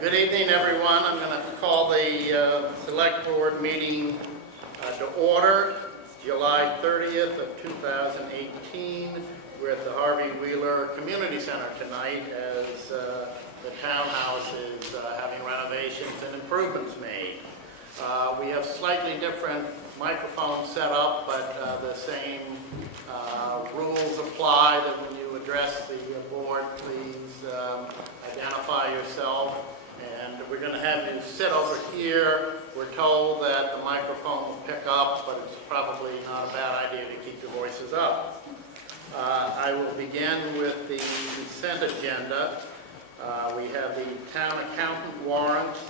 Good evening, everyone. I'm going to call the Select Board meeting to order. It's July 30th of 2018. We're at the Harvey Wheeler Community Center tonight as the townhouse is having renovations and improvements made. We have slightly different microphones set up, but the same rules apply that when you address the board, please identify yourself. And we're going to have you sit over here. We're told that the microphone will pick up, but it's probably not a bad idea to keep your voices up. I will begin with the consent agenda. We have the town accountant warrants,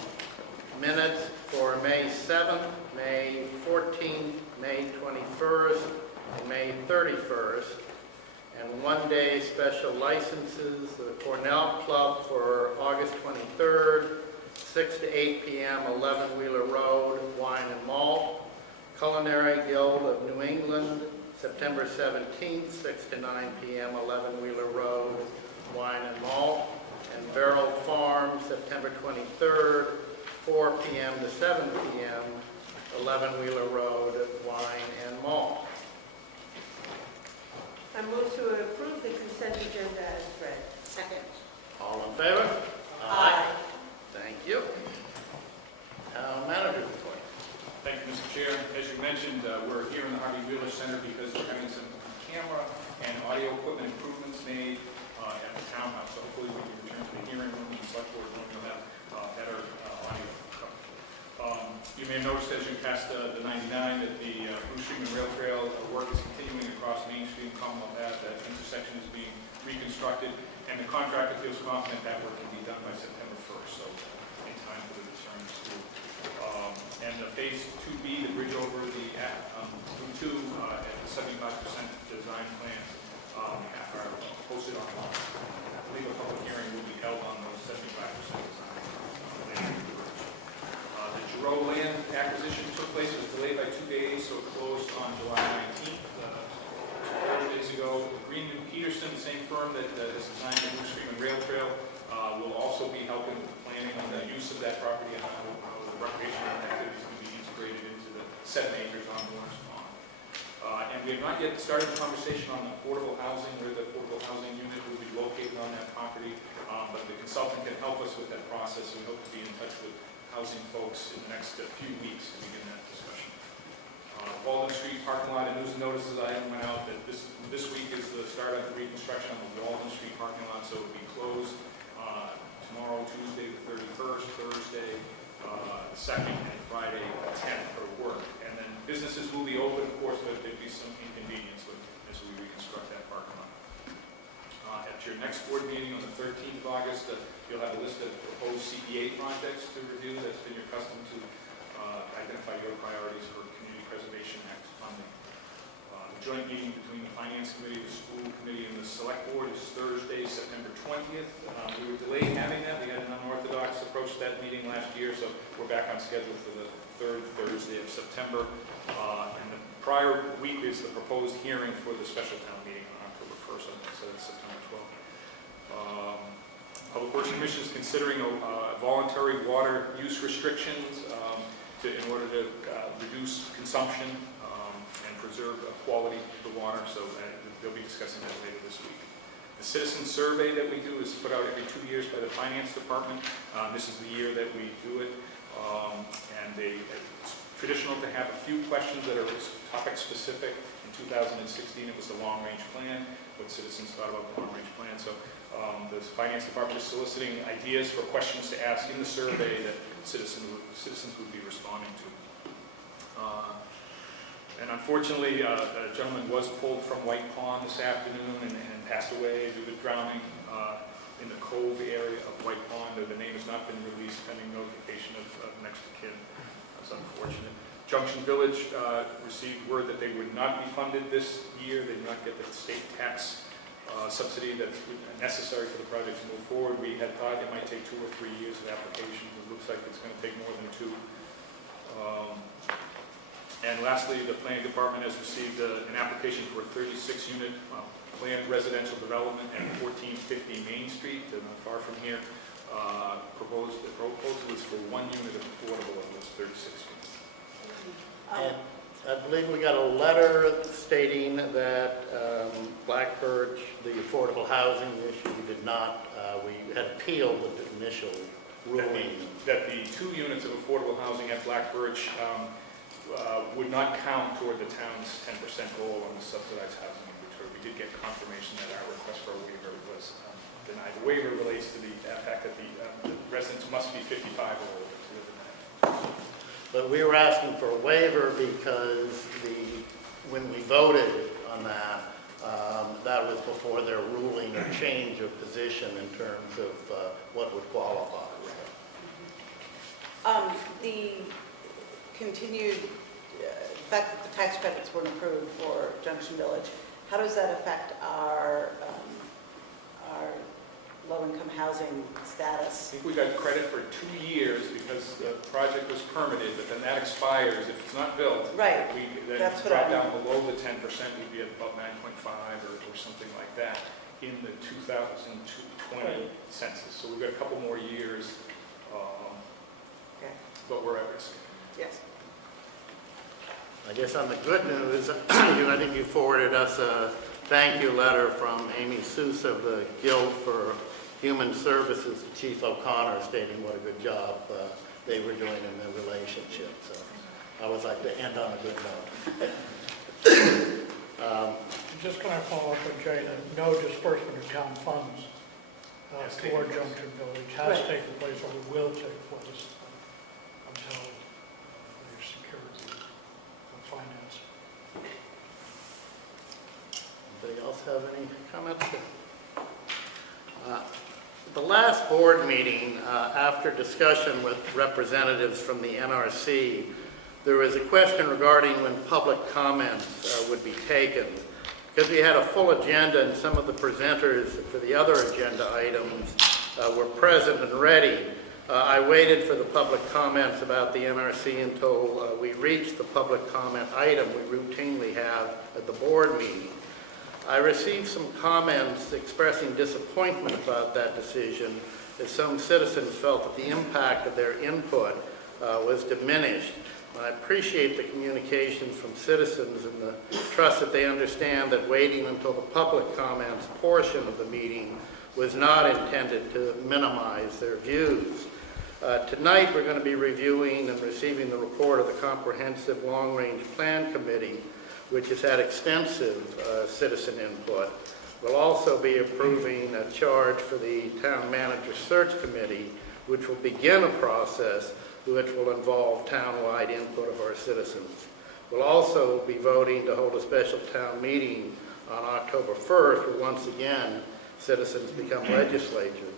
minutes for May 7th, May 14th, May 21st, and May 31st. And one-day special licenses, the Cornell Club for August 23rd, 6 to 8 p.m., 11 Wheeler Road, Wine and Malt. Culinary Guild of New England, September 17th, 6 to 9 p.m., 11 Wheeler Road, Wine and Malt. And Barrel Farm, September 23rd, 4 p.m. to 7 p.m., 11 Wheeler Road, Wine and Malt. I move to approve the consent agenda as read. Second. All in favor? Aye. Thank you. Town manager report. Thank you, Mr. Chair. As you mentioned, we're here in the Harvey Wheeler Center because we're having some camera and audio equipment improvements made at the townhouse. So hopefully we can return to the hearing room and select board room and have better audio. You may have noticed as you passed the 99 that the Bruce Street Rail Trail work is continuing across Main Street and Commonwealth Ave. That intersection is being reconstructed, and the contractor feels confident that work can be done by September 1st, so in time for the return to school. And the Phase 2B, the bridge over the Route 2, at the 75% design plans are posted online. I believe a public hearing will be held on those 75% design plans. The Giroux land acquisition took place. It was delayed by 2 days, so it closed on July 19th. 4 days ago, Greenman Peterson, the same firm that has designed the Bruce Street Rail Trail, will also be helping with the planning on the use of that property and how the recreational activities can be integrated into the 7 acres on Lawrence Pond. And we have not yet started the conversation on affordable housing, where the affordable housing unit will be located on that property, but the consultant can help us with that process. We hope to be in touch with housing folks in the next few weeks to begin that discussion. Walden Street parking lot, and news and notices item went out that this week is the start of the reconstruction on the Walden Street parking lot, so it will be closed tomorrow, Tuesday the 31st, Thursday the 2nd, and Friday the 10th for work. And then businesses will be open, of course, but there'll be some inconvenience as we reconstruct that parking lot. At your next board meeting on the 13th of August, you'll have a list of proposed CPA projects to review. That's been your custom to identify your priorities for Community Preservation Act funding. The joint meeting between the Finance Committee, the School Committee, and the Select Board is Thursday, September 20th. We were delayed having that. We had an unorthodox approach to that meeting last year, so we're back on schedule for the third Thursday of September. And the prior week is the proposed hearing for the special town meeting on October 1st, so that's September 12th. Public Works Commission is considering voluntary water use restrictions in order to reduce consumption and preserve the quality of the water, so they'll be discussing that later this week. The citizen survey that we do is put out every 2 years by the Finance Department. This is the year that we do it, and it's traditional to have a few questions that are topic specific. In 2016 it was the long-range plan, what citizens thought about the long-range plan. So the Finance Department is soliciting ideas for questions to ask in the survey that citizens would be responding to. And unfortunately, a gentleman was pulled from White Pond this afternoon and passed away due to drowning in the cove area of White Pond. The name has not been released pending notification of next of kin. That's unfortunate. Junction Village received word that they would not be funded this year. They did not get the state tax subsidy that's necessary for the project to move forward. We had thought it might take 2 or 3 years of application. It looks like it's going to take more than 2. And lastly, the Planning Department has received an application for a 36-unit planned residential development at 1450 Main Street, not far from here. The proposal is for 1 unit of affordable of those 36 units. And I believe we got a letter stating that Black Birch, the affordable housing issue, did not, we had appealed the initial ruling. That the 2 units of affordable housing at Black Birch would not count toward the town's 10% goal on the subsidized housing inventory. We did get confirmation that our request for a waiver was denied. The waiver relates to the fact that the residents must be 55 or older to live in that. But we were asking for a waiver because when we voted on that, that was before their ruling or change of position in terms of what would qualify. The continued fact that the tax credits weren't approved for Junction Village, how does that affect our low-income housing I status? think we got credit for 2 years because the project was permitted, but then that expires. If it's not built, Right. we then That's what drop I mean. down below the 10%, we'd be at about 9.5 or something like that in the 2020 Right. census. So we've got a couple more years, Okay. but we're at risk. Yes. I guess on the good news, I think you forwarded us a thank you letter from Amy Seuss of the Guild for Human Services to Chief O'Connor, stating what a good job they were doing in their relationship. So I always like to end on a good note. Just kind of follow up with Jay, no disbursement of town funds Has taken toward place. Junction Village has Right. taken place or will take place until we've secured the finance. Anybody else have any comments? The last board meeting, after discussion with representatives from the NRC, there was a question regarding when public comments would be taken. Because we had a full agenda and some of the presenters for the other agenda items were present and ready, I waited for the public comments about the NRC until we reached the public comment item we routinely have at the board meeting. I received some comments expressing disappointment about that decision, as some citizens felt that the impact of their input was diminished. I appreciate the communications from citizens and the trust that they understand that waiting until the public comments portion of the meeting was not intended to minimize their views. Tonight, we're going to be reviewing and receiving the report of the Comprehensive Long-Range Plan Committee, which has had extensive citizen input. We'll also be approving a charge for the Town Manager Search Committee, which will begin a process which will involve town-wide input of our citizens. We'll also be voting to hold a special town meeting on October 1st, where once again, citizens become legislature.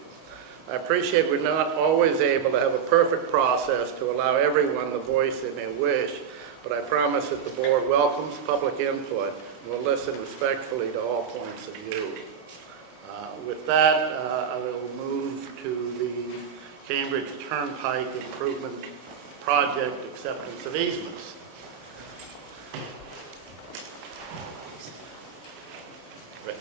I appreciate we're not always able to have a perfect process to allow everyone the voice they may wish, but I promise that the board welcomes public input and will listen respectfully to all points of view. With that, I will move to the Cambridge Turnpike Improvement Project Acceptance of Easements. Rich.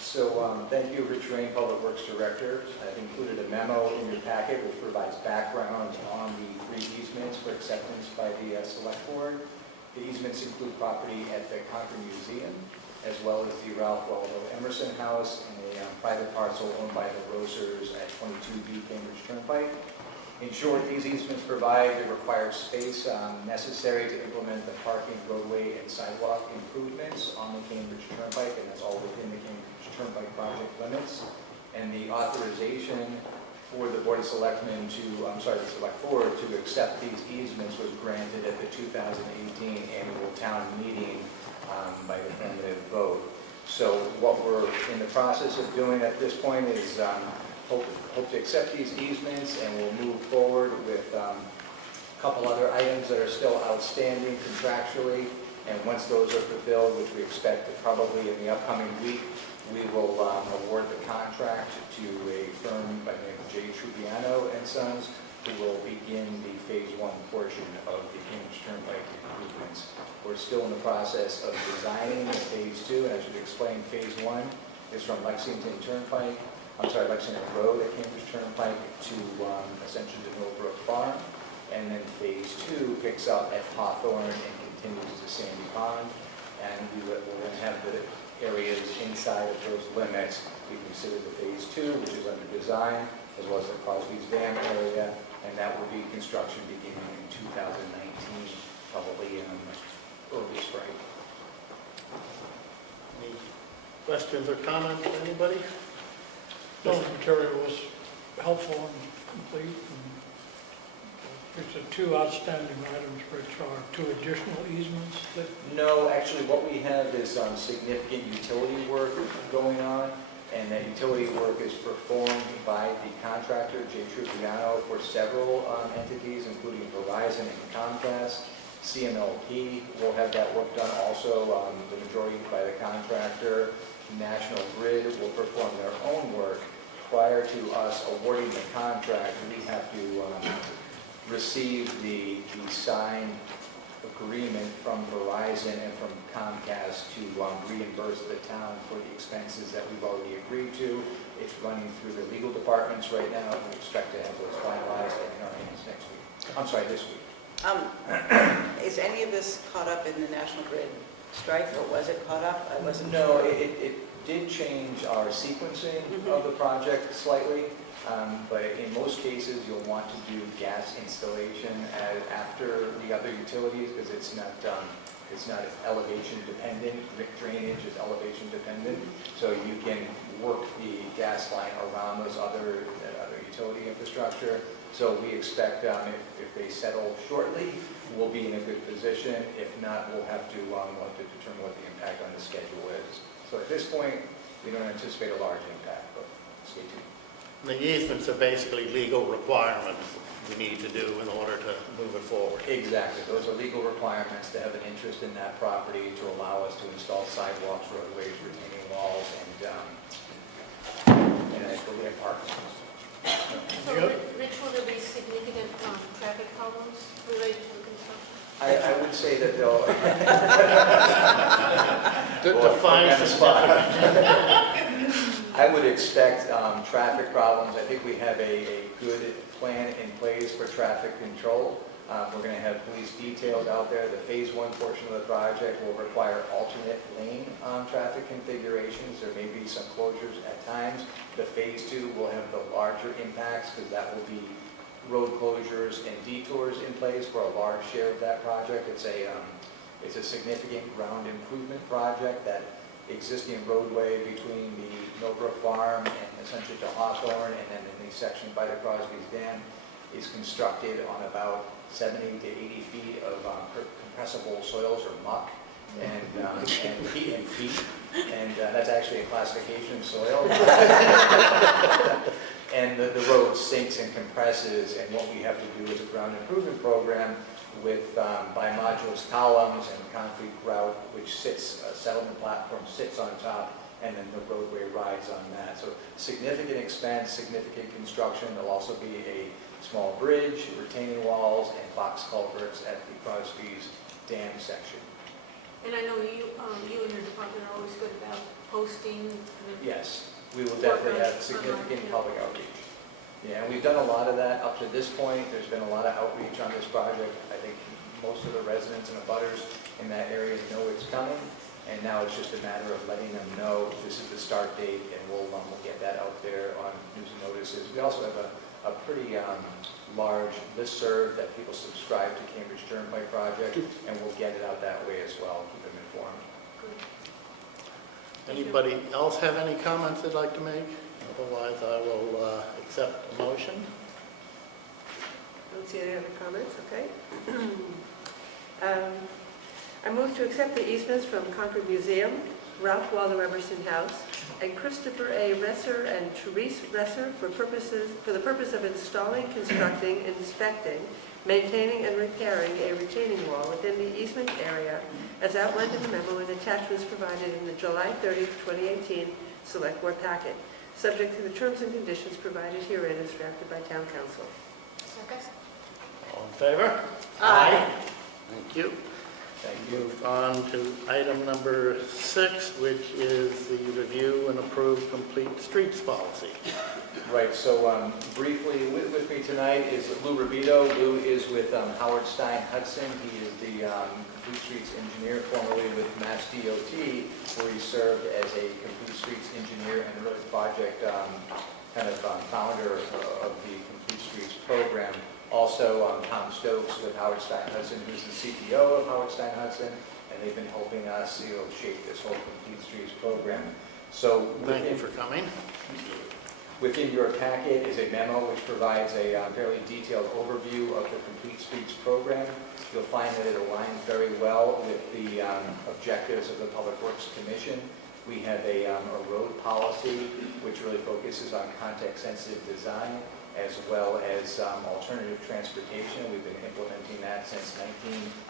So thank you, Rich Rain, Public Works Director. I've included a memo in your packet which provides background on the 3 easements for acceptance by the Select Board. The easements include property at the Concord Museum, as well as the Ralph Waldo Emerson House and a private parcel owned by the Grocers at 22B Cambridge Turnpike. In short, these easements provide the required space necessary to implement the parking, roadway, and sidewalk improvements on the Cambridge Turnpike, and that's all within the Cambridge Turnpike project limits. And the authorization for the Board of Selectmen the Select Board to accept these easements was granted at the 2018 annual town meeting by affirmative vote. So what we're in the process of doing at this point is hope to accept these easements, and we'll move forward with a couple other items that are still outstanding contractually. And once those are fulfilled, which we expect to probably in the upcoming week, we will award the contract to a firm by the name of J. Trubiano and Sons, who will begin the Phase 1 portion of the Cambridge Turnpike improvements. We're still in the process of designing Phase 2, and I should explain Phase 1 is from Lexington Road at Cambridge Turnpike to essentially to Millbrook Farm. And then phase 2 picks up at Hawthorne and continues to Sandy Pond. And we'll then have the areas inside of those limits. We consider the phase 2, which is under design, as well as the Crosby's Dam area, and that will be construction beginning in 2019, probably in early spring. Any questions or comments, anybody? No, the material was helpful and complete. And it's the two outstanding items, which are two additional easements that No, actually, what we have is significant utility work going on, and that utility work is performed by the contractor, J. Trupiano, for several entities, including Verizon and Comcast. CMLP will have that work done also, the majority by the contractor. National Grid will perform their own work. Prior to us awarding the contract, we have to receive the signed agreement from Verizon and from Comcast to reimburse the town for the expenses that we've already agreed to. It's running through the legal departments right now. We expect to have those finalized in our hands next week. I'm sorry, this week. Is any of this caught up in the National Grid strike, or was it caught up? I wasn't No, sure. it did change our sequencing of the project slightly, but in most cases, you'll want to do gas installation after the other utilities because it's not elevation dependent. Drainage is elevation dependent, so you can work the gas line around those other utility infrastructure. So we expect if they settle shortly, we'll be in a good position. If not, we'll have to determine what the impact on the schedule is. So at this point, we don't anticipate a large impact, but stay tuned. The easements are basically legal requirements we need to do in order to move it forward. Exactly. Those are legal requirements to have an interest in that property to allow us to install sidewalks, roadways, retaining walls, and I believe parking. So, Rich, will there be significant traffic problems related to the construction? I would say that they'll... Define the spot. I would expect traffic problems. I think we have a good plan in place for traffic control. We're going to have police details out there. The phase 1 portion of the project will require alternate lane traffic configurations. There may be some closures at times. The phase 2 will have the larger impacts because that will be road closures and detours in place for a large share of that project. It's a significant ground improvement project. That existing roadway between the Millbrook Farm and essentially to Hawthorne, and then in the section by the Crosby's Dam, is constructed on about 70 to 80 feet of compressible soils or muck and peat, and that's actually a classification soil. And the road sinks and compresses, and what we have to do is a ground improvement program with bi-modulus columns and concrete grout, which sits, a settlement platform sits on top, and then the roadway rides on that. So significant expense, significant construction. There'll also be a small bridge, retaining walls, and box culverts at the Crosby's Dam section. And I know you and your department are always good about posting. Yes, we will definitely have significant public outreach. Yeah, and we've done a lot of that up to this point. There's been a lot of outreach on this project. I think most of the residents and abutters in that area know it's coming, and now it's just a matter of letting them know this is the start date, and we'll get that out there on news and notices. We also have a pretty large listserv that people subscribe to Cambridge Turnpike Project, and we'll get it out that way as well, keep them informed. Anybody else have any comments they'd like to make? Otherwise, I will accept the motion. Don't see any other comments, okay. I move to accept the easements from Concord Museum, Ralph Waldo Emerson House, and Christopher A. Resser and Therese Resser for the purpose of installing, constructing, inspecting, maintaining, and repairing a retaining wall within the easement area as outlined in the memo and attachments provided in the July 30th, 2018 Select Board packet, subject to the terms and conditions provided herein as drafted by Town Council. Second? All in favor? Aye. Thank you. Thank you. Move on to item number 6, which is the review and approve complete streets policy. Right, so briefly, with me tonight is Lou Rubito. Lou is with Howard Stein Hudson. He is the Complete Streets engineer, formerly with Mass DOT, where he served as a Complete Streets engineer and really project founder of the Complete Streets program. Also, Tom Stokes with Howard Stein Hudson, who's the CEO of Howard Stein Hudson, and they've been helping us, shape this whole Complete Streets program. So, Thank you for coming. within your packet is a memo which provides a fairly detailed overview of the Complete Streets program. You'll find that it aligns very well with the objectives of the Public Works Commission. We have a road policy which really focuses on context-sensitive design as well as alternative transportation. We've been implementing that since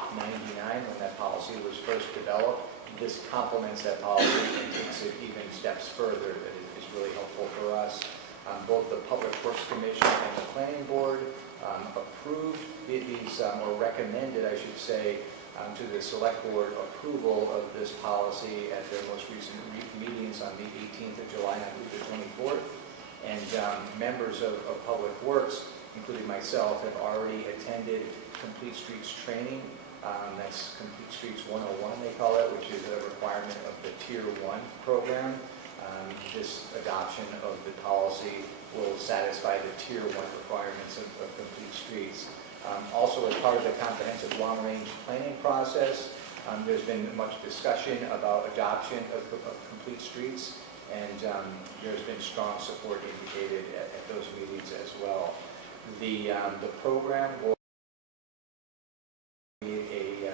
1999 when that policy was first developed. This complements that policy and takes it even steps further that is really helpful for us. Both the Public Works Commission and the Planning Board approved these, or recommended, I should say, to the Select Board approval of this policy at their most recent meetings on the 18th of July and I believe the 24th. And members of Public Works, including myself, have already attended Complete Streets training. That's Complete Streets 101, they call it, which is a requirement of the Tier 1 program. This adoption of the policy will satisfy the Tier 1 requirements of Complete Streets. Also, as part of the comprehensive long-range planning process, there's been much discussion about adoption of Complete Streets, and there's been strong support indicated at those meetings as well. The program will be a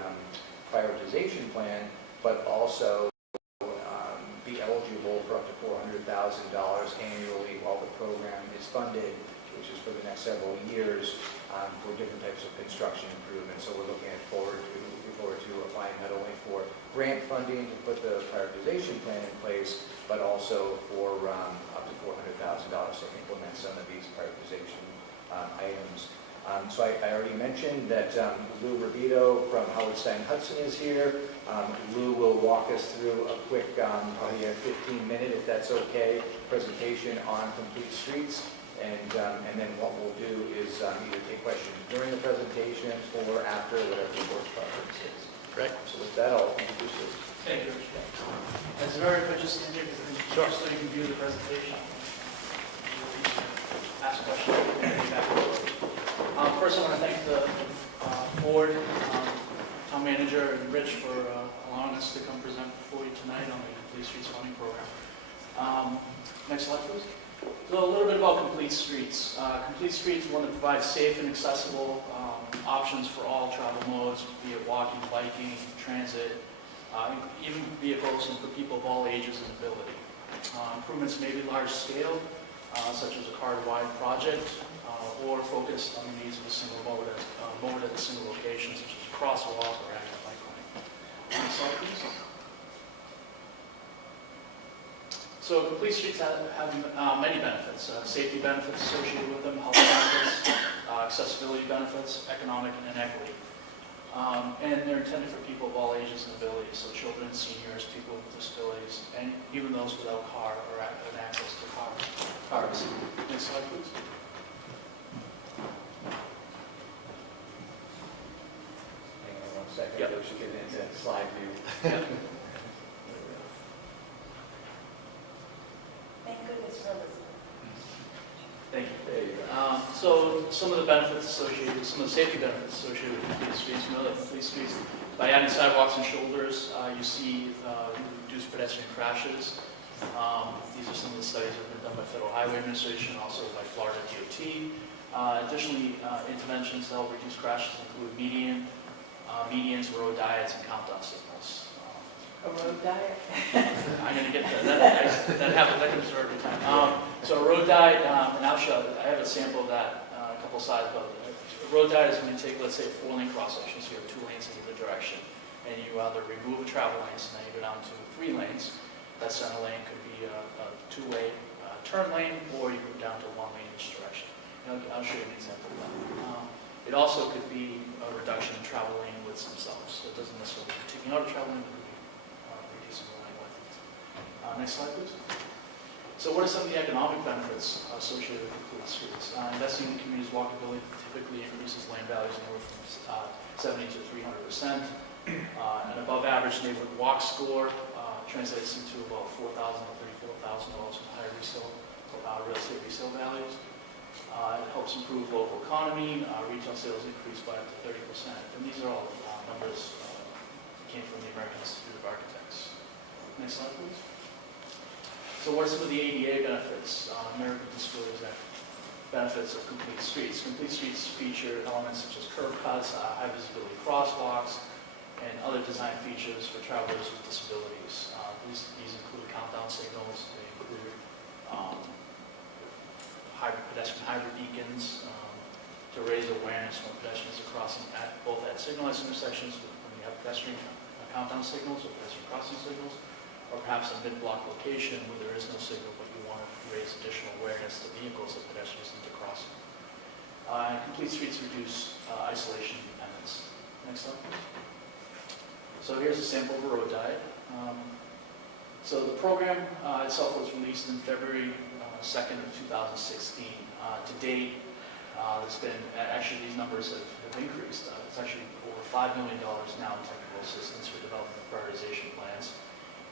prioritization plan, but also be eligible for up to $400,000 annually while the program is funded, which is for the next several years, for different types of construction improvements. So we're looking forward to applying not only for grant funding to put the prioritization plan in place, but also for up to $400,000 to implement some of these prioritization items. So I already mentioned that Lou Rubito from Howard Stein Hudson is here. Lou will walk us through a quick, probably a 15-minute, if that's okay, presentation on Complete Streets. And then what we'll do is either take questions during the presentation or after, whatever the board's preference is. Great. So with that, I'll introduce you. Thank you, Rich. As a very quick, just stand here, Sure. just so you can view the presentation. Ask questions. Back and forth. First, I want to thank the board, town manager, and Rich for allowing us to come present before you tonight on the Complete Streets funding program. Next slide, please. So a little bit about Complete Streets. Complete Streets is one that provides safe and accessible options for all travel modes, be it walking, biking, transit, even vehicles, and for people of all ages and ability. Improvements may be large scale, such as a car-wide project, or focused on the needs of a single mode at a single location, such as a crosswalk or active bike lane. Next slide, please. So Complete Streets have many benefits, safety benefits associated with them, health benefits, accessibility benefits, economic and equity. And they're intended for people of all ages and abilities, so children, seniors, people with disabilities, and even those without car or access to cars. Next slide, please. Hang on 1 second. Yep. We should get into slide view. Thank goodness for listening. Thank you. There you go. So some of the benefits associated, some of the safety benefits associated with Complete Streets, you know that Complete Streets, by adding sidewalks and shoulders, you see reduced pedestrian crashes. These are some of the studies that have been done by Federal Highway Administration, also by Florida DOT. Additionally, interventions to help reduce crashes include medians, road diets, and countdown signals. A road diet? I'm going to get to that. That happens. That comes through every time. So a road diet, and I'll show. I have a sample of that, a couple slides. But a road diet is when you take, let's say, a 4-lane cross section. So you have 2 lanes in either direction, and you either remove a travel lane, so now you go down to 3 lanes. That center lane could be a 2-way turn lane, or you go down to 1 lane in each direction. And I'll show you an example of that. It also could be a reduction in travel lane widths themselves. So it doesn't necessarily be taking out a travel lane, but it could be reducing the lane width. Next slide, please. So what are some of the economic benefits associated with complete streets? Investing in the community's walkability typically increases land values anywhere from 70 to 300%. An above average neighborhood walk score translates into about $4,000 to $34,000 in higher real estate resale values. It helps improve local economy. Retail sales increase by up to 30%. And these are all numbers that came from the American Institute of Architects. Next slide, please. So what are some of the ADA benefits? American disclosures that benefits of complete streets. Complete streets feature elements such as curb cuts, high visibility crosswalks, and other design features for travelers with disabilities. These include countdown signals. They include pedestrian hybrid beacons to raise awareness when pedestrians are crossing both at signalized intersections when you have pedestrian countdown signals or pedestrian crossing signals, or perhaps a mid-block location where there is no signal but you want to raise additional awareness to vehicles that pedestrians need to cross. Complete streets reduce isolation dependence. Next slide, please. So here's a sample of a road diet. So the program itself was released in February 2nd of 2016. To date, there's been, actually these numbers have increased. It's actually over $5 million now in technical assistance for development of prioritization plans,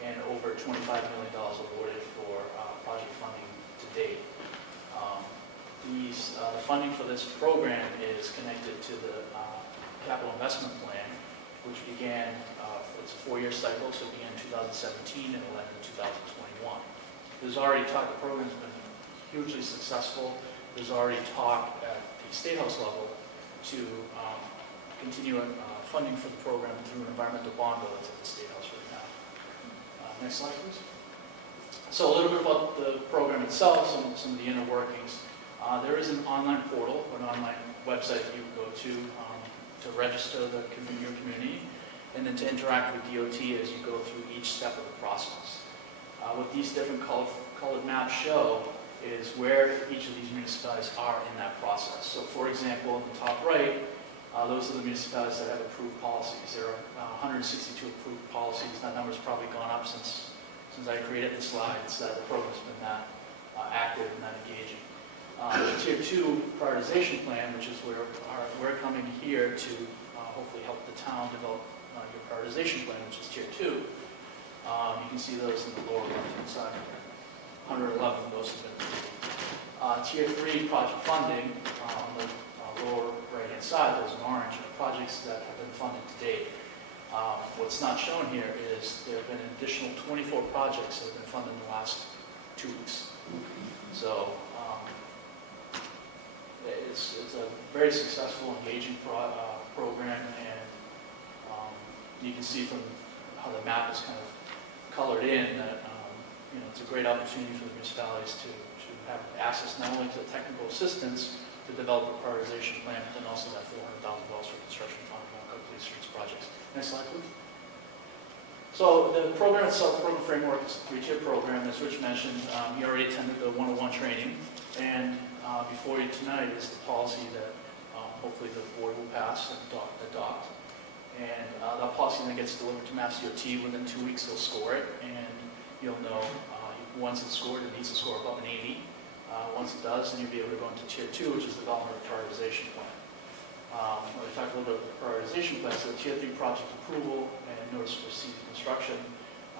and over $25 million awarded for project funding to date. The funding for this program is connected to the capital investment plan, which began, it's a 4-year cycle, so it began in 2017 and will end in 2021. There's already talk, the program's been hugely successful. There's already talk at the State House level to continue funding for the program through an environmental bond bill that's at the State House right now. Next slide, please. So a little bit about the program itself, some of the inner workings. There is an online portal, an online website that you can go to register your community, and then to interact with DOT as you go through each step of the process. What these different colored maps show is where each of these municipalities are in that process. So for example, in the top right, those are the municipalities that have approved policies. There are 162 approved policies. That number's probably gone up since I created the slides. The program's been that active and that engaging. The Tier 2 prioritization plan, which is where we're coming here to hopefully help the town develop your prioritization plan, which is Tier 2. You can see those in the lower left-hand side. 111 of those have been approved. Tier 3 project funding on the lower right-hand side, those in orange, are projects that have been funded to date. What's not shown here is there have been an additional 24 projects that have been funded in the last 2 weeks. So it's a very successful, engaging program, and you can see from how the map is kind of colored in that it's a great opportunity for the municipalities to have access not only to technical assistance to develop a prioritization plan, but then also that $400,000 for construction funding on complete streets projects. Next slide, please. So the program itself, the program framework, is a 3-tier program. As Rich mentioned, he already attended the 101 training, and before you tonight is the policy that hopefully the board will pass and adopt. And that policy then gets delivered to Mass DOT. Within 2 weeks, they'll score it, and you'll know once it's scored, it needs to score above an 80. Once it does, then you'll be able to go into Tier 2, which is the development of prioritization plan. We talked a little bit about the prioritization plan. So Tier 3 project approval and notice to proceed to construction.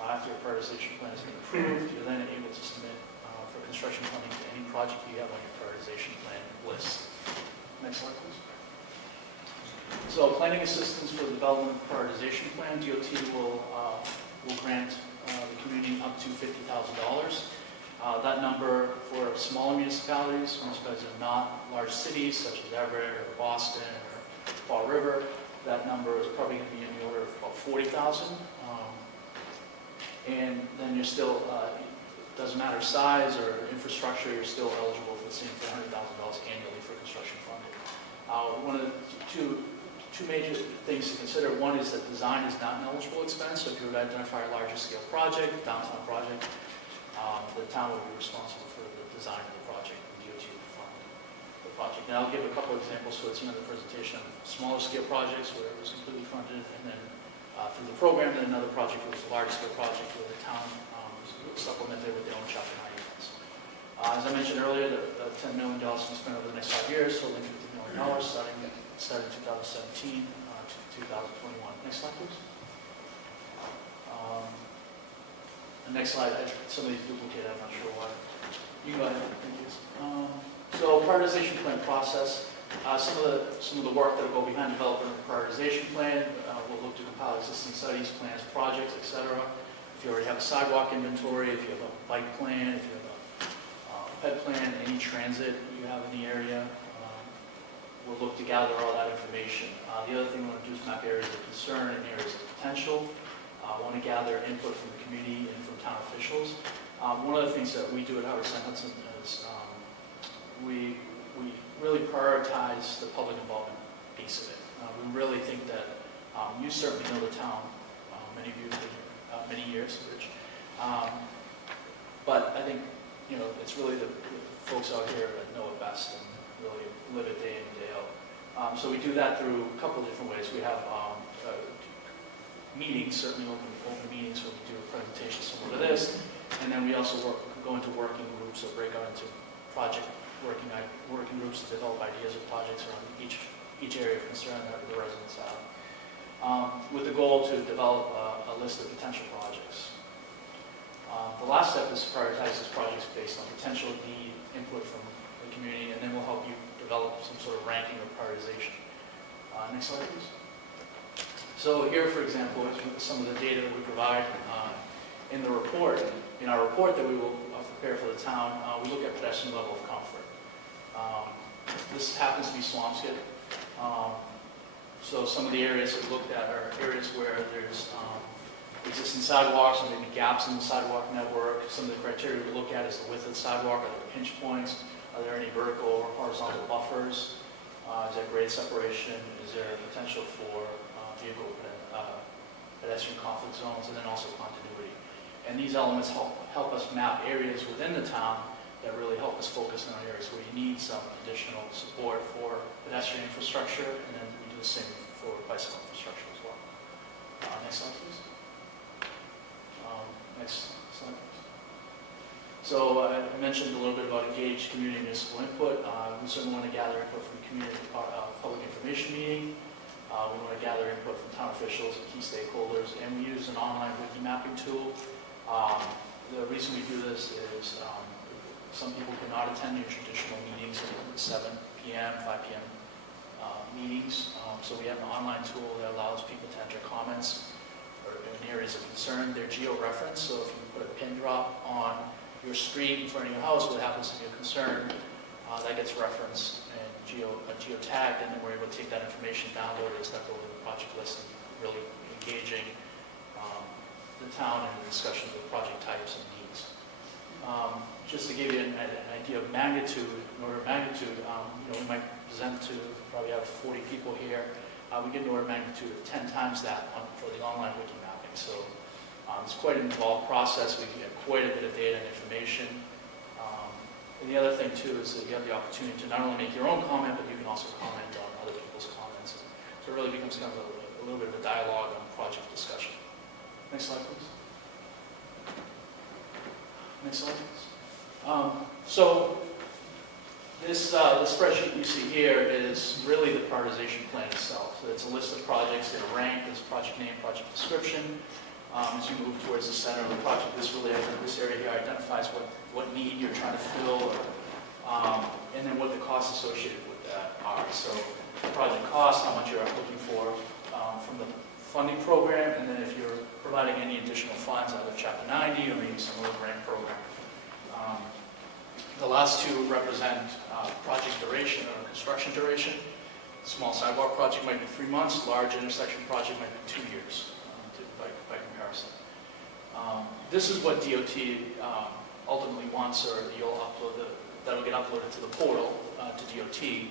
After your prioritization plan has been approved, you're then able to submit for construction funding to any project you have on your prioritization plan list. Next slide, please. So planning assistance for the development of prioritization plan, DOT will grant the community up to $50,000. That number for smaller municipalities that are not large cities such as Everett or Boston or Fall River, that number is probably going to be in the order of about $40,000. And then you're still, doesn't matter size or infrastructure, you're still eligible for the same $400,000 annually for construction funding. One of the two major things to consider. One is that design is not an eligible expense. So if you were to identify a larger scale project, downtown project, the town would be responsible for the design of the project, and DOT would fund. the project. Now I'll give a couple examples towards the end of the presentation of smaller scale projects where it was completely funded, and then through the program, and another project was a large scale project where the town supplemented with their own Chapter 90 funds. As I mentioned earlier, the $10 million to be spent over the next 5 years, totaling $50 million, starting 2017 to 2021. Next slide, please. The next slide, some of these duplicated, I'm not sure why. You can go ahead. Thank you. So prioritization plan process. Some of the work that will go behind developing a prioritization plan. We'll look to compile existing studies, plans, projects, etc. If you already have a sidewalk inventory, if you have a bike plan, if you have a ped plan, any transit you have in the area, we'll look to gather all that information. The other thing we want to do is map areas of concern and areas of potential. I want to gather input from the community and from town officials. One of the things that we do at Howard St. Hudson is we really prioritize the public involvement piece of it. We really think that you certainly know the town. Many of you have been here many years, Rich. But I think it's really the folks out here that know it best and really live it day in and day out. So we do that through a couple of different ways. We have meetings, certainly open meetings where we do a presentation similar to this, and then we also go into working groups or break out into project working groups to develop ideas of projects around each area of concern that the residents have, with the goal to develop a list of potential projects. The last step is to prioritize these projects based on potential need, input from the community, and then we'll help you develop some sort of ranking or prioritization. Next slide, please. So here, for example, is some of the data that we provide in the report. In our report that we will prepare for the town, we look at pedestrian level of comfort. This happens to be Swampscott. So some of the areas that we looked at are areas where there's existing sidewalks or maybe gaps in the sidewalk network. Some of the criteria we look at is the width of the sidewalk, are there pinch points, are there any vertical or horizontal buffers, is there grade separation, is there potential for vehicle pedestrian conflict zones, and then also continuity. And these elements help us map areas within the town that really help us focus on areas where you need some additional support for pedestrian infrastructure, and then we do the same for bicycle infrastructure as well. Next slide, please. Next slide, please. So I mentioned a little bit about engaged community municipal input. We certainly want to gather input from the community public information meeting. We want to gather input from town officials and key stakeholders, and we use an online wiki mapping tool. The reason we do this is some people cannot attend your traditional meetings at 7 p.m., 5 p.m. Meetings. So we have an online tool that allows people to enter comments or in areas of concern. They're geo-referenced, so if you put a pin drop on your street in front of your house, what happens to be a concern, that gets referenced and geo-tagged, and then we're able to take that information, download it, step over the project list, and really engaging the town in the discussion of the project types and needs. Just to give you an idea of magnitude, an order of magnitude, we might present to probably have 40 people here. We get an order of magnitude of 10 times that for the online wiki mapping. So it's quite an involved process. We get quite a bit of data and information. And the other thing too is that you have the opportunity to not only make your own comment, but you can also comment on other people's comments. So it really becomes kind of a little bit of a dialogue on project discussion. Next slide, please. Next slide, please. So this spreadsheet you see here is really the prioritization plan itself. So it's a list of projects that are ranked. There's project name, project description. As you move towards the center of the project, this area here identifies what need you're trying to fill, and then what the costs associated with that are. So the project cost, how much you're looking for from the funding program, and then if you're providing any additional funds out of Chapter 90 or maybe some other grant program. The last two represent project duration or construction duration. Small sidewalk project might be 3 months, large intersection project might be 2 years. By comparison. This is what DOT ultimately wants, or that'll get uploaded to the portal, to DOT.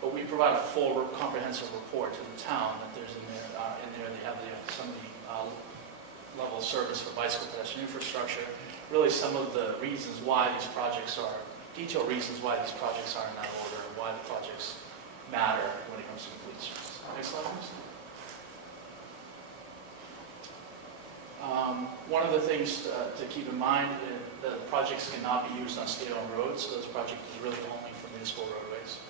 But we provide a full comprehensive report to the town that there's in there. In there they have some of the level of service for bicycle pedestrian infrastructure, really some of the reasons why these projects are detailed reasons why these projects are in that order and why the projects matter when it comes to complete streets. Next slide, please. One of the things to keep in mind is that projects cannot be used on state-owned roads, so this project is really only for municipal roadways.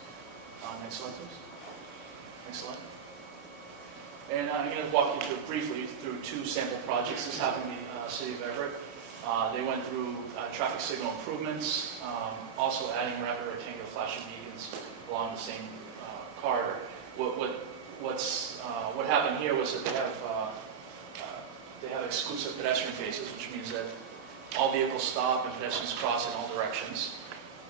Next slide, please. Next slide. And I'm going to walk you briefly through two sample projects. This happened in the city of Everett. They went through traffic signal improvements, also adding rapid rectangular flashing beacons along the same corridor. What happened here was that they have exclusive pedestrian faces, which means that all vehicles stop and pedestrians cross in all directions.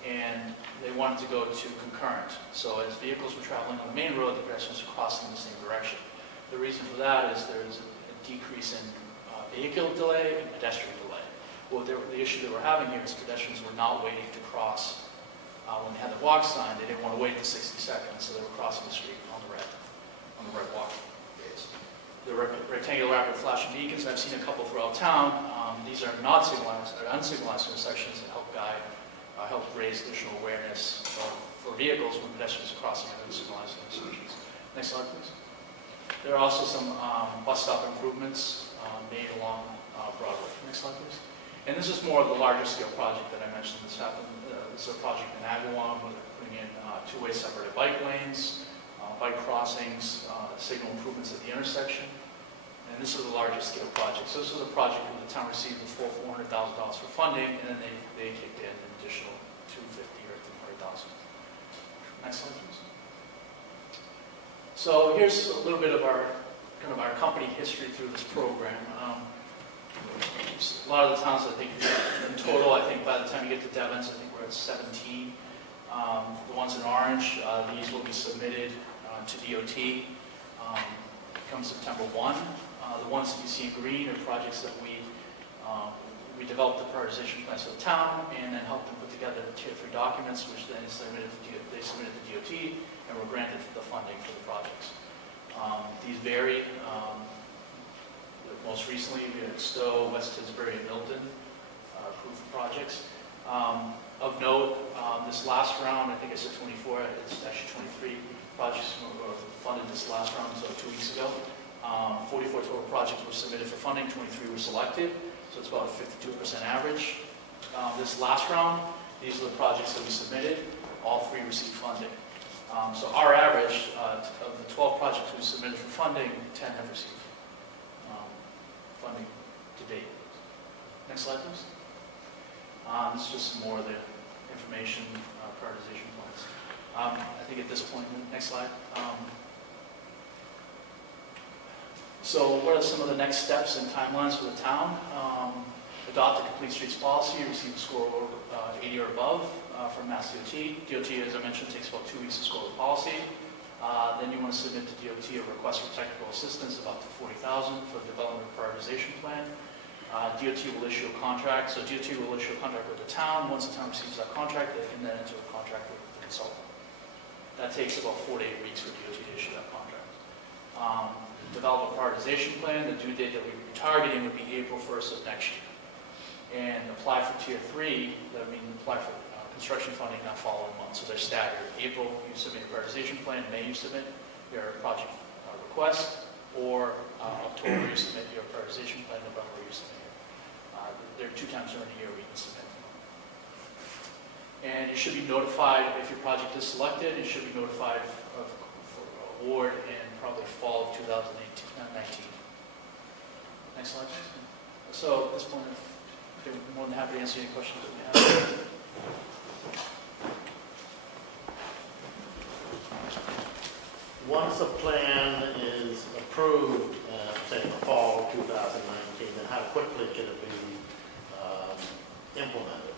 And they wanted to go to concurrent. So as vehicles were traveling on the main road, the pedestrians were crossing in the same direction. The reason for that is there is a decrease in vehicle delay and pedestrian delay. The issue that we're having here is pedestrians were not waiting to cross when they had the walk sign. They didn't want to wait the 60 seconds, so they were crossing the street on the red walk phase. The rectangular rapid flashing beacons, I've seen a couple throughout town. These are not signalized, or unsignalized intersections that help guide, help raise additional awareness for vehicles when pedestrians are crossing at unsignalized intersections. Next slide, please. There are also some bus stop improvements made along Broadway. Next slide, please. And this is more of the larger scale project that I mentioned. This happened. This is a project in Agawam where they're putting in two-way separated bike lanes, bike crossings, signal improvements at the intersection. And this is the largest scale project. So this was a project where the town received the full $400,000 for funding, and then they kicked in an additional $250,000 or $300,000. Next slide, please. So here's a little bit of our company history through this program. A lot of the towns, I think, in total, I think by the time you get to Devon's, I think we're at 17. The ones in orange, these will be submitted to DOT come September 1. The ones that you see in green are projects that we developed the prioritization plans for the town and then helped them put together tier 3 documents, which then they submitted to DOT and were granted the funding for the projects. These vary. Most recently, we had Stowe, West Tisbury, and Milton approved projects. Of note, this last round, I think I said 24, it's actually 23 projects were funded this last round, so 2 weeks ago. 44 total projects were submitted for funding, 23 were selected, so it's about a 52% average. This last round, these are the projects that we submitted. All 3 received funding. So our average of the 12 projects we submitted for funding, 10 have received funding to date. Next slide, please. This is just some more of the information prioritization plans. I think at this point, next slide. So what are some of the next steps and timelines for the town? Adopt a complete streets policy, receive a score of 80 or above from Mass DOT. DOT, as I mentioned, takes about 2 weeks to score the policy. Then you want to submit to DOT a request for technical assistance of up to $40,000 for the development prioritization plan. DOT will issue a contract. So DOT will issue a contract with the town. Once the town receives that contract, they can then enter a contract with the consultant. That takes about 4 to 8 weeks for DOT to issue that contract. Develop a prioritization plan. The due date that we'd be targeting would be April 1st of next year. And apply for tier 3, that means apply for construction funding that following month. So they're staggered. April, you submit your prioritization plan. May, you submit your project request. Or October, you submit your prioritization plan. November, you submit it. There are 2 times during the year we can submit. And you should be notified if your project is selected. You should be notified for award in probably fall of 2019. Next slide, please. So at this point, I'm more than happy to answer any questions that you have. Once a plan is approved, say in the fall of 2019, then how quickly can it be implemented?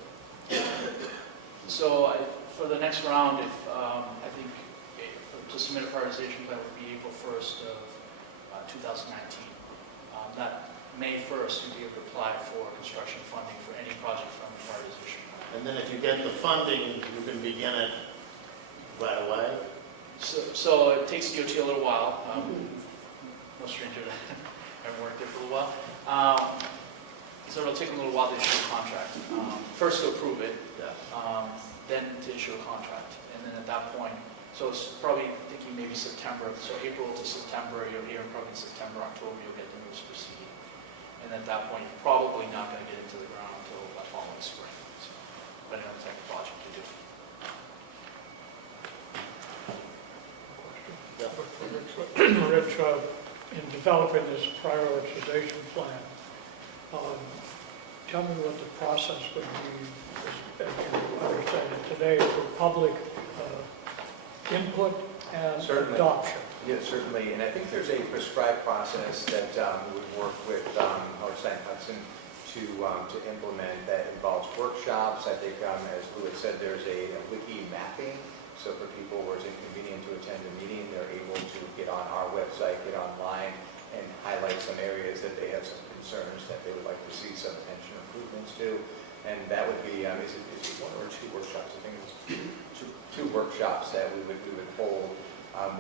So for the next round, I think to submit a prioritization plan would be April 1st of 2019. That May 1st, you'll be able to apply for construction funding for any project from the prioritization plan. And then if you get the funding, you can begin it right away? So it takes DOT a little while. No stranger to having worked there for a little while. So it'll take a little while to issue a contract. First to approve it, then to issue a contract. And then at that point, so it's probably thinking maybe September, so April to September, you'll hear probably September, October, you'll get the notice to proceed. And at that point, you're probably not going to get into the ground until the following spring, so, depending on the type of project you do. Rich, in developing this prioritization plan, tell me what the process would be, as you understand it today, for public input and Certainly. adoption. Yes, certainly, and I think there's a prescribed process that we would work with Howard Hudson to implement that involves workshops. I think, as Lou had said, there's a wiki mapping, so for people who are inconvenient to attend a meeting, they're able to get on our website, get online, and highlight some areas that they have some concerns that they would like to see some attention improvements to. And that would be, is it one or two workshops? I think it's two workshops that we would hold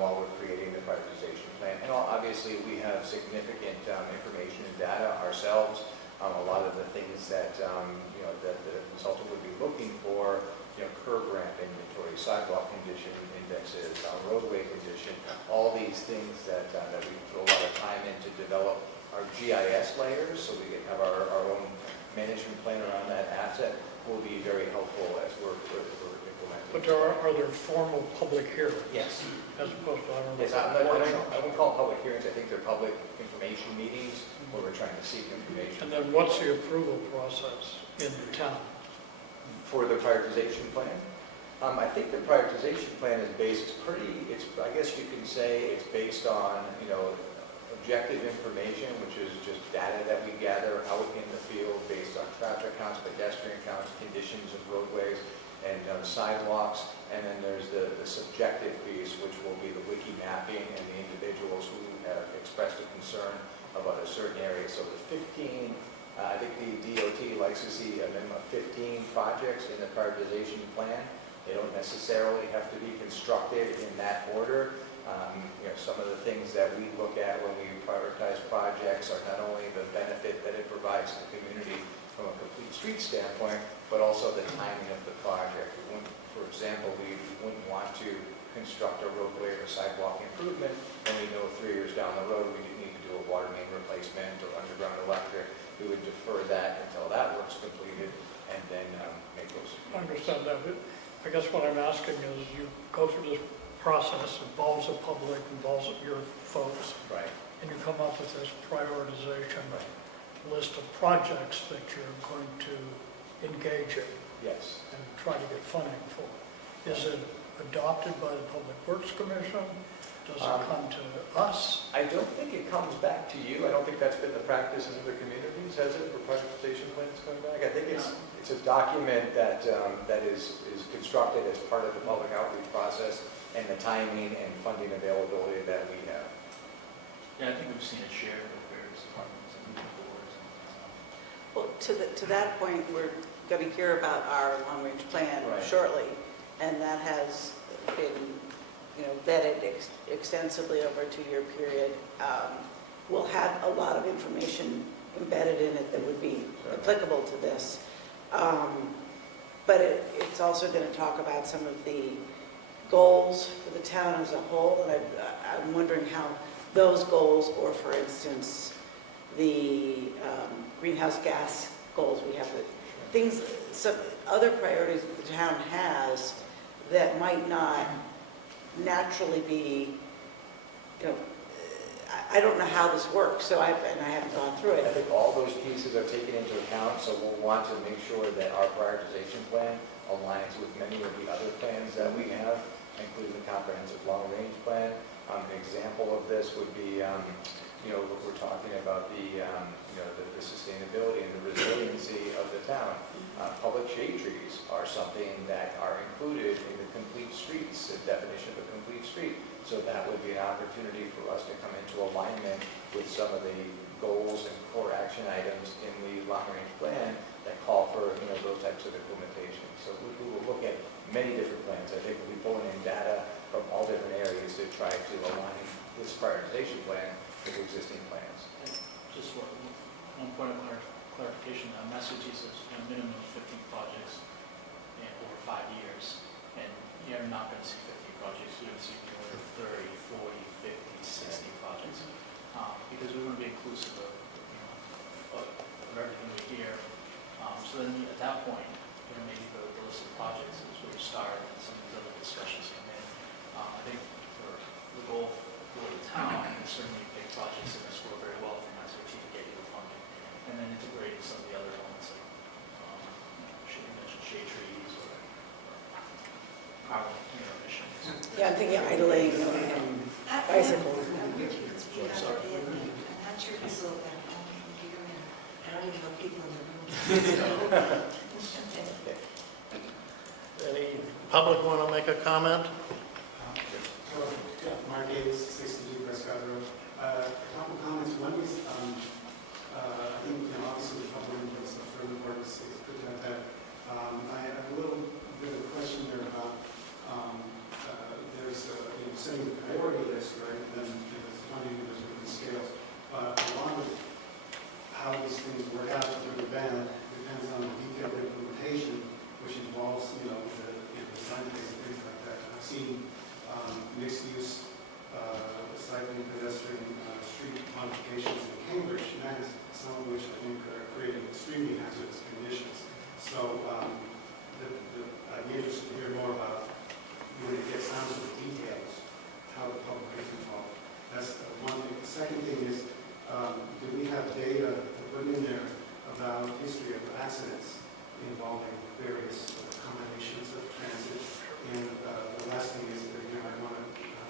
while we're creating the prioritization plan. And obviously, we have significant information and data ourselves. A lot of the things that that the consultant would be looking for, curb ramp inventory, sidewalk condition indexes, roadway condition, all these things that we put a lot of time in to develop our GIS layers, so we can have our own management plan around that asset, will be very helpful as we're implementing. But are there formal public hearings? Yes. As opposed to, Yes, I wouldn't call them public hearings. I think they're public information meetings where we're trying to seek information. And then what's the approval process in the town? For the prioritization plan? I think the prioritization plan is based, I guess you can say it's based on, objective information, which is just data that we gather out in the field based on traffic counts, pedestrian counts, conditions of roadways and sidewalks. And then there's the subjective piece, which will be the wiki mapping and the individuals who have expressed a concern about a certain area. So the 15, I think the DOT likes to see a minimum of 15 projects in the prioritization plan. They don't necessarily have to be constructed in that order. Some of the things that we look at when we prioritize projects are not only the benefit that it provides to the community from a complete street standpoint, but also the timing of the project. For example, we wouldn't want to construct a roadway or sidewalk improvement, and we know 3 years down the road we need to do a water main replacement or underground electric. We would defer that until that work's completed and then make those. I understand that, but I guess what I'm asking is you go through this process, involves the public, involves your folks, Right. and you come up with this prioritization list of projects that you're going to engage in Yes. and try to get funding for. Is it adopted by the Public Works Commission? Does it come to us? I don't think it comes back to you. I don't think that's been the practice in other communities, has it, for prioritization plans coming back? I think it's a document that is constructed as part of the public outreach process and the timing and funding availability that we have. Yeah, I think we've seen it shared with various departments and boards. Well, to that point, we're going to hear about our long-range plan Right. shortly, and that has been, vetted extensively over a 2-year period. We'll have a lot of information embedded in it that would be applicable to this. But it's also going to talk about some of the goals for the town as a whole, and I'm wondering how those goals, or for instance, the greenhouse gas goals we have, things, some other priorities that the town has that might not naturally be, I don't know how this works, so I haven't gone through I it. think all those pieces are taken into account, so we'll want to make sure that our prioritization plan aligns with many of the other plans that we have, including the comprehensive long-range plan. An example of this would be, we're talking about the sustainability and the resiliency of the town. Public shade trees are something that are included in the complete streets, the definition of a complete street. So that would be an opportunity for us to come into alignment with some of the goals and core action items in the long-range plan that call for those types of implementation. So we will look at many different plans. I think we'll be pulling in data from all different areas to try to align this prioritization plan with existing plans. Just one point of clarification, Massachusetts says a minimum of 50 projects over 5 years, and you're not going to see 50 projects, you're going to see the order of 30, 40, 50, 60 projects, because we want to be inclusive of, of everything we hear. So then at that point, maybe the list of projects is where you start, and some of these other discussions come in. I think for the goal for the town, and certainly big projects in this work very well from SAT to get you the funding, and then integrating some of the other elements like, should you mention shade trees or carbon emissions. Yeah, I'm thinking idling and bicycles. Sorry. I'm not sure people that I don't even know people in the room. Any public want to make a comment? Mark Davis, 62 Prescott Road. A couple comments. One is, I think, obviously the public input stuff for the board is good to have that. I have a little bit of a question there about, there's, setting the priority list, right, and then there's funding, there's different scales. But a lot of how these things work out, good or bad, depends on the detailed implementation, which involves, the design phase and things like that. I've seen mixed-use cycling, pedestrian, street modifications in Cambridge, Mass, some of which I think are creating extremely hazardous conditions. So I'd be interested to hear more about, when it gets down to the details, how the public is involved. That's one thing. The second thing is, do we have data to put in there about history of accidents involving various combinations of transit? And the last thing is that, I want to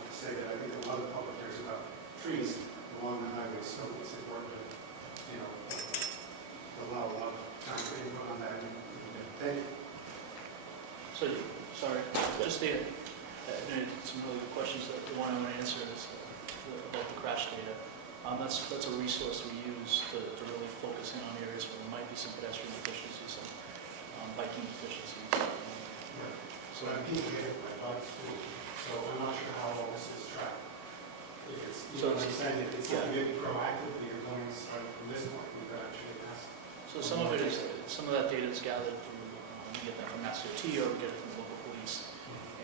say that I think a lot of the public cares about trees along the highway, so it's important to, allow a lot of time for input on that. Thank you. So, sorry, just some really good questions. The one I want to answer is about the crash data. That's a resource we use to really focus in on areas where there might be some pedestrian efficiencies, some biking efficiencies. So I'm being hit by bike school, so I'm not sure how all this is tracked. If it's, So I'm saying, if it's something maybe proactively, you're going to start from this point, we could actually ask. So some of that data is gathered from, we get that from SOT or we get it from the local police.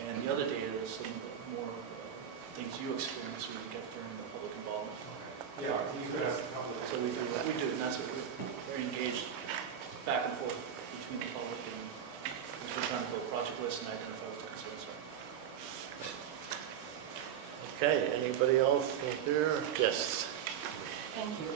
And the other data is some of the more things you experience we get during the public involvement. Yeah, you could ask the public. So we do, and that's what we're very engaged back and forth between the public and we're trying to build project lists and identify what the concerns are. Okay, anybody else here? Yes. Thank you.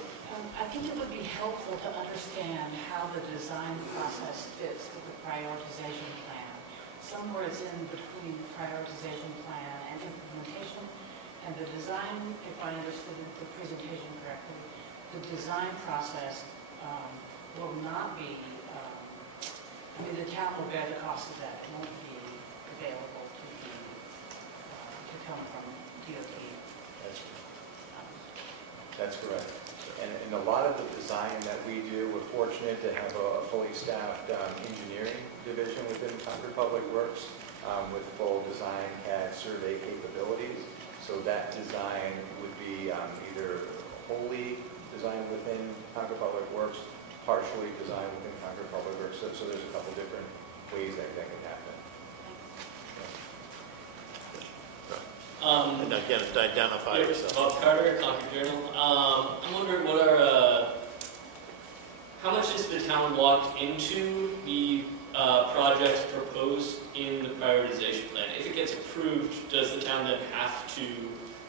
I think it would be helpful to understand how the design process fits with the prioritization plan. Somewhere it's in between the prioritization plan and implementation, and the design, if I understood the presentation correctly, the design process will not be, the town will bear the cost of that. It won't be available to come from DOT. That's correct. And a lot of the design that we do, we're fortunate to have a fully staffed engineering division within Concord Public Works with full design CAD survey capabilities. So that design would be either wholly designed within Concord Public Works, partially designed within Concord Public Works. So there's a couple different ways that can happen. And again, to identify yourself. Bob Carter, Concord Journal. I'm wondering how much is the town locked into the projects proposed in the prioritization plan? If it gets approved, does the town then have to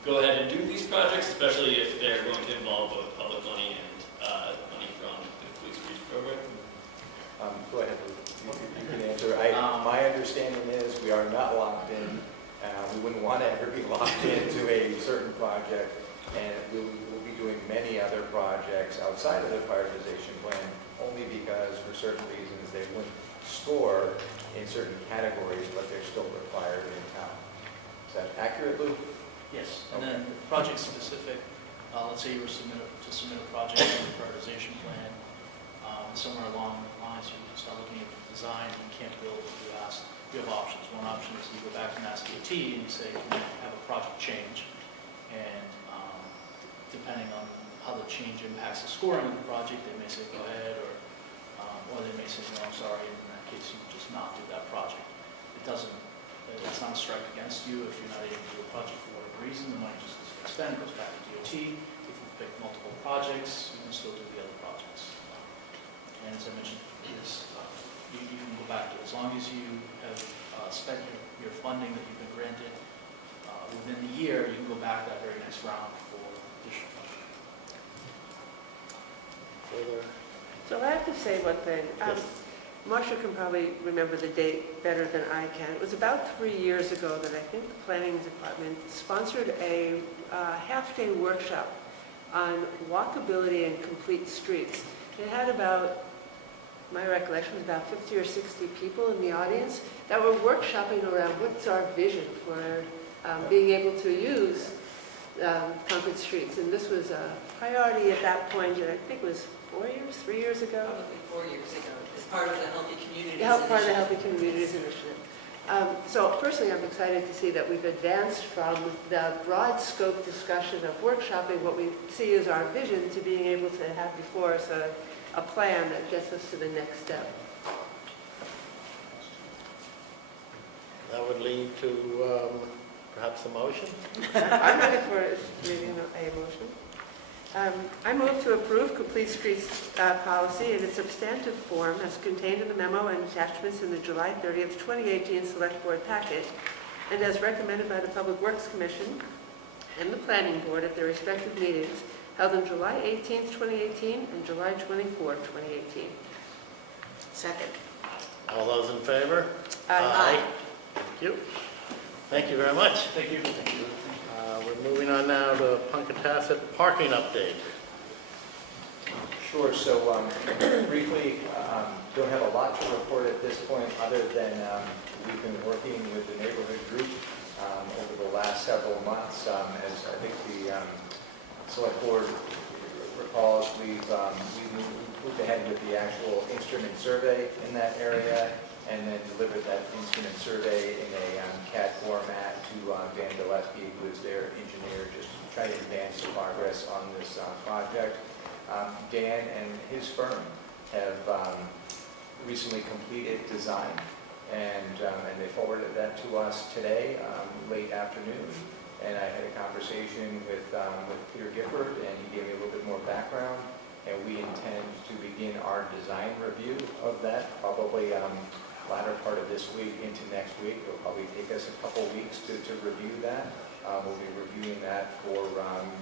go ahead and do these projects, especially if they're going to involve both public money and money from the police bridge program? Go ahead, you can answer. My understanding is we are not locked in. We wouldn't want to ever be locked into a certain project, and we will be doing many other projects outside of the prioritization plan, only because for certain reasons they wouldn't score in certain categories, but they're still required in town. Is that accurate, Lou? Yes, and then project specific, let's say you were to submit a project in the prioritization plan, somewhere along the lines you start looking at the design, you can't build what you asked. You have options. One option is you go back to Mass DOT and you say, can we have a project change? And depending on how the change impacts the scoring of the project, they may say, go ahead, or or they may say, no, I'm sorry, in that case, you just not do that project. It's not a strike against you if you're not able to do a project for whatever reason, the money just gets spent, goes back to DOT. If you pick multiple projects, you can still do the other projects. And as I mentioned, you can go back to, as long as you have spent your funding that you've been granted within the year, you can go back that very next round for additional funding. Further? So I have to say one thing. Yes. Marcia can probably remember the date better than I can. It was about 3 years ago that I think the planning department sponsored a half-day workshop on walkability and complete streets. It had about, my recollection was about 50 or 60 people in the audience that were workshopping around what's our vision for being able to use Concord streets. And this was a priority at that point, and I think it was 3 years ago. Probably 4 years ago, as part of the Healthy Communities Part of the Initiative. Healthy Communities Initiative. So personally, I'm excited to see that we've advanced from the broad scope discussion of workshopping what we see as our vision to being able to have before us a plan that gets us to the next step. That would lead to perhaps a motion? I'm ready for maybe a motion. I move to approve Complete Streets policy in its substantive form as contained in the memo and attachments in the July 30th, 2018 Select Board packet, and as recommended by the Public Works Commission and the Planning Board at their respective meetings held on July 18th, 2018 and July 24th, 2018. Second. All those in favor? Aye. Thank you. Thank you very much. Thank you. We're moving on now to Punkatasset parking update. Sure, so briefly, don't have a lot to report at this point other than we've been working with the neighborhood group over the last several months. As I think the select board recalls, we've moved ahead with the actual instrument survey in that area and then delivered that instrument survey in a CAD format to Dan Gillespie, who is their engineer, just to try to advance the progress on this project. Dan and his firm have recently completed design, and they forwarded that to us today, late afternoon. And I had a conversation with Peter Gifford, and he gave me a little bit more background. And we intend to begin our design review of that probably latter part of this week into next week. It'll probably take us a couple weeks to review that. We'll be reviewing that for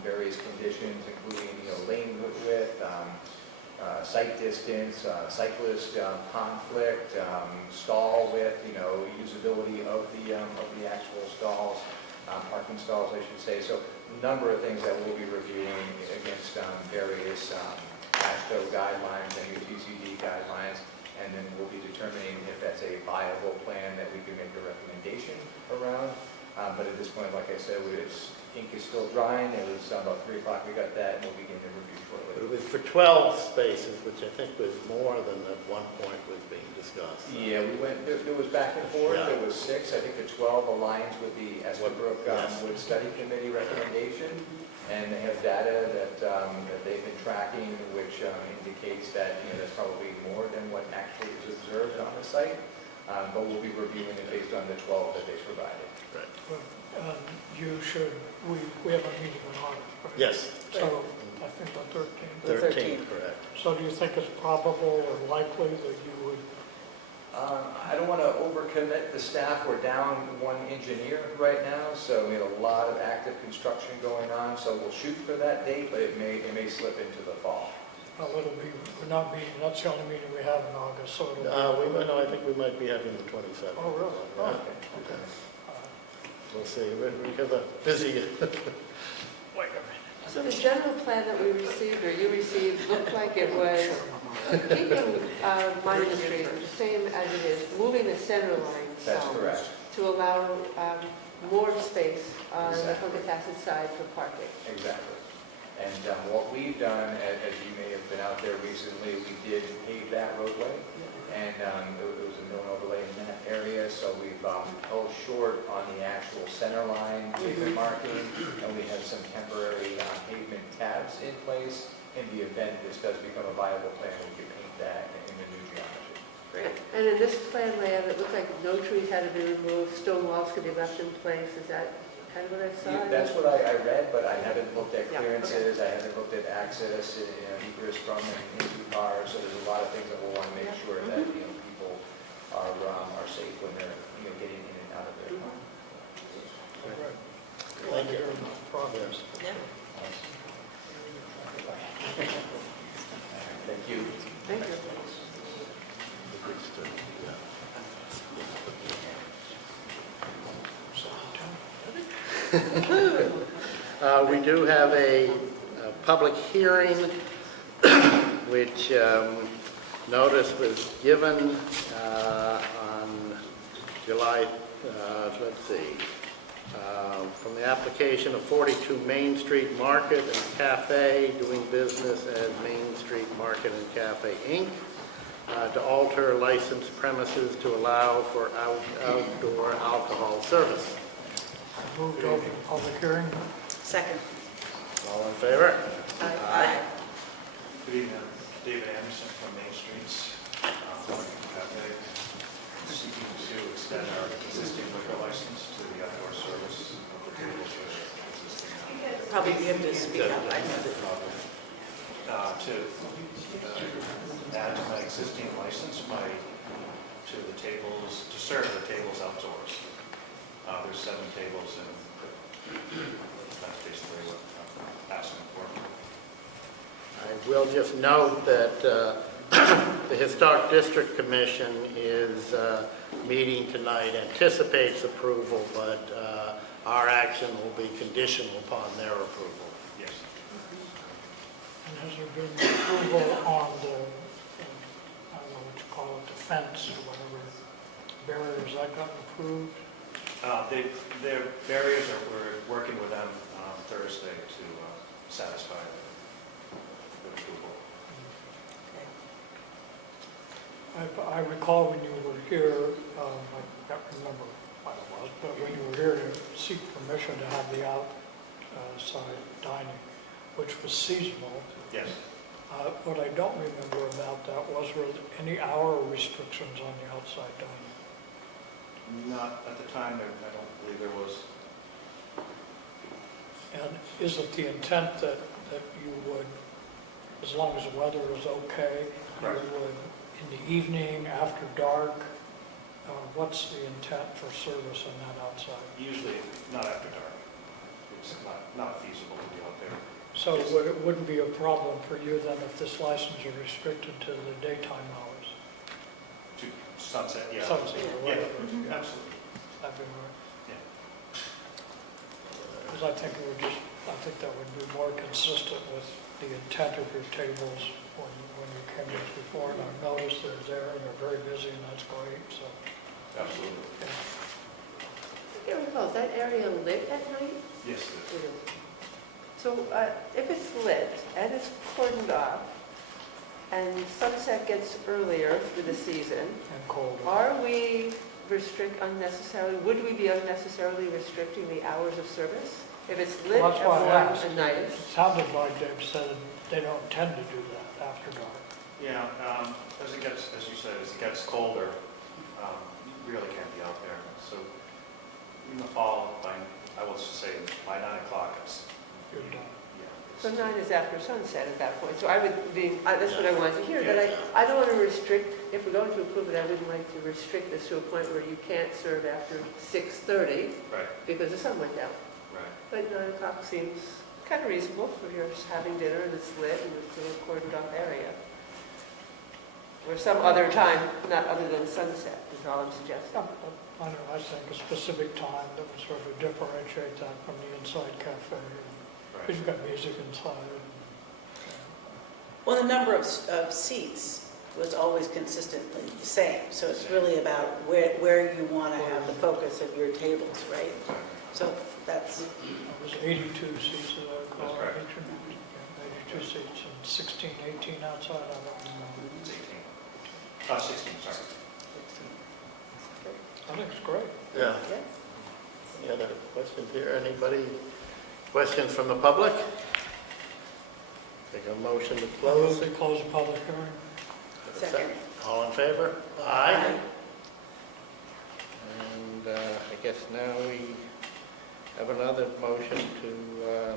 various conditions, including lane width, site distance, cyclist conflict, stall width, usability of the actual stalls, parking stalls, I should say. So a number of things that we'll be reviewing against various AASHTO guidelines and UTCD guidelines. And then we'll be determining if that's a viable plan that we can make a recommendation around. But at this point, like I said, ink is still drying. It was about 3 o'clock we got that, and we'll begin the review shortly. It was for 12 spaces, which I think was more than at one point was being discussed. Yeah, we went, there was back and forth. Yeah. There was 6. I think the 12 aligns with the Estabrook Yes. Wood Study Committee recommendation. And they have data that they've been tracking, which indicates that that's probably more than what actually is observed on the site. But we'll be reviewing it based on the 12 that they provided. Right. We have a meeting in August, right? Yes, So I think on 13th. The 13, 13th. correct. So do you think it's probable or likely that you would, I don't want to overcommit the staff. We're down one engineer right now, so we have a lot of active construction going on. So we'll shoot for that date, but it may slip into the fall. well, it'll be, we're not meeting, that's the only meeting we have in August, so it'll be. I think we might be having the 27th. Oh, really? Yeah. Okay. We'll see. We have a busy. Wait a minute. So the general plan that we received, or you received, looked like it was keeping Monument Street the same as it is, moving the center line That's south correct. to allow more space on the Exactly. Punkatasset side for parking. Exactly. And what we've done, as you may have been out there recently, we did pave that roadway. And there was a mill overlay in that area, so we've fell short on the actual center line pavement marking, and we have some temporary pavement tabs in place. In the event this does become a viable plan, we could paint that in the new geometry. Great. And in this plan layout, it looked like no trees had to be removed, stone walls could be left in place. Is that kind of what I saw? Yeah, that's what I read, but I haven't looked at Yeah, clearances, I haven't looked at access, egress from and into cars, so there's a lot of things that we'll want to make sure that, people are safe when they're, getting in and out of their home. Thank you. Progress. Yeah. Thank you. Thank you. We do have a public hearing, which notice was given on July, from the application of 42 Main Street Market and Cafe, doing business as Main Street Market and Cafe, Inc., to alter licensed premises to allow for outdoor alcohol service. Move to open public hearing. Second. All in favor? Aye. Good evening, David Anderson from Main Streets, Cafe, seeking to extend our existing liquor license to the outdoor service of the tables with existing. Probably you have to speak up. To add to my existing license, to the tables, to serve the tables outdoors. There's 7 tables and that's basically what I'm asking for. I will just note that the Historic District Commission is meeting tonight, anticipates approval, but our action will be conditional upon their approval. Yes. And has there been approval on the, I don't know what you call it, the fence or whatever, barriers that got approved? Their barriers, we're working with them Thursday to satisfy the approval. I recall when you were here, I can't remember what it was, but when you were here to seek permission to have the outside dining, which was seasonal. Yes. What I don't remember about that was there any hour restrictions on the outside dining? Not at the time, I don't believe there was. And is it the intent that you would, as long as the weather is okay, Right. you would, in the evening, after dark, what's the intent for service in that outside? Usually not after dark. It's not feasible to be out there. So it wouldn't be a problem for you then if this license is restricted to the daytime hours? To sunset, yeah. Sunset or Yeah, whatever? absolutely. That'd be right. Yeah. Because I think that would be more consistent with the intent of your tables when you came in before, and I've noticed they're there and they're very busy, and that's great, so. Absolutely. Yeah, well, is that area lit at night? Yes, it is. It is. So if it's lit and it's cordoned off and sunset gets earlier through the season, And cold. are we would we be unnecessarily restricting the hours of service? If it's lit Well, at that's why I morning asked. and night? It sounded like Dave said they don't tend to do that after dark. Yeah, as you said, as it gets colder, you really can't be out there. So in the fall, I will just say by 9 o'clock, it's, You're done. yeah. So 9 is after sunset at that point. So I would be, that's what I wanted to hear, but I don't want to restrict, if we're going to approve it, I wouldn't like to restrict this to a point where you can't serve after 6:30 Right, because the sun went down. right. But 9 o'clock seems kind of reasonable for your having dinner and it's lit and it's in a cordoned off area. Or some other time, not other than sunset, is all I'm suggesting. I don't know, I think a specific time that would sort of differentiate that from the inside cafe. Because you've got music inside. Well, the number of seats was always consistently the same, so it's really about where you want to have the focus of your tables, right? So that's, It was 82 seats, as I recall. That's correct. 82 seats and 16, 18 outside, I don't remember. It's 18. 16, sorry. I think it's great. Yeah. Yes. Any other questions here? Anybody? Questions from the public? Take a motion to Close close. the public hearing. Second. All in favor? Aye. And I guess now we have another motion to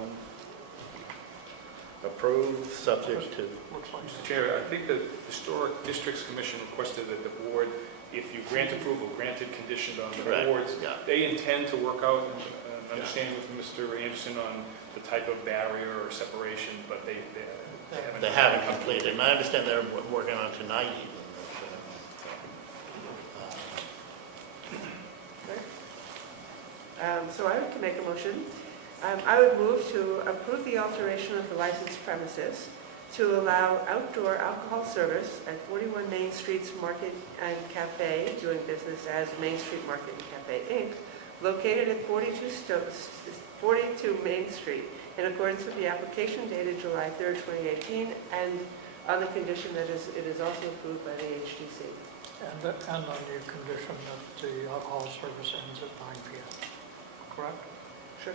approve, subject to, Looks like Mr. Chair, I think the Historic Districts Commission requested that the board, if you grant approval, granted conditioned on the Correct, boards, yeah. they intend to work out and understand with Mr. Anderson on the type of barrier or separation, but they haven't. They haven't completed, and I understand they're working on it tonight even. So I can make a motion. I would move to approve the alteration of the licensed premises to allow outdoor alcohol service at 41 Main Street's Market and Cafe, doing business as Main Street Market and Cafe, Inc., located at 42 Main Street, in accordance with the application dated July 3rd, 2018, and on the condition that it is also approved by the HDC. And on the condition that the alcohol service ends at 9 p.m. Correct? Sure.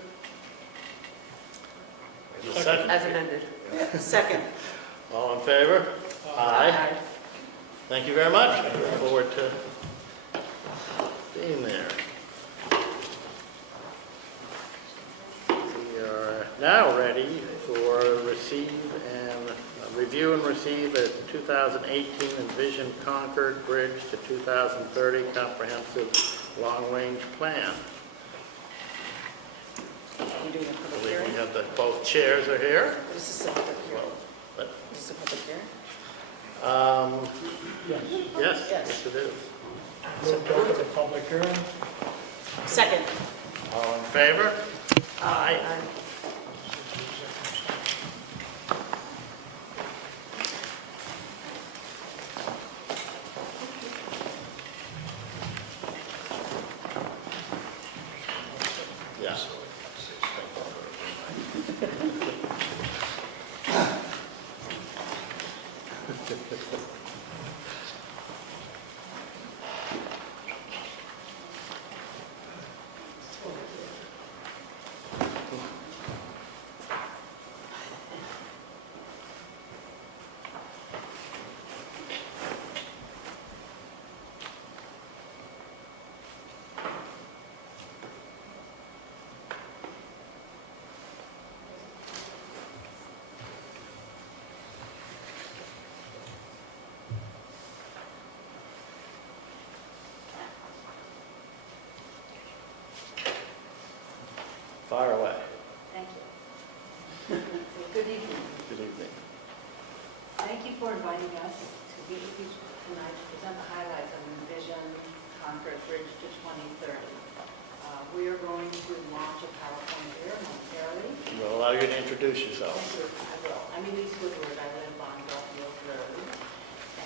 Is there a second? As amended. Second. All in favor? Aye. Thank you very much. I look forward to being there. We are now ready for review and receive a 2018 Envision Concord Bridge to 2030 Comprehensive Long-Range Plan. Are we doing a I public believe hearing? we have both chairs are here. This is a public hearing. But, Is this a public hearing? Yes. yes, yes it is. Move to open the public hearing. Second. All in favor? Aye. Yes. Fire away. Thank you. Good evening. Good evening. Thank you for inviting us to be with you tonight to present the highlights of Envision Concord Bridge to 2030. We are going to launch a PowerPoint here momentarily. We'll allow you to introduce yourself. Thank you. I will. I'm Elise Woodward. I live on Garfield Road.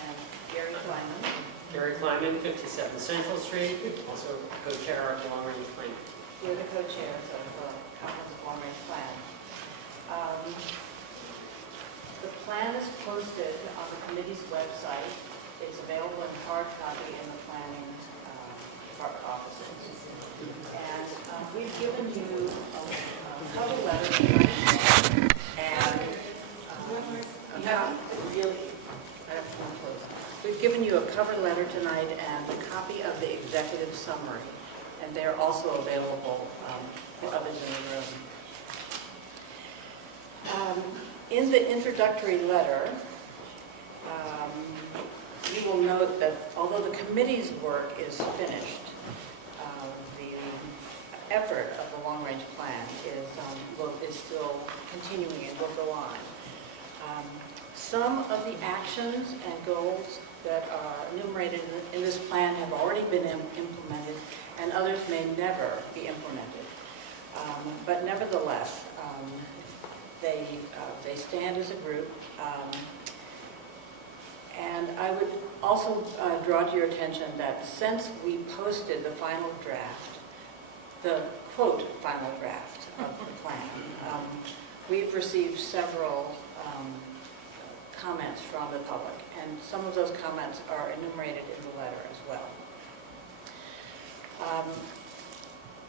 And Gary Kleiman. Gary Kleiman, 57 Central Street, also co-chair of the Long Range Plan. You're the co-chairs of the Comprehensive Long Range Plan. The plan is posted on the committee's website. It's available in hard copy in the planning offices. And we've given you a cover letter tonight, and we've given you a cover letter tonight and a copy of the executive summary, and they're also available for others in the room. In the introductory letter, you will note that although the committee's work is finished, the effort of the long-range plan is still continuing and will go on. Some of the actions and goals that are enumerated in this plan have already been implemented, and others may never be implemented. But nevertheless, they stand as a group. And I would also draw to your attention that since we posted the final draft, the quote final draft of the plan, we've received several comments from the public, and some of those comments are enumerated in the letter as well.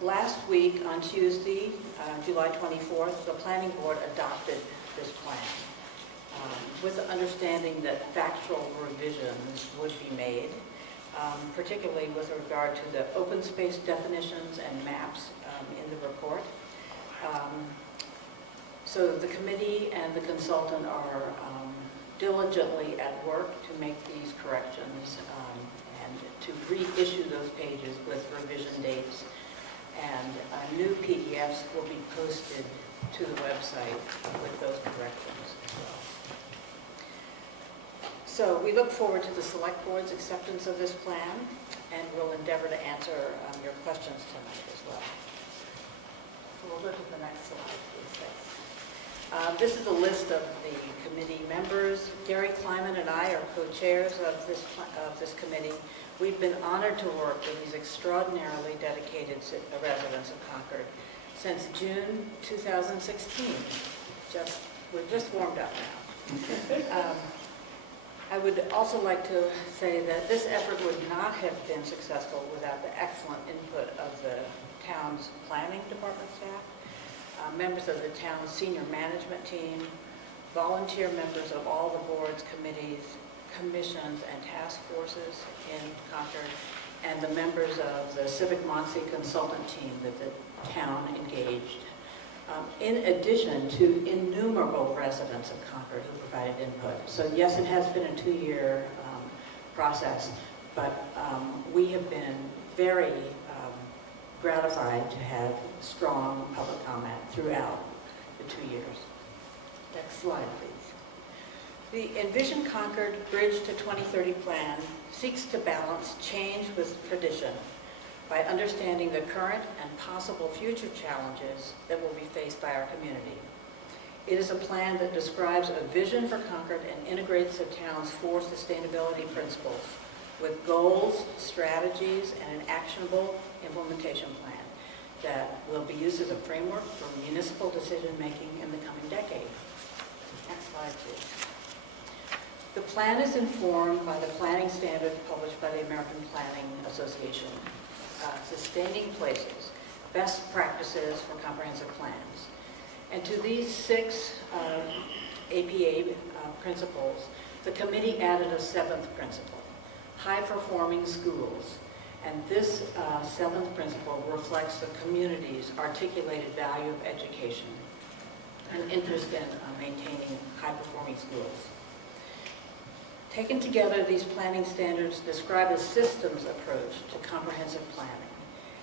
Last week, on Tuesday, July 24th, the Planning Board adopted this plan. with the understanding that factual revisions would be made, particularly with regard to the open space definitions and maps in the report. So the committee and the consultant are diligently at work to make these corrections and to reissue those pages with revision dates. And new PDFs will be posted to the website with those corrections. So we look forward to the Select Board's acceptance of this plan, and we'll endeavor to answer your questions tonight as well. So we'll go to the next slide, please. Thanks. This is a list of the committee members. Gary Kleiman and I are co-chairs of this committee. We've been honored to work with these extraordinarily dedicated residents of Concord since June 2016. We're just warmed up now. I would also like to say that this effort would not have been successful without the excellent input of the town's planning department staff, members of the town's senior management team, volunteer members of all the boards, committees, commissions, and task forces in Concord, and the members of the Civic Monsi consultant team that the town engaged, in addition to innumerable residents of Concord who provided input. So yes, it has been a 2-year process, but we have been very gratified to have strong public comment throughout the 2 years. Next slide, please. The Envision Concord Bridge to 2030 plan seeks to balance change with tradition by understanding the current and possible future challenges that will be faced by our community. It is a plan that describes a vision for Concord and integrates the town's 4 sustainability principles with goals, strategies, and an actionable implementation plan that will be used as a framework for municipal decision-making in the coming decade. Next slide, please. The plan is informed by the planning standards published by the American Planning Association, Sustaining Places, Best Practices for Comprehensive Plans. And to these 6 APA principles, the committee added a 7th principle, high-performing schools. And this 7th principle reflects the community's articulated value of education and interest in maintaining high-performing schools. Taken together, these planning standards describe a systems approach to comprehensive planning,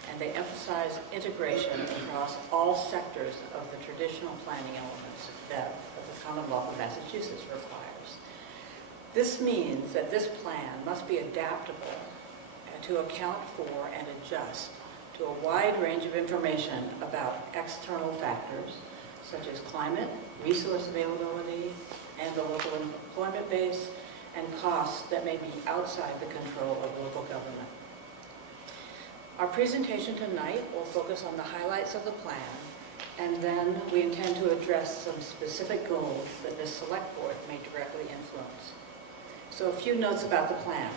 and they emphasize integration across all sectors of the traditional planning elements that the Commonwealth of Massachusetts requires. This means that this plan must be adaptable to account for and adjust to a wide range of information about external factors such as climate, resource availability, and the local employment base, and costs that may be outside the control of local government. Our presentation tonight will focus on the highlights of the plan, and then we intend to address some specific goals that the Select Board may directly influence. So a few notes about the plan.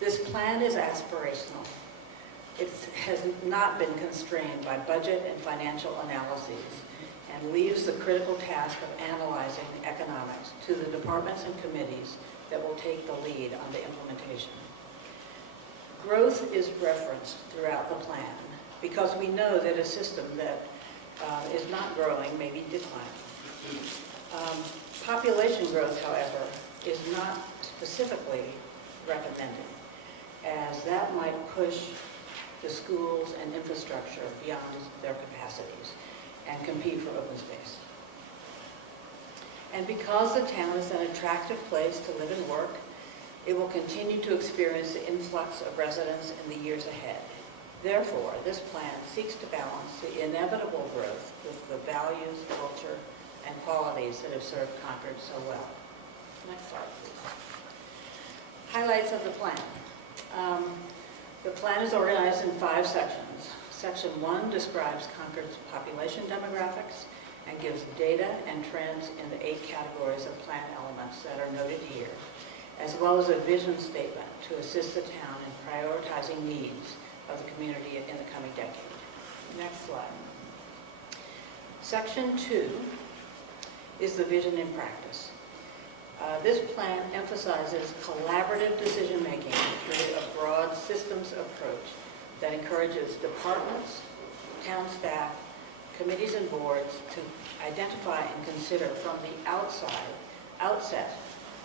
This plan is aspirational. It has not been constrained by budget and financial analyses and leaves the critical task of analyzing economics to the departments and committees that will take the lead on the implementation. Growth is referenced throughout the plan because we know that a system that is not growing may be declining. Population growth, however, is not specifically recommended, as that might push the schools and infrastructure beyond their capacities and compete for open space. And because the town is an attractive place to live and work, it will continue to experience the influx of residents in the years ahead. Therefore, this plan seeks to balance the inevitable growth with the values, culture, and qualities that have served Concord so well. Next slide, please. Highlights of the plan. The plan is organized in 5 sections. Section 1 describes Concord's population demographics and gives data and trends in the 8 categories of plan elements that are noted here, as well as a vision statement to assist the town in prioritizing needs of the community in the coming decade. Next slide. Section 2 is the vision in practice. This plan emphasizes collaborative decision-making through a broad systems approach that encourages departments, town staff, committees and boards to identify and consider from the outset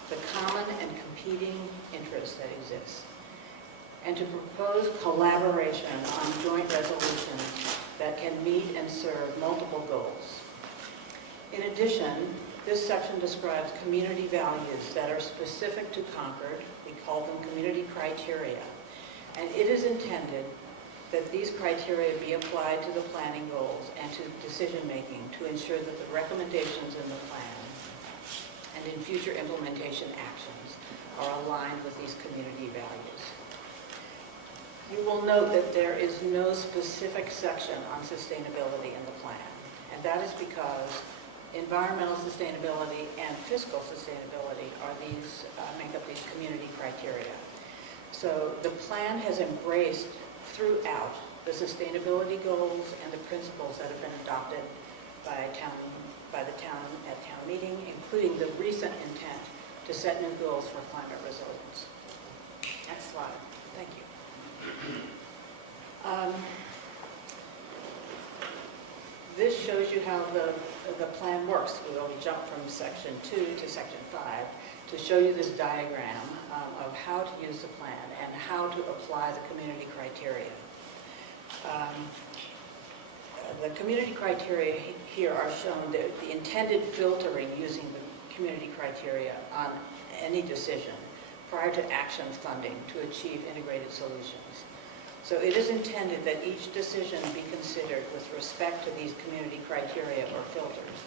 the common and competing interests that exist, and to propose collaboration on joint resolutions that can meet and serve multiple goals. In addition, this section describes community values that are specific to Concord. We call them community criteria. And it is intended that these criteria be applied to the planning goals and to decision-making to ensure that the recommendations in the plan and in future implementation actions are aligned with these community values. You will note that there is no specific section on sustainability in the plan, and that is because environmental sustainability and fiscal sustainability are make up these community criteria. So the plan has embraced throughout the sustainability goals and the principles that have been adopted by the town at town meeting, including the recent intent to set new goals for climate resilience. Next slide. Thank you. This shows you how the plan works. We'll jump from section 2 to section 5 to show you this diagram of how to use the plan and how to apply the community criteria. The community criteria here are shown, the intended filtering using the community criteria on any decision prior to action funding to achieve integrated solutions. So it is intended that each decision be considered with respect to these community criteria or filters.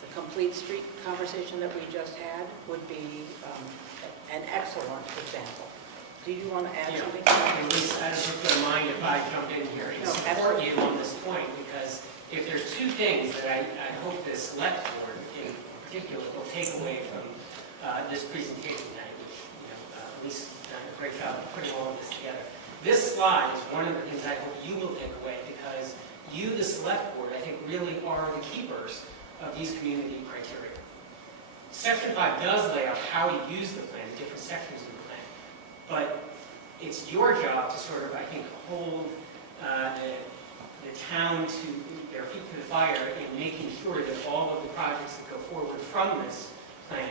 The complete street conversation that we just had would be an excellent example. Do you want to add something? At least I don't mind if I jump in here and No, support you on this point, because if there's two things that I hope the select board in particular will take away from this presentation tonight, which at least done a great job of putting all of this together. This slide is one of the things I hope you will take away, because you, the select board, I think really are the keepers of these community criteria. Section 5 does lay out how to use the plan, the different sections of the plan, but it's your job to sort of, I think, hold the town to their feet to the fire in making sure that all of the projects that go forward from this plan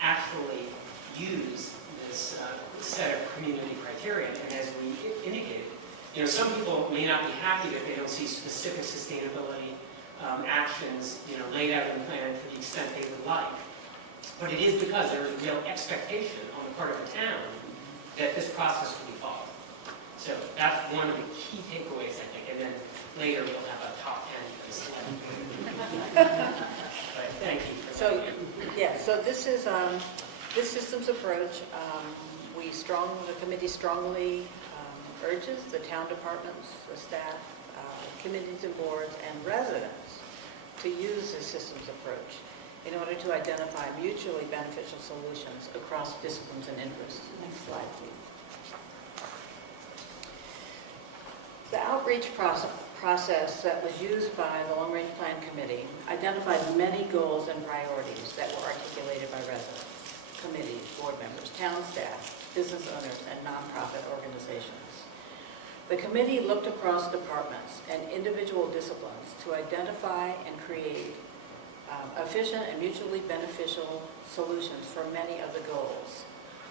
actually use this set of community criteria. And as we indicated, some people may not be happy that they don't see specific sustainability actions, laid out in the plan to the extent they would like. But it is because there is a real expectation on the part of the town that this process will be followed. So that's one of the key takeaways, I think. And then later we'll have a top 10 for the select. But thank you for So, that. yeah, so this is this systems approach. The committee strongly urges the town departments, the staff, committees and boards, and residents to use this systems approach in order to identify mutually beneficial solutions across disciplines and interests. Next slide, please. The outreach process that was used by the Long Range Plan Committee identified many goals and priorities that were articulated by residents, committees, board members, town staff, business owners, and nonprofit organizations. The committee looked across departments and individual disciplines to identify and create efficient and mutually beneficial solutions for many of the goals.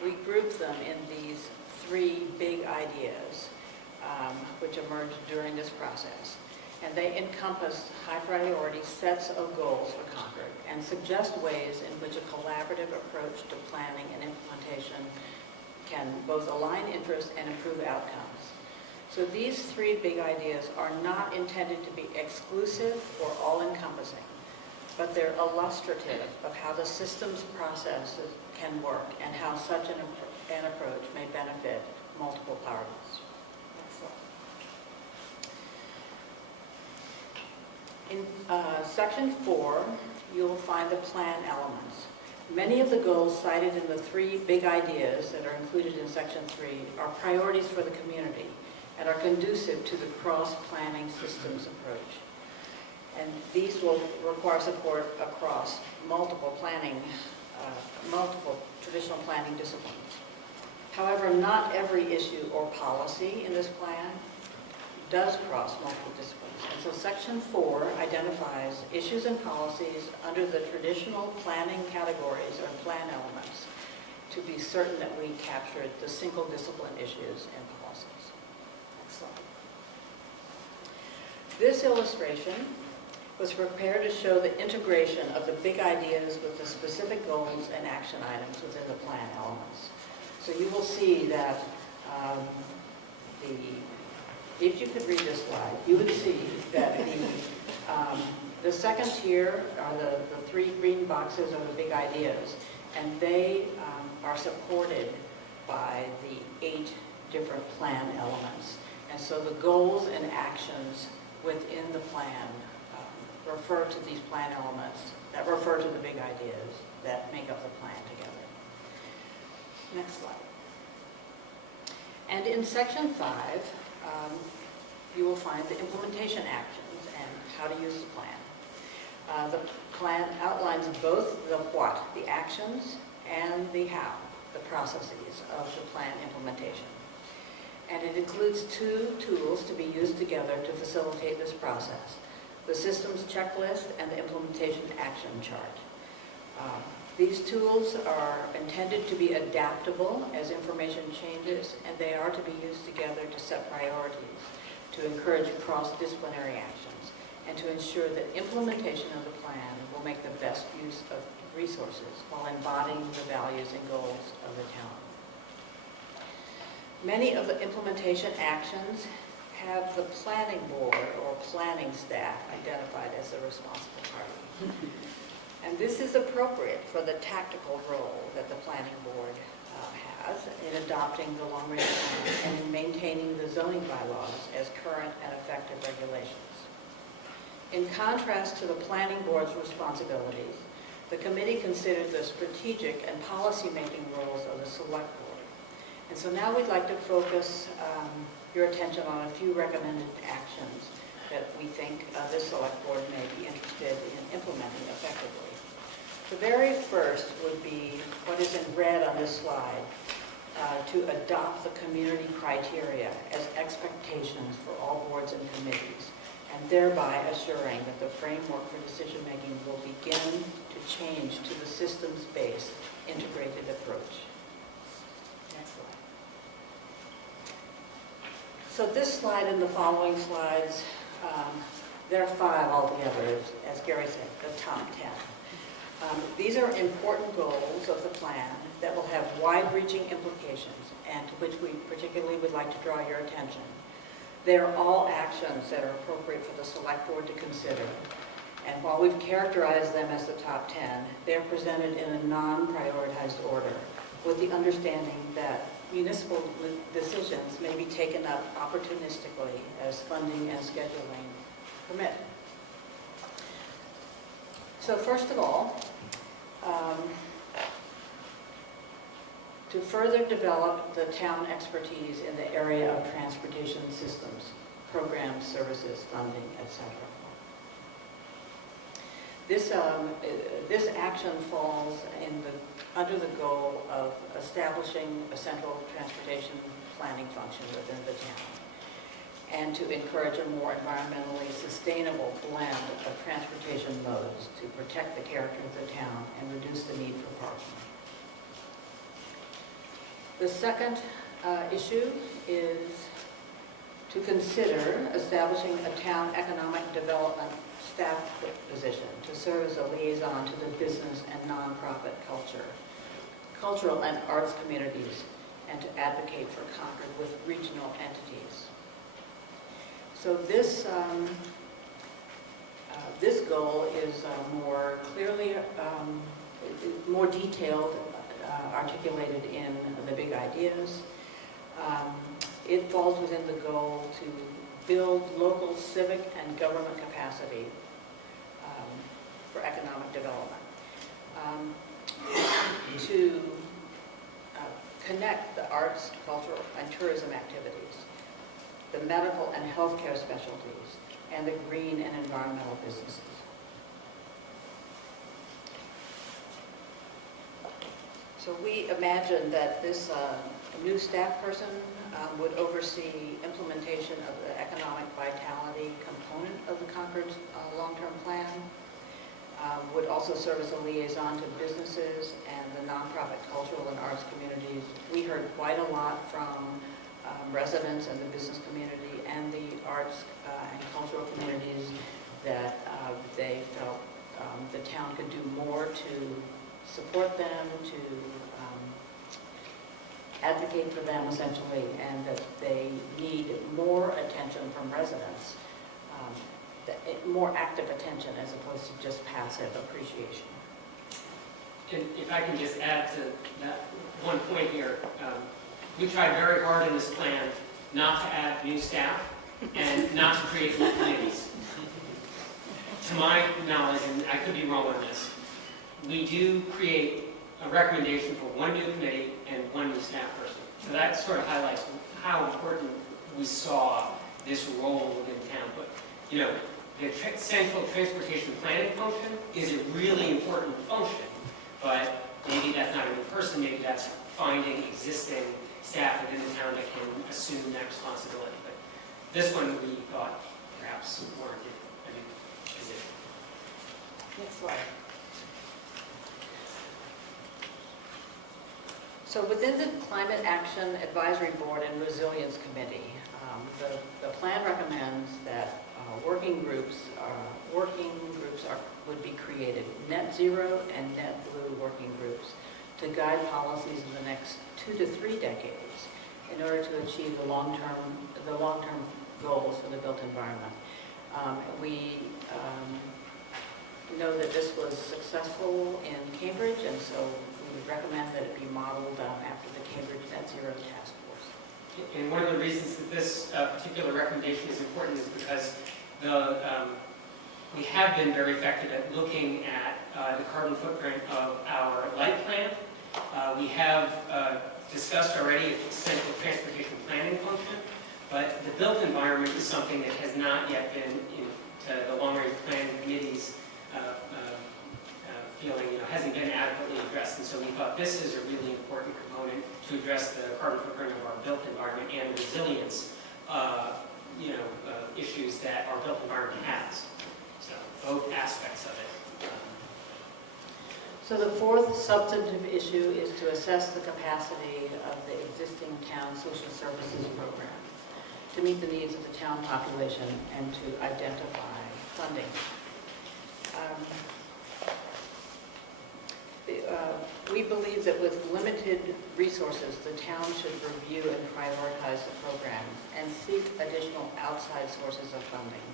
We grouped them in these 3 big ideas, which emerged during this process. And they encompass high priority sets of goals for Concord and suggest ways in which a collaborative approach to planning and implementation can both align interests and improve outcomes. So these 3 big ideas are not intended to be exclusive or all-encompassing, but they're illustrative of how the systems processes can work and how such an approach may benefit multiple parties. Next slide. In section 4, you'll find the plan elements. Many of the goals cited in the 3 big ideas that are included in section 3 are priorities for the community and are conducive to the cross-planning systems approach. And these will require support across multiple planning multiple traditional planning disciplines. However, not every issue or policy in this plan does cross multiple disciplines. And so Section 4 identifies issues and policies under the traditional planning categories or plan elements to be certain that we captured the single discipline issues and policies. Next slide. This illustration was prepared to show the integration of the big ideas with the specific goals and action items within the plan elements. So you will see that if you could read this slide, you would see that the second tier are the three green boxes are the big ideas, and they are supported by the 8 different plan elements. And so the goals and actions within the plan refer to these plan elements that refer to the big ideas that make up the plan together. Next slide. And in Section 5, you will find the implementation actions and how to use the plan. The plan outlines both the what, the actions, and the how, the processes of the plan implementation. And it includes 2 tools to be used together to facilitate this process: the systems checklist and the implementation action chart. These tools are intended to be adaptable as information changes, and they are to be used together to set priorities, to encourage cross-disciplinary actions, and to ensure that implementation of the plan will make the best use of resources while embodying the values and goals of the town. Many of the implementation actions have the planning board or planning staff identified as the responsible party. And this is appropriate for the tactical role that the planning board has in adopting the long-range plan and in maintaining the zoning bylaws as current and effective regulations. In contrast to the planning board's responsibilities, the committee considered the strategic and policy-making roles of the select board. And so now we'd like to focus your attention on a few recommended actions that we think this select board may be interested in implementing effectively. The very first would be what is in red on this slide, to adopt the community criteria as expectations for all boards and committees, and thereby assuring that the framework for decision-making will begin to change to the systems-based integrated approach. Next slide. So this slide and the following slides, there are 5 altogether, as Gary said, the top 10. These are important goals of the plan that will have wide-reaching implications and to which we particularly would like to draw your attention. They are all actions that are appropriate for the select board to consider. And while we've characterized them as the top 10, they're presented in a non-prioritized order with the understanding that municipal decisions may be taken up opportunistically as funding and scheduling permit. So first of all, to further develop the town expertise in the area of transportation systems, programs, services, funding, etc. This action falls under the goal of establishing a central transportation planning function within the town, and to encourage a more environmentally sustainable blend of transportation modes to protect the character of the town and reduce the need for parking. The second issue is to consider establishing a town economic development staff position to serve as a liaison to the business and nonprofit cultural and arts communities, and to advocate for Concord with regional entities. So this goal is more clearly, more detailed, articulated in the big ideas. It falls within the goal to build local civic and government capacity for economic development, to connect the arts, cultural, and tourism activities, the medical and healthcare specialties, and the green and environmental businesses. So we imagine that this new staff person would oversee implementation of the economic vitality component of the Concord long-term plan, would also serve as a liaison to businesses and the nonprofit cultural and arts communities. We heard quite a lot from residents and the business community and the arts and cultural communities that they felt the town could do more to support them, to advocate for them essentially, and that they need more attention from residents, more active attention as opposed to just passive appreciation. And if I can just add to that one point here, we tried very hard in this plan not to add new staff and not to create new committees. To my knowledge, and I could be wrong on this, we do create a recommendation for one new committee and one new staff person. So that sort of highlights how important we saw this role within town. But, you know, the central transportation planning function is a really important function, but maybe that's not a new person, maybe that's finding existing staff within the town that can assume that responsibility. But this one we thought perhaps warranted a new position. Next slide. So within the Climate Action Advisory Board and Resilience Committee, the plan recommends that working groups would be created, net zero and net blue working groups, to guide policies in the next 2 to 3 decades in order to achieve the long-term goals for the built environment. We know that this was successful in Cambridge, and so we would recommend that it be modeled after the Cambridge Net Zero Task Force. And one of the reasons that this particular recommendation is important is because we have been very effective at looking at the carbon footprint of our light plan. We have discussed already a central transportation planning function, but the built environment is something that has not yet been to the long-range plan committee's feeling, hasn't been adequately addressed. And so we thought this is a really important component to address the carbon footprint of our built environment and the resilience issues that our built environment has. So both aspects of it. So the fourth substantive issue is to assess the capacity of the existing town social services program to meet the needs of the town population and to identify funding. We believe that with limited resources, the town should review and prioritize the program and seek additional outside sources of funding.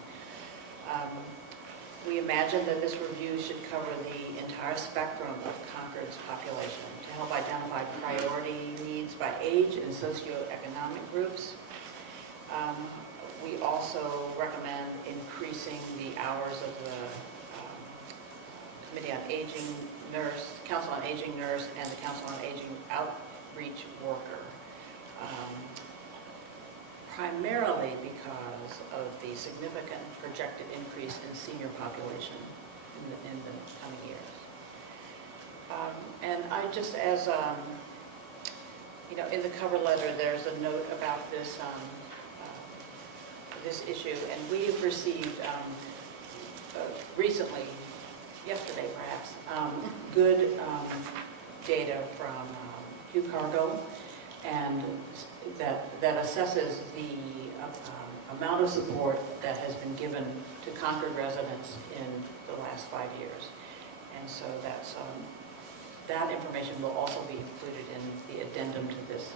We imagine that this review should cover the entire spectrum of Concord's population to help identify priority needs by age and socioeconomic groups. We also recommend increasing the hours of the Committee on Aging Nurse, Council on Aging Nurse, and the Council on Aging Outreach Worker. Primarily because of the significant projected increase in senior population in the coming years. And I just, as in the cover letter, there's a note about this this issue, and we have received recently, yesterday perhaps, good data from Hugh Cargill, and that assesses the amount of support that has been given to Concord residents in the last 5 years. And so that's, that information will also be included in the addendum to this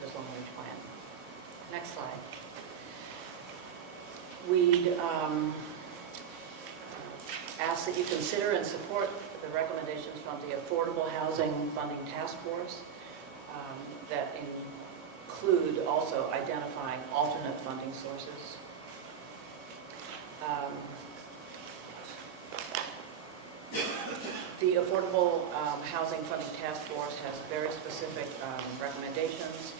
long-range plan. Next slide. We'd ask that you consider and support the recommendations from the Affordable Housing Funding Task Force that include also identifying alternate funding sources. The Affordable Housing Funding Task Force has very specific recommendations,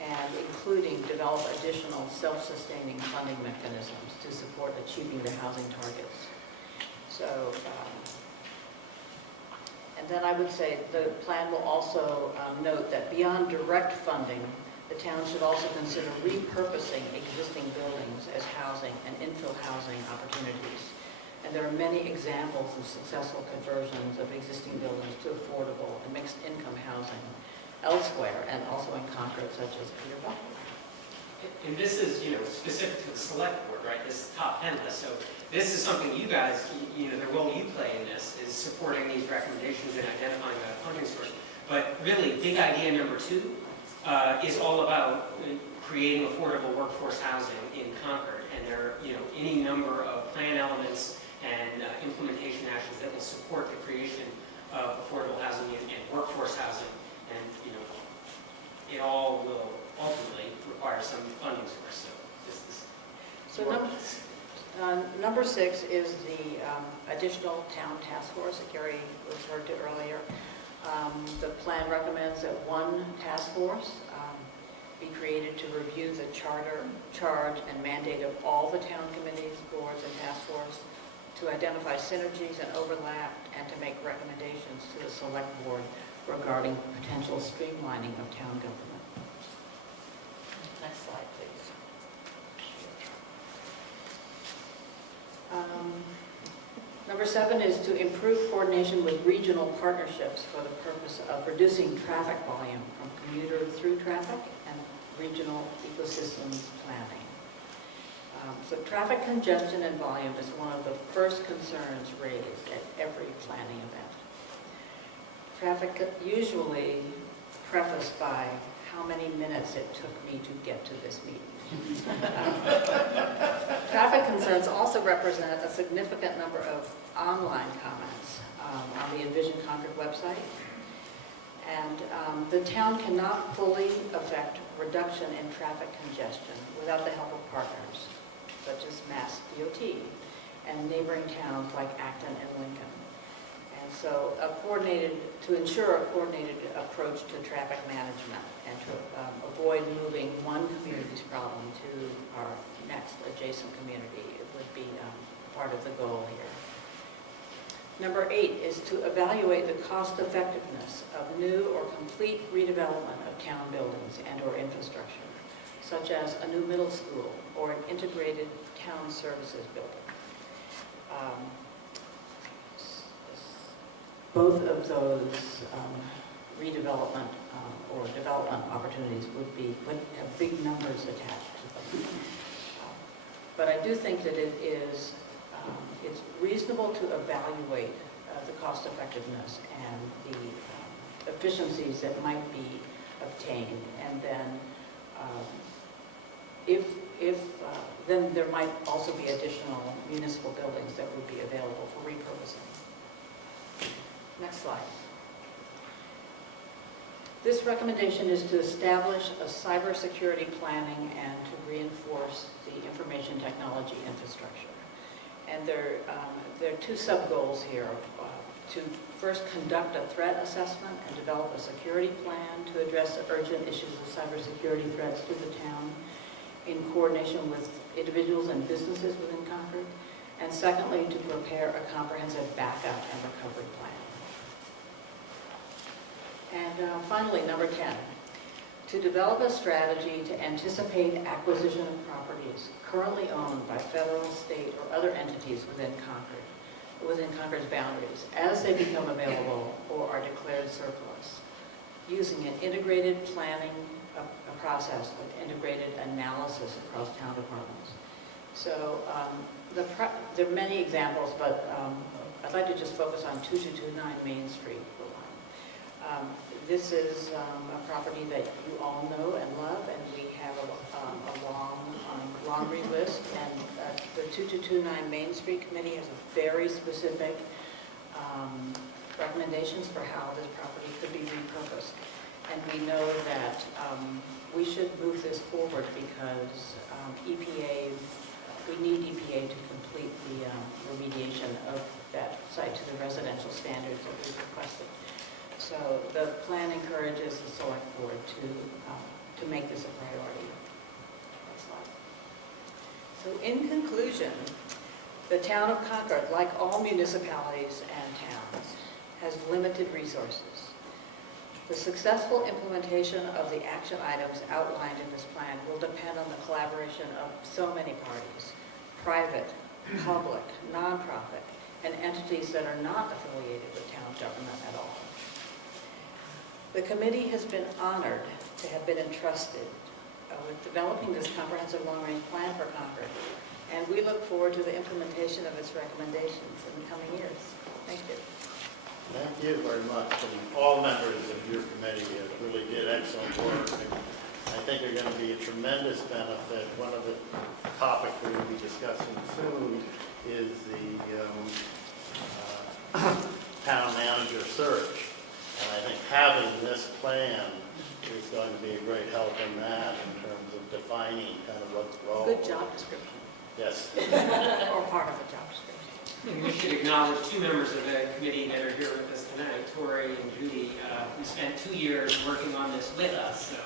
and including develop additional self-sustaining funding mechanisms to support achieving the housing targets. So, And then I would say the plan will also note that beyond direct funding, the town should also consider repurposing existing buildings as housing and infill housing opportunities. And there are many examples of successful conversions of existing buildings to affordable and mixed income housing elsewhere and also in Concord, such as Peter Buckler. And this is, specific to the select board, right? This is top 10 list. So this is something you guys, the role you play in this is supporting these recommendations and identifying that funding source. But really, big idea number 2 is all about creating affordable workforce housing in Concord. And there are, any number of plan elements and implementation actions that will support the creation of affordable housing and workforce housing. And, it all will ultimately require some funding source. So this is Number 6 is the additional town task force that Gary referred to earlier. The plan recommends that one task force be created to review the charter, charge, and mandate of all the town committees, boards, and task force, to identify synergies and overlap, and to make recommendations to the select board regarding potential streamlining of town government. Next slide, please. Number 7 is to improve coordination with regional partnerships for the purpose of reducing traffic volume from commuter through traffic and regional ecosystems planning. So traffic congestion and volume is one of the first concerns raised at every planning event. Traffic usually prefaced by how many minutes it took me to get to this meeting. Traffic concerns also represent a significant number of online comments on the Envision Concord website. And the town cannot fully affect reduction in traffic congestion without the help of partners, such as Mass DOT and neighboring towns like Acton and Lincoln. And so to ensure a coordinated approach to traffic management and to avoid moving one community's problem to our next adjacent community, it would be part of the goal here. Number 8 is to evaluate the cost effectiveness of new or complete redevelopment of town buildings and or infrastructure, such as a new middle school or an integrated town services building. Both of those redevelopment or development opportunities would have big numbers attached to them. But I do think that it's reasonable to evaluate the cost effectiveness and the efficiencies that might be obtained, and then then there might also be additional municipal buildings that would be available for repurposing. Next slide. This recommendation is to establish a cybersecurity planning and to reinforce the information technology infrastructure. And there are 2 sub-goals here. To first conduct a threat assessment and develop a security plan to address the urgent issues of cybersecurity threats to the town in coordination with individuals and businesses within Concord. And secondly, to prepare a comprehensive backup and recovery plan. And finally, number 10, to develop a strategy to anticipate acquisition of properties currently owned by federal, state, or other entities within Concord's boundaries as they become available or are declared surplus, using an integrated planning process with integrated analysis across town departments. So there are many examples, but I'd like to just focus on 2229 Main Street for one. This is a property that you all know and love, and we have a long laundry list. And the 2229 Main Street Committee has a very specific recommendations for how this property could be repurposed. And we know that we should move this forward because we need EPA to complete the remediation of that site to the residential standards that we've requested. So the plan encourages the select board to make this a priority. Next slide. So in conclusion, the town of Concord, like all municipalities and towns, has limited resources. The successful implementation of the action items outlined in this plan will depend on the collaboration of so many parties, private, public, nonprofit, and entities that are not affiliated with town government at all. The committee has been honored to have been entrusted with developing this comprehensive long-range plan for Concord, and we look forward to the implementation of its recommendations in the coming years. Thank you. Thank you very much, and all members of your committee really did excellent work. And I think they're going to be a tremendous benefit. One of the topics we're going to be discussing soon is the town manager search. And I think having this plan is going to be a great help in that in terms of defining kind of what the role. Good job description, Yes. or part of the job description. And we should acknowledge two members of the committee that are here with us tonight, Tori and Judy, who spent 2 years working on this with us. So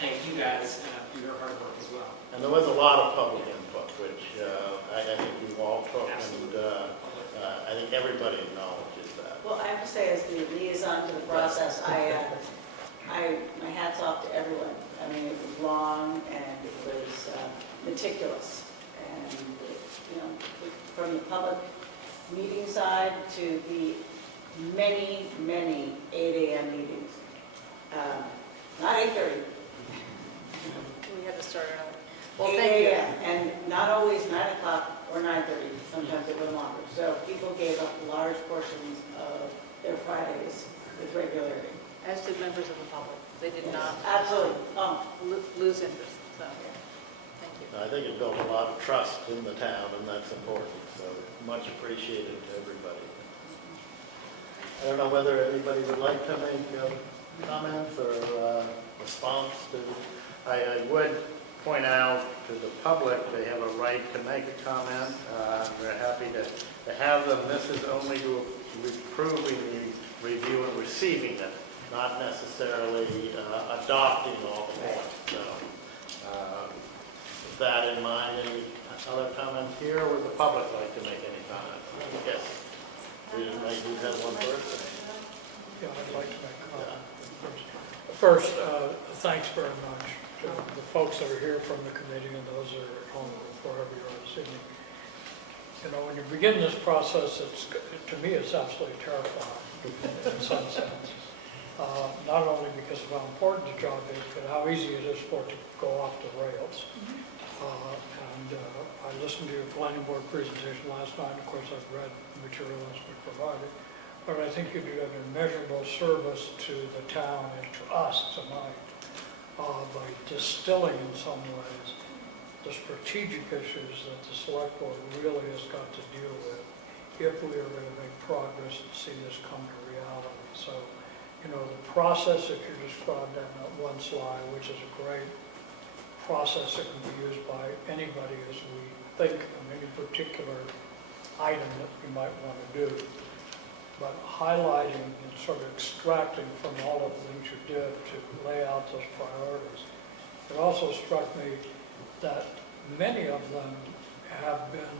thank you guys for your hard work as well. And there was a lot of public input, which I think you all took, and I think everybody acknowledges that. Well, I have to say, as the liaison to the process, my hat's off to everyone. I mean, it was long and it was meticulous. And, you know, from the public meeting side to the many, many 8 a.m. meetings. Not 8:30. We had to start early. Well, 8 thank you. a.m. And not always 9 o'clock or 9:30. Sometimes it went longer. So people gave up large portions of their Fridays with regularity. As did members of the public. They did not Absolutely. lose interest, so, thank you. I think it built a lot of trust in the town, and that's important, so much appreciated to everybody. I don't know whether anybody would like to make comments or response to. I would point out to the public, they have a right to make a comment. We're happy to have them. This is only to approving the review and receiving it, not necessarily adopting all the points. So, with that in mind, any other comments here, or would the public like to make any comments? Yes. You have one first? Yeah, I'd like to make a comment first. Thanks very much to the folks that are here from the committee and those that are at home wherever you are this evening. You know, when you begin this process, to me, it's absolutely terrifying in some sense. Not only because of how important the job is, but how easy it is for it to go off the rails. I listened to your planning board presentation last night. Of course, I've read the material that's been provided. But I think you do an immeasurable service to the town and to us tonight by distilling in some ways the strategic issues that the select board really has got to deal with if we are going to make progress and see this come to reality. So, you know, the process that you described on that one slide, which is a great process that can be used by anybody as we think of any particular item that we might want to do. But highlighting and sort of extracting from all of the things you did to lay out those priorities. It also struck me that many of them have been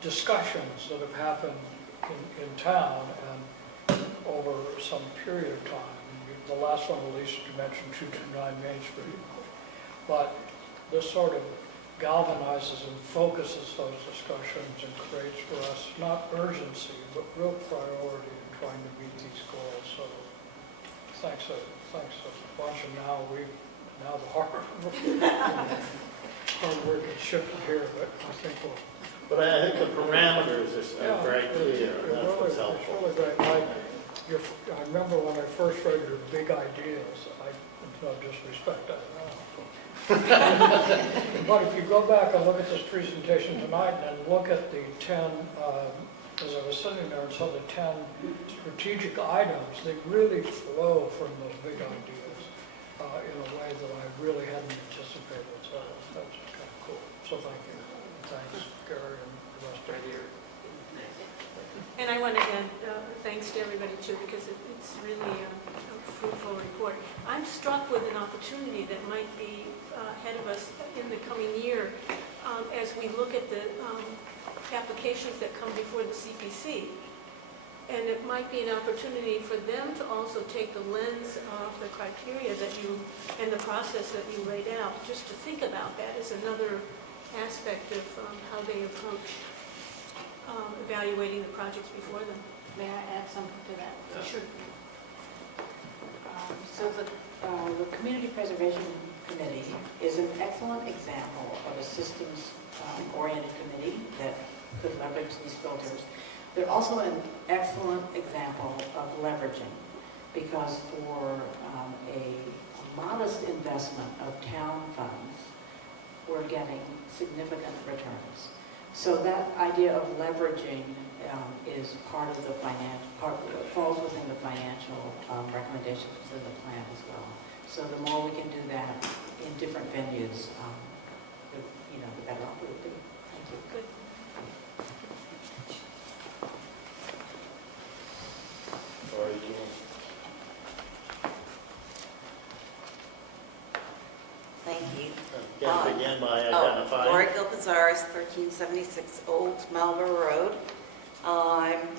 discussions that have happened in town and over some period of time. The last one, at least, you mentioned 229 Main Street. But this sort of galvanizes and focuses those discussions and creates for us not urgency, but real priority in trying to meet these goals. So thanks a bunch. And now the hard work is shifted here, but I think we'll. But I think the parameters are very clear. That's what's helpful. It's really great. I remember when I first read your big ideas, no disrespect, I don't know. But if you go back and look at this presentation tonight and look at the 10, as I was sitting there and saw the 10 strategic items, they really flow from those big ideas in a way that I really hadn't anticipated. So that's kind of cool. So thank you. Thanks, Gary, and the rest of you. And I want to add thanks to everybody too, because it's really a fruitful report. I'm struck with an opportunity that might be ahead of us in the coming year as we look at the applications that come before the CPC. And it might be an opportunity for them to also take the lens of the criteria that you, and the process that you laid out, just to think about that as another aspect of how they approach evaluating the projects before them. May I add something to that? Sure. So the Community Preservation Committee is an excellent example of a systems-oriented committee that could leverage these filters. They're also an excellent example of leveraging, because for a modest investment of town funds, we're getting significant returns. So that idea of leveraging is part of the falls within the financial recommendations within the plan as well. So the more we can do that in different venues, the better off we will be. Thank you. Good. Thank you. Again, begin by identifying. Lori Gilpazaris, 1376 Old Marlborough Road.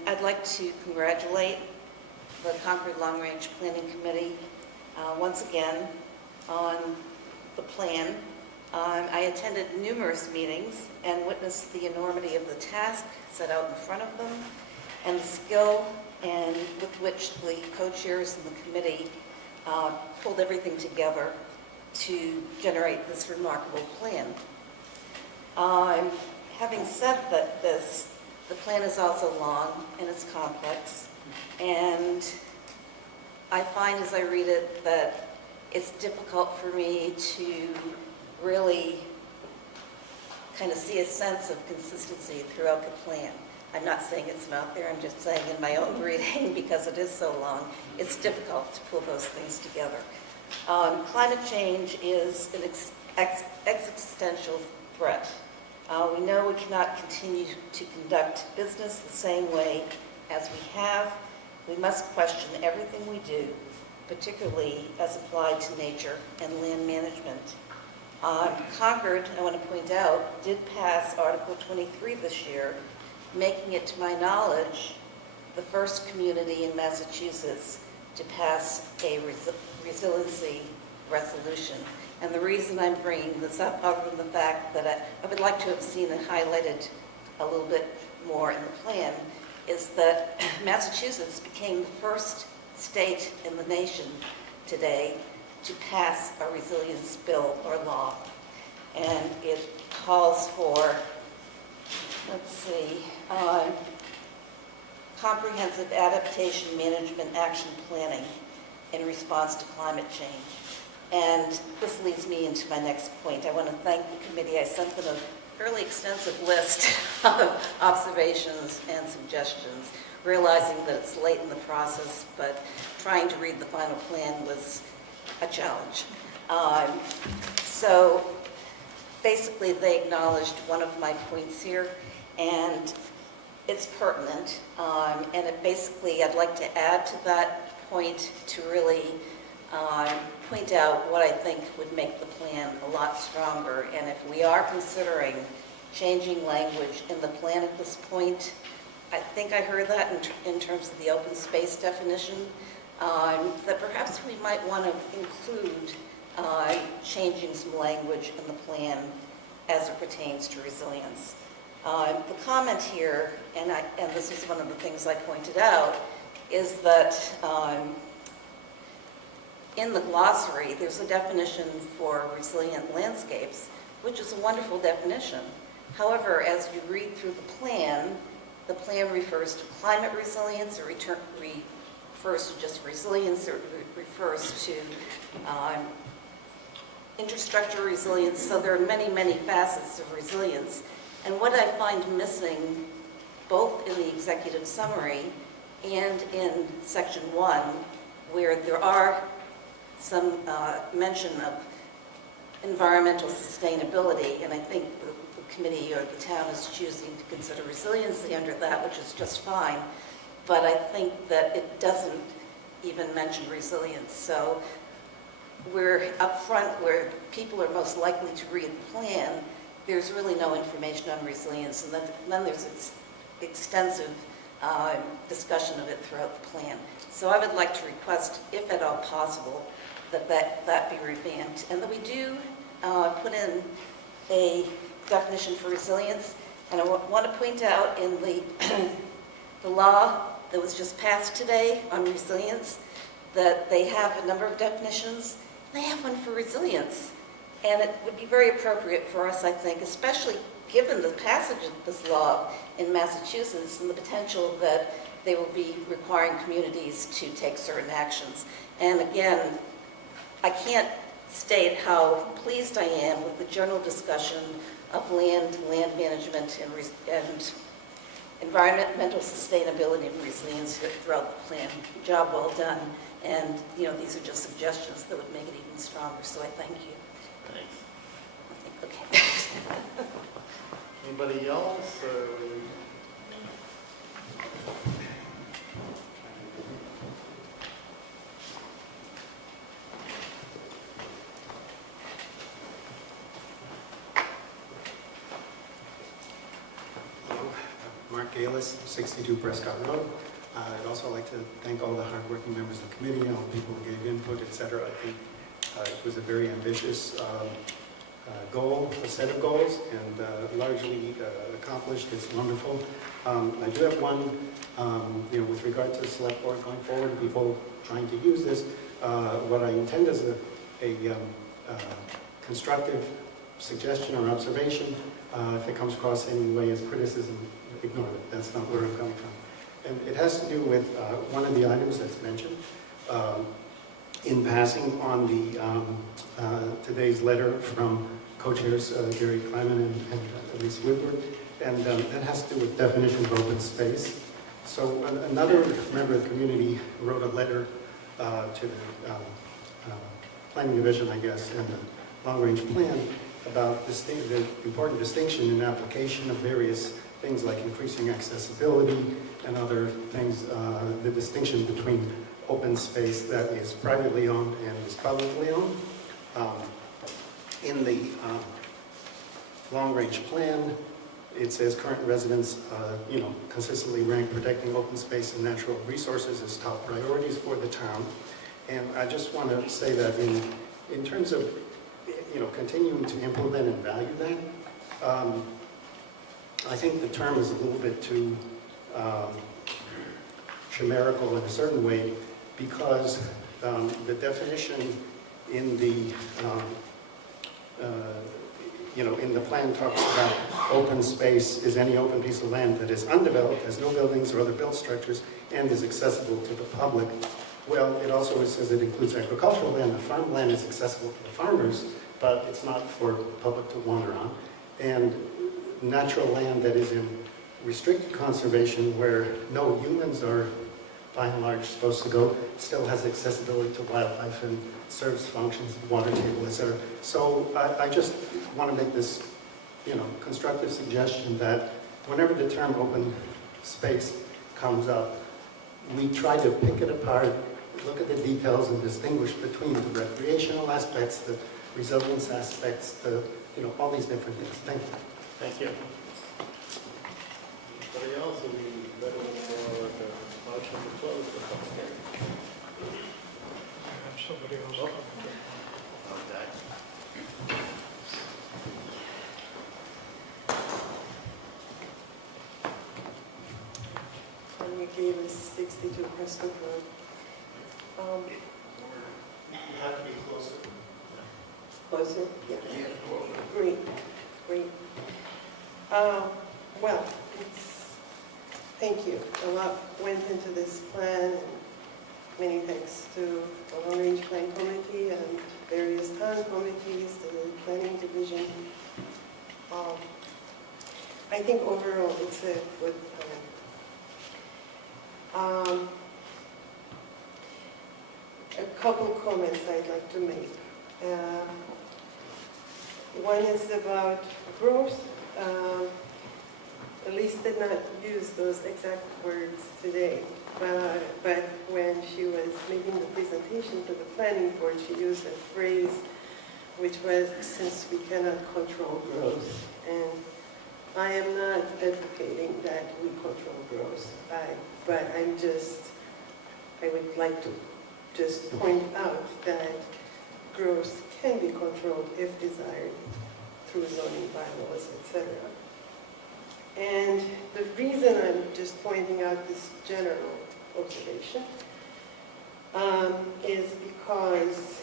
I'd like to congratulate the Concord Long Range Planning Committee once again on the plan. I attended numerous meetings and witnessed the enormity of the task set out in front of them and the skill and with which the co-chairs and the committee pulled everything together to generate this remarkable plan. Having said that the plan is also long and it's complex, and I find as I read it that it's difficult for me to really kind of see a sense of consistency throughout the plan. I'm not saying it's not there, I'm just saying in my own reading, because it is so long, it's difficult to pull those things together. Climate change is an existential threat. We know we cannot continue to conduct business the same way as we have. We must question everything we do, particularly as applied to nature and land management. Concord, I want to point out, did pass Article 23 this year, making it, to my knowledge, the first community in Massachusetts to pass a resiliency resolution. And the reason I'm bringing this up, other than the fact that I would like to have seen it highlighted a little bit more in the plan, is that Massachusetts became the first state in the nation today to pass a resilience bill or law. And it calls for, comprehensive adaptation management action planning in response to climate change. And this leads me into my next point. I want to thank the committee. I sent them a fairly extensive list of observations and suggestions, realizing that it's late in the process, but trying to read the final plan was a challenge. So basically, they acknowledged one of my points here, and it's pertinent. And it basically, I'd like to add to that point to really point out what I think would make the plan a lot stronger. And if we are considering changing language in the plan at this point, I think I heard that in terms of the open space definition, that perhaps we might want to include changing some language in the plan as it pertains to resilience. The comment here, and this is one of the things I pointed out, is that in the glossary, there's a definition for resilient landscapes, which is a wonderful definition. However, as you read through the plan refers to climate resilience, it refers to just resilience, it refers to infrastructure resilience. So there are many, many facets of resilience. And what I find missing, both in the executive summary and in section 1, where there are some mention of environmental sustainability, and I think the committee or the town is choosing to consider resiliency under that, which is just fine, but I think that it doesn't even mention resilience. So we're up front where people are most likely to read the plan, there's really no information on resilience, and then there's extensive discussion of it throughout the plan. So I would like to request, if at all possible, that be revamped, and that we do put in a definition for resilience. And I want to point out in the, the law that was just passed today on resilience, that they have a number of definitions. They have one for resilience. And it would be very appropriate for us, I think, especially given the passage of this law in Massachusetts and the potential that they will be requiring communities to take certain actions. And again, I can't state how pleased I am with the general discussion of land management, and environmental sustainability and resilience throughout the plan. Job well done. And, you know, these are just suggestions that would make it even stronger, so I thank you. Thanks. Okay. Anybody else? Mark Galis, 62 Prescott Road. I'd also like to thank all the hardworking members of the committee, all the people who gave input, etc. I think it was a very ambitious goal, a set of goals, and largely accomplished. It's wonderful. I do have one, with regard to the select board going forward, people trying to use this. What I intend as a constructive suggestion or observation. If it comes across any way as criticism, ignore it. That's not where I'm coming from. And it has to do with one of the items that's mentioned in passing on the today's letter from co-chairs Gary Kleiman and Elise Woodward, and that has to do with definition of open space. So another member of the community wrote a letter to the planning division, I guess, and the long-range plan about the important distinction in application of various things like increasing accessibility and other things, the distinction between open space that is privately owned and is publicly owned. In the long-range plan, it says current residents, consistently rank protecting open space and natural resources as top priorities for the town. And I just want to say that in terms of continuing to implement and value that, I think the term is a little bit too chimerical in a certain way, because the definition in the in the plan talks about open space is any open piece of land that is undeveloped, has no buildings or other built structures, and is accessible to the public. Well, it also says it includes agricultural land. The farmland is accessible to the farmers, but it's not for the public to wander on. And natural land that is in restricted conservation, where no humans are, by and large, supposed to go, still has accessibility to wildlife and serves functions, water table, etc. So I just want to make this, constructive suggestion that whenever the term open space comes up, we try to pick it apart, look at the details, and distinguish between the recreational aspects, the resilience aspects, the all these different things. Thank you. Thank you. Anybody else? Are we ready for the motion to close the public hearing? I have somebody else coming. Okay. Tanya Gavis, 62 Prescott Road. You have to be closer. Closer? Yeah. Great, great. Well, thank you. A lot went into this plan, and many thanks to the Long Range Plan Committee and various town committees, the planning division. I think overall it's a good plan. A couple comments I'd like to make. One is about growth. Elise did not use those exact words today, but when she was making the presentation to the planning board, she used a phrase which was, since we cannot control growth. And I am not advocating that we control growth, but I would like to just point out that growth can be controlled if desired through zoning bylaws, etc. And the reason I'm just pointing out this general observation is because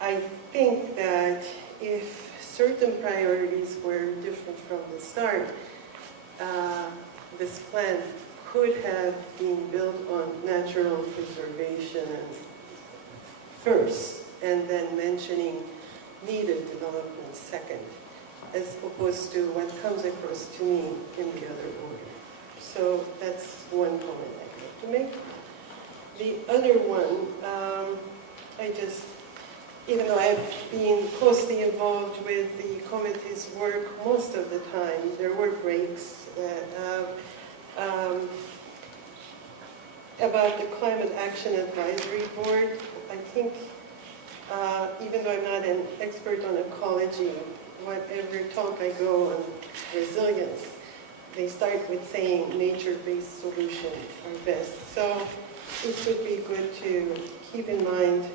I think that if certain priorities were different from the start, this plan could have been built on natural preservation first, and then mentioning needed development second, as opposed to what comes across to me in the other order. So that's one comment I'd like to make. The other one, even though I've been closely involved with the committee's work most of the time, there were breaks about the Climate Action Advisory Board. I think, even though I'm not an expert on ecology, whatever talk I go on resilience, they start with saying nature-based solutions are best. So it would be good to keep in mind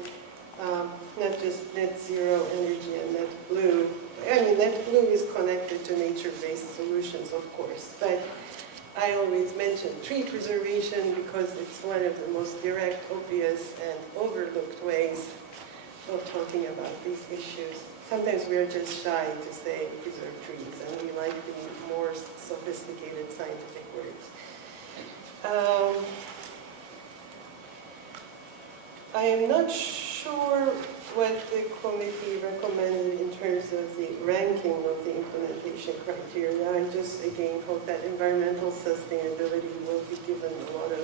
not just net zero energy and net blue. I mean, net blue is connected to nature-based solutions, of course, but I always mention tree preservation because it's one of the most direct, obvious, and overlooked ways of talking about these issues. Sometimes we're just shy to say preserve trees, and we like the more sophisticated scientific words. I am not sure what the committee recommended in terms of the ranking of the implementation criteria. I just, again, hope that environmental sustainability will be given a lot of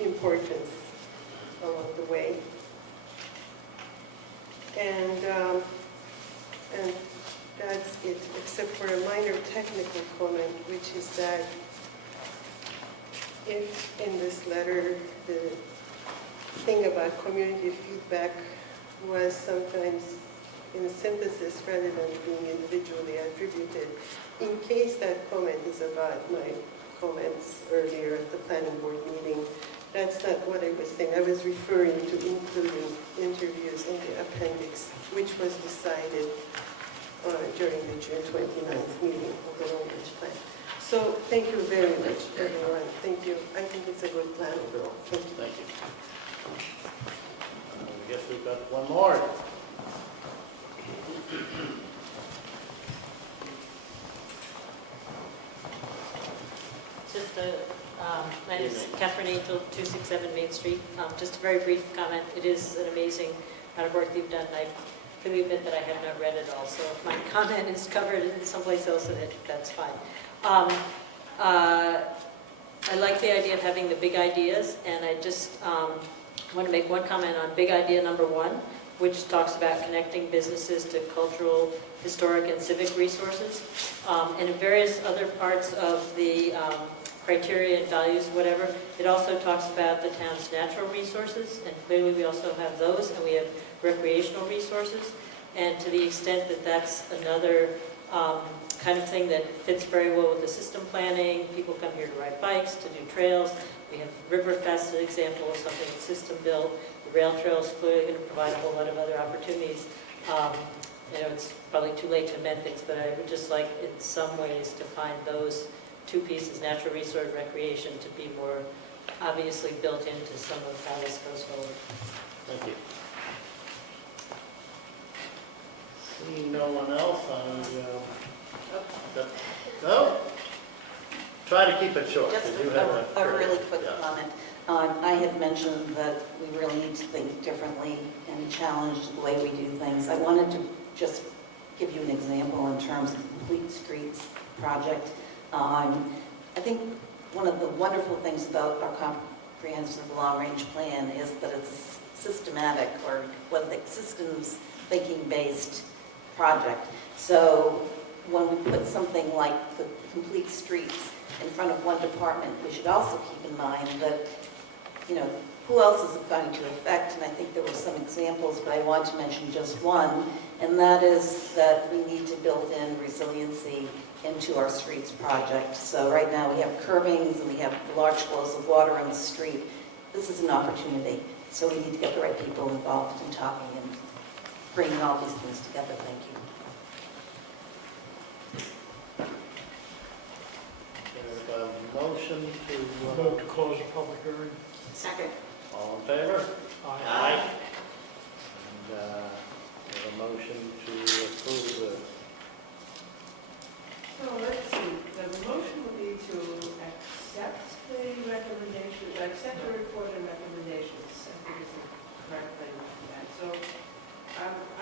importance along the way. And that's it, except for a minor technical comment, which is that if in this letter the thing about community feedback was sometimes in synthesis rather than being individually attributed, in case that comment is about my comments earlier at the planning board meeting, that's not what I was saying. I was referring to including interviews in the appendix, which was decided during the June 29th meeting of the long-range plan. So thank you very much, everyone. Thank you. I think it's a good plan overall. Thank you. Thank you. I guess we've got one more. Just my name is Catherine Angel, 267 Main Street. Just a very brief comment. It is an amazing amount of work you've done. I freely admit that I have not read it all, so if my comment is covered in someplace else in it, that's fine. I like the idea of having the big ideas, and I just want to make one comment on big idea number 1, which talks about connecting businesses to cultural, historic, and civic resources. And in various other parts of the criteria and values, whatever, it also talks about the town's natural resources, and clearly we also have those, and we have recreational resources. And to the extent that that's another kind of thing that fits very well with the system planning, people come here to ride bikes, to do trails. We have Riverfest, an example of something that's system built. The rail trail is clearly going to provide a whole lot of other opportunities. You know, it's probably too late to amend things, but I would just like, in some ways, to find those two pieces, natural resource recreation, to be more obviously built into some of how this goes forward. Thank you. Seeing no one else, no? Try to keep it short. Just 'cause you have a really quick yeah. comment. I had mentioned that we really need to think differently and challenge the way we do things. I wanted to just give you an example in terms of the Complete Streets project. I think one of the wonderful things about our comprehensive long-range plan is that it's systematic, or what the systems thinking-based project. So when we put something like the Complete Streets in front of one department, we should also keep in mind that, you know, who else is it going to affect? And I think there were some examples, but I want to mention just one, and that is that we need to build in resiliency into our streets project. So right now we have curbings and we have large flows of water on the street. This is an opportunity. So we need to get the right people involved in talking and bringing all these things together. Thank you. There's a motion to, Move to close the public hearing. Second. all in favor? Aye. And there's a motion to approve the, So let's see, the motion would be to accept the recommendations, accept the report and recommendations. I think is the correct thing for that. So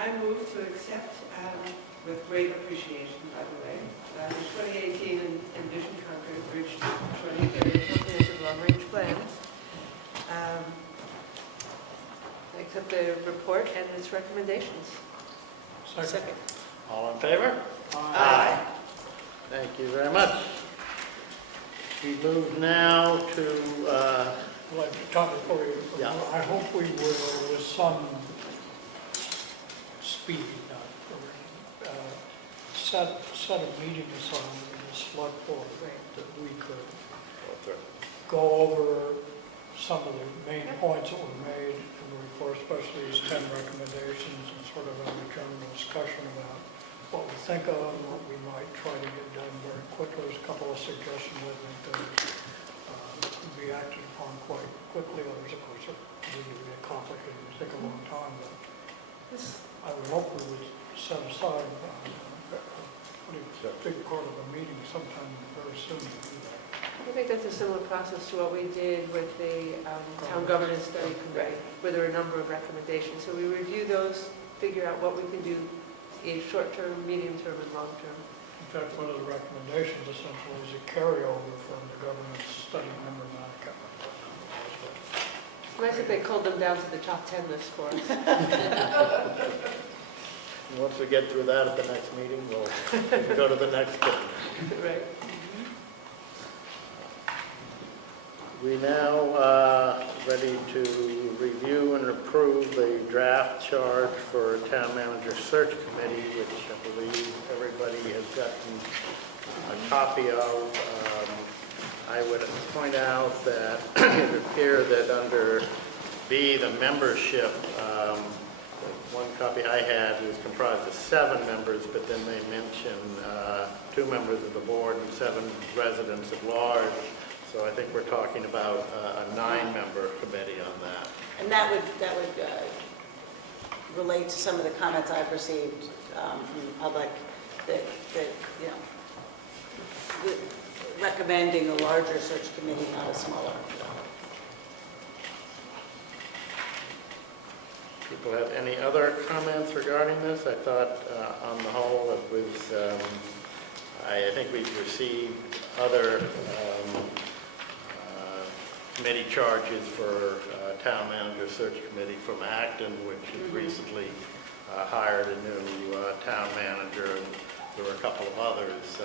I move to accept, with great appreciation, by the way, the 2018 Envision Concord Bridge 2030 Comprehensive Long-Range Plan. Accept the report and its recommendations. Second. all in favor? Aye. Thank you very much. We move now to, Like, Tom, before you, Yeah. I hope we will, with some speed, set a meeting aside in the select board that we could go over some of the main points that were made in the report, especially these 10 recommendations, and sort of have a general discussion about what we think of and what we might try to get done very quickly. There's a couple of suggestions I think that could be acted upon quite quickly. Others, of course, are really complicated and take a long time, but I would hope we would set aside a pretty big part of the meeting sometime very soon to do that. I think that's a similar process to what we did with the Town Governance Study Committee, where there were a number of recommendations. So we review those, figure out what we can do in short-term, medium-term, and long-term. In fact, one of the recommendations essentially is a carryover from the governance study number 9. Nice if they culled them down to the top 10 list for us. once we get through that at the next meeting, we'll go to the next one. Right. We now ready to review and approve the draft charge for Town Manager Search Committee, which I believe everybody has gotten a copy of. I would point out that it appears that under B, the membership, one copy I had was comprised of 7 members, but then they mention 2 members of the board and 7 residents at large. So I think we're talking about a 9-member committee on that. And that would relate to some of the comments I've received from the public that you know, recommending a larger search committee, not a smaller. People have any other comments regarding this? I thought on the whole it was, I think we've received other committee charges for Town Manager Search Committee from Acton, which has recently hired a new town manager, and there were a couple of others. So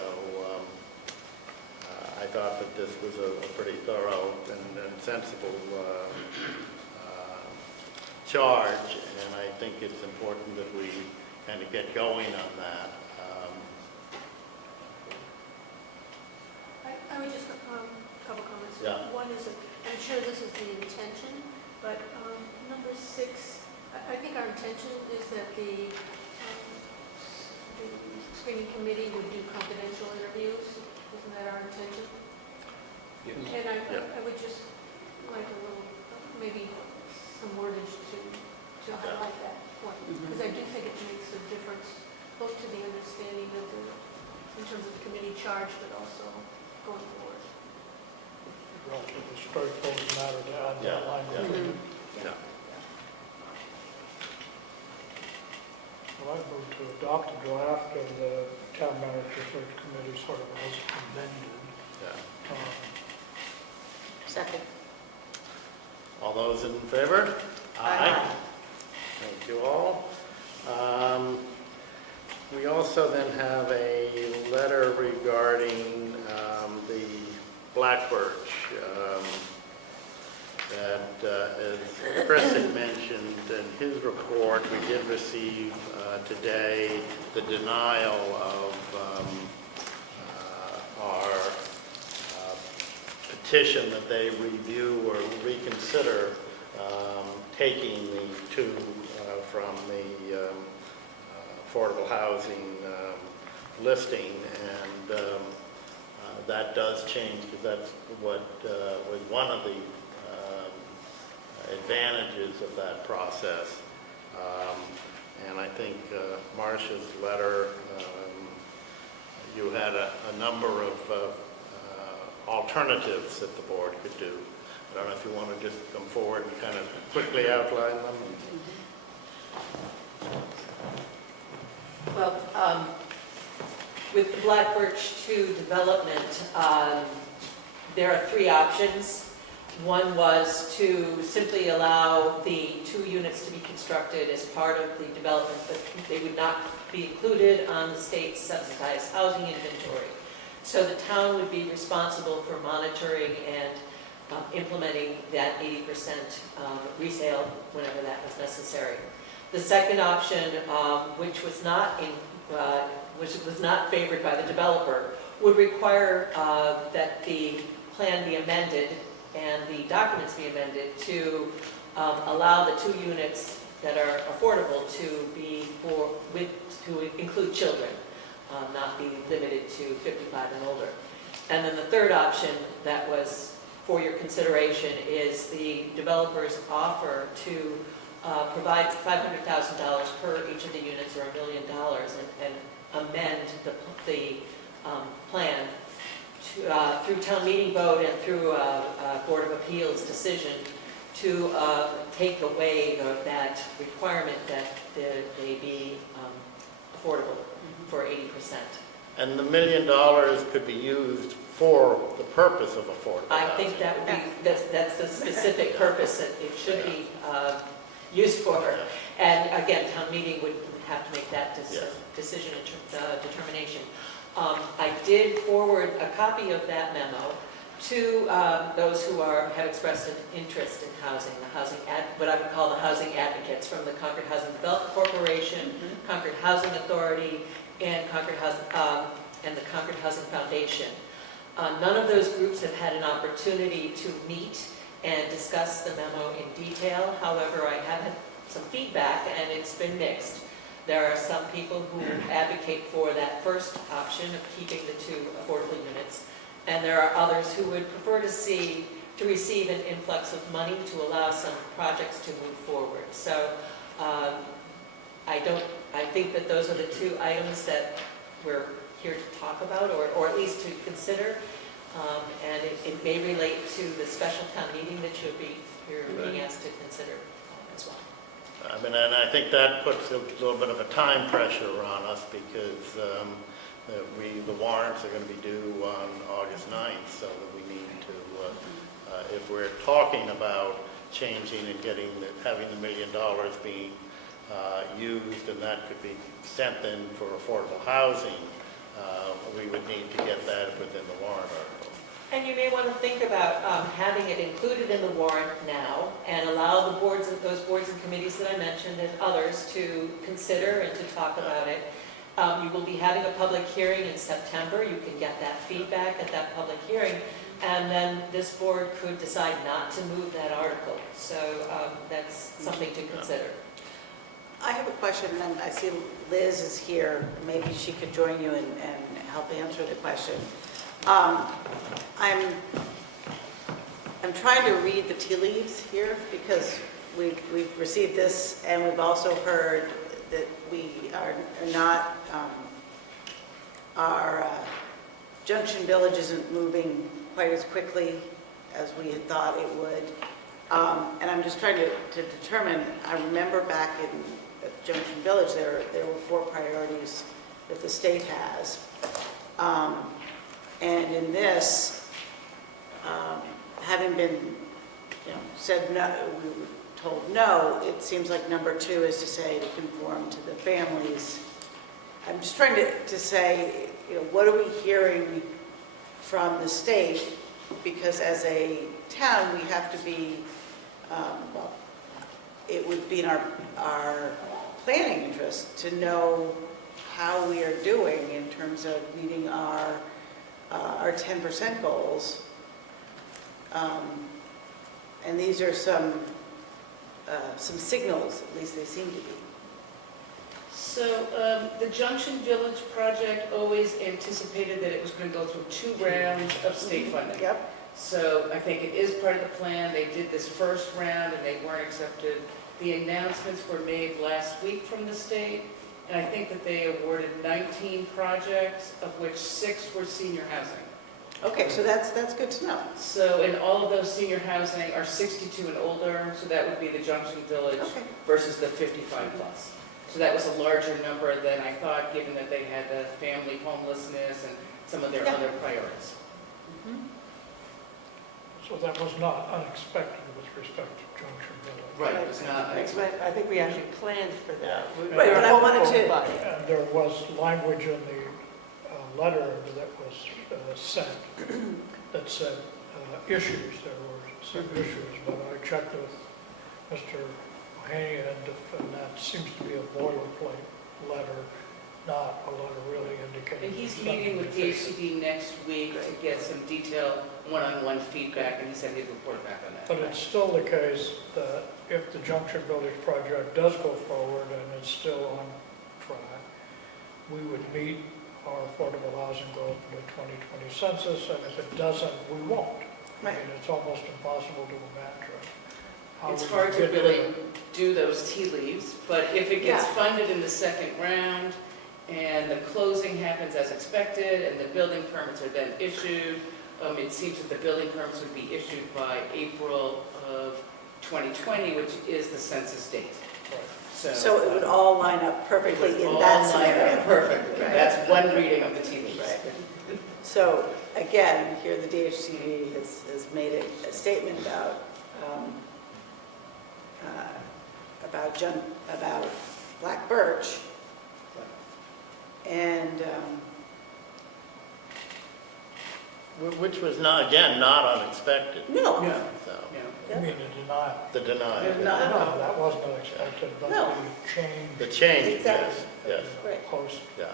I thought that this was a pretty thorough and sensible charge, and I think it's important that we kind of get going on that. I would just, a couple comments. Yeah. One is, I'm sure this is the intention, but number 6, I think our intention is that the screening committee would do confidential interviews. Isn't that our intention? Yes. And I would just like a little, maybe some wordage to highlight that point. Because I do think it makes a difference, both to the understanding of in terms of the committee charge, but also going forward. Relatively straightforward matter to add Yeah, that language. Yeah. Well, I move to adopt a draft of the Town Manager Search Committee sort of as amended. Yeah. Second. All those in favor? Aye. Thank you all. We also then have a letter regarding the Black Birch that as Chris had mentioned in his report, we did receive today the denial of our petition that they review or reconsider taking the two from the affordable housing listing, and that does change, because that's what was one of the advantages of that process. And I think Marcia's letter, you had a number of alternatives that the board could do. I don't know if you want to just come forward and kind of quickly outline them. Well, with the Black Birch 2 development, there are three options. One was to simply allow the 2 units to be constructed as part of the development, but they would not be included on the state's subsidized housing inventory. So the town would be responsible for monitoring and implementing that 80% resale whenever that was necessary. The second option, which was not favored by the developer, would require that the plan be amended and the documents be amended to allow the 2 units that are affordable to include children, not be limited to 55 and older. And then the third option that was for your consideration is the developer's offer to provide $500,000 per each of the units, or $1 million, and amend the plan through town meeting vote and through a Board of Appeals decision to take away that requirement that they be affordable for 80%. And the $1 million could be used for the purpose of affordable I housing. think that would be, that's the specific purpose that it should be used for. And again, town meeting would have to make that decision and determination. I did forward a copy of that memo to those who have expressed an interest in housing, what I would call the housing advocates from the Concord Housing Development Corporation, Concord Housing Authority, and the Concord Housing Foundation. None of those groups have had an opportunity to meet and discuss the memo in detail. However, I have had some feedback, and it's been mixed. There are some people who advocate for that first option of keeping the 2 affordable units, and there are others who would prefer to receive an influx of money to allow some projects to move forward. So I think that those are the 2 items that we're here to talk about, or at least to consider. And it may relate to the special town meeting that you're being asked to consider as well. I mean, and I think that puts a little bit of a time pressure on us, because the warrants are going to be due on August 9th, so that we need to, if we're talking about changing and having the $1 million being used, and that could be sent in for affordable housing, we would need to get that within the warrant article. And you may want to think about having it included in the warrant now, and allow those boards and committees that I mentioned and others to consider and to talk about it. You will be having a public hearing in September. You can get that feedback at that public hearing, and then this board could decide not to move that article. So that's something to consider. I have a question, and I see Liz is here. Maybe she could join you and help answer the question. I'm trying to read the tea leaves here, because we've received this, and we've also heard that we are not, our Junction Village isn't moving quite as quickly as we had thought it would. And I'm just trying to determine, I remember back in Junction Village, there were 4 priorities that the state has. And in this, having been, said no, we were told no, it seems like number 2 is to say to conform to the families. I'm just trying to say, what are we hearing from the state? Because as a town, we have to be well, it would be in our planning interest to know how we are doing in terms of meeting our 10% goals. And these are some signals, at least they seem to be. So the Junction Village project always anticipated that it was going to go through 2 rounds of state funding. Yep. So I think it is part of the plan. They did this first round and they weren't accepted. The announcements were made last week from the state, and I think that they awarded 19 projects, of which 6 were senior housing. Okay, so that's good to know. So, and all of those senior housing are 62 and older, so that would be the Junction Village Okay. versus the 55 plus. So that was a larger number than I thought, given that they had the family homelessness and some of their Yeah. other priorities. So that was not unexpected with respect to Junction Village. Right, it was not unexpected. I think we actually planned for that. Right, but I wanted to- And there was language in the letter that was sent that said issues. There were some issues, but I checked with Mr. Mahaney, and that seems to be a boilerplate letter, not a letter really indicating. And he's something meeting with deficient. DHCD next week to get some detailed one-on-one feedback, and he said he'd report back on that. But it's still the case that if the Junction Village project does go forward and it's still on track, we would meet our affordable housing goal for the 2020 census, and if it doesn't, we won't. Right. I mean, it's almost impossible to imagine. how It's we hard to get really there. do those tea leaves, but if it gets Yeah. funded in the second round, and the closing happens as expected, and the building permits are then issued, it seems that the building permits would be issued by April of 2020, which is the census date. So it would all line up perfectly in that scenario. Perfectly. Right. That's one reading of the tea leaves. Right. So again, here the DHCD has made a statement about black birch, and Which was not, again, not unexpected. no, No. So, I mean, the denial. the denial. No. That wasn't unexpected, but No. the change. The change, yes, Exactly. yes, Right. Post. yeah.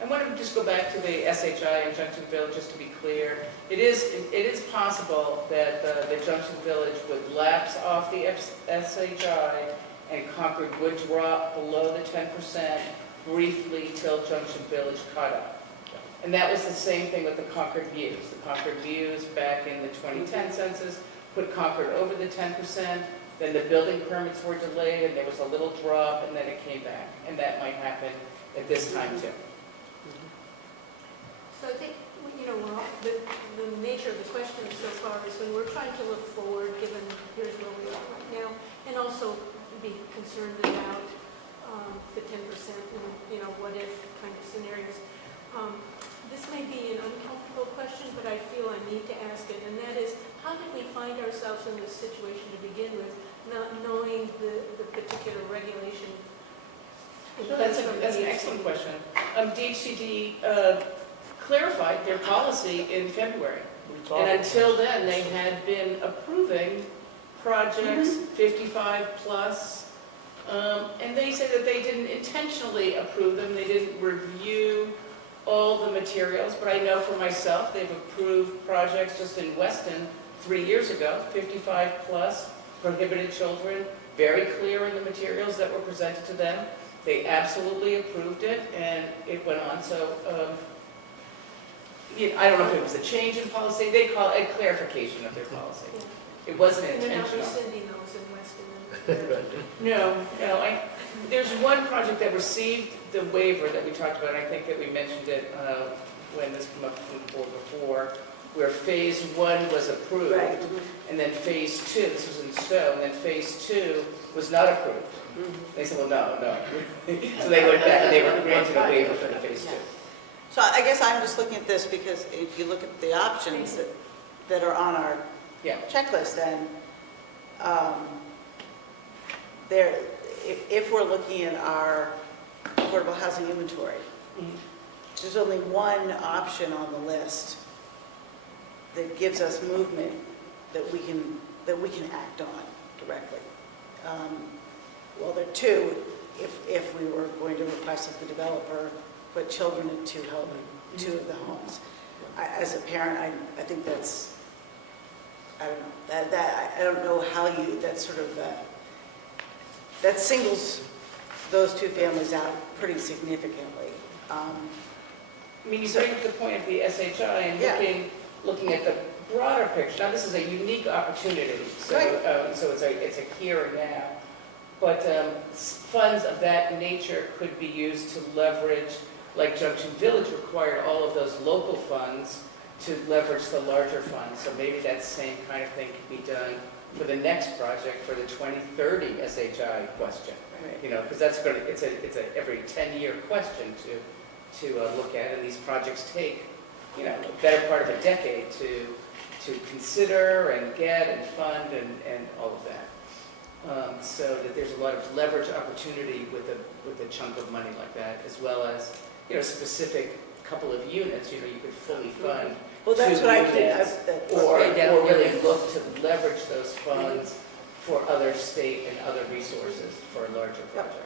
I want to just go back to the SHI in Junction Village, just to be clear. It is possible that the Junction Village would lapse off the SHI and Concord would drop below the 10% briefly till Junction Village caught up. And that was the same thing with the Concord Views. The Concord Views back in the 2010 census put Concord over the 10%, then the building permits were delayed and there was a little drop and then it came back. And that might happen at this time too. So I think, the nature of the question so far is when we're trying to look forward, given here's where we are right now, and also be concerned about the 10% and, what if kind of scenarios. This may be an uncomfortable question, but I feel I need to ask it, and that is, how did we find ourselves in this situation to begin with, not knowing the particular regulation? So that's an excellent question. DHCD clarified their policy in February. And until then, they had been approving projects 55 plus. And they said that they didn't intentionally approve them. They didn't review all the materials. But I know for myself, they've approved projects just in Weston 3 years ago, 55 plus, prohibited children, very clear in the materials that were presented to them. They absolutely approved it, and it went on. So I don't know if it was a change in policy. They call it a clarification of their policy. It wasn't And they're not intentional. rescinding those in Weston. No. There's one project that received the waiver that we talked about. I think that we mentioned it when this came up from the board before, where phase 1 was approved. Right. And then phase 2, this was in stone, and then phase 2 was not approved. They said, well, no. So they went back and they were granted a waiver for the phase 2. So I guess I'm just looking at this because if you look at the options that are on our Yeah. checklist, then if we're looking at our affordable housing inventory, there's only one option on the list that gives us movement that we can act on. directly. Well, there are two, if we were going to request that the developer put children in two of the homes. As a parent, I think that's, I don't know, I don't know how you, that sort of, that singles those two families out pretty significantly. I mean, you bring up the point of the SHI and Yeah. looking at the broader picture. Now, this is a unique opportunity, so, Right. so it's a here and now. But funds of that nature could be used to leverage, like Junction Village required all of those local funds to leverage the larger funds. So maybe that same kind of thing could be done for the next project, for the 2030 SHI question. Right. You know, because that's going to, it's a every 10-year question to look at, and these projects take, you know, a better part of a decade to consider and get and fund and all of that. So that there's a lot of leverage opportunity with a chunk of money like that, as well as, you know, specific couple of units, you know, you could fully fund. Well, that's two what I units, think, or really look to leverage those funds for other state and other resources for a larger project.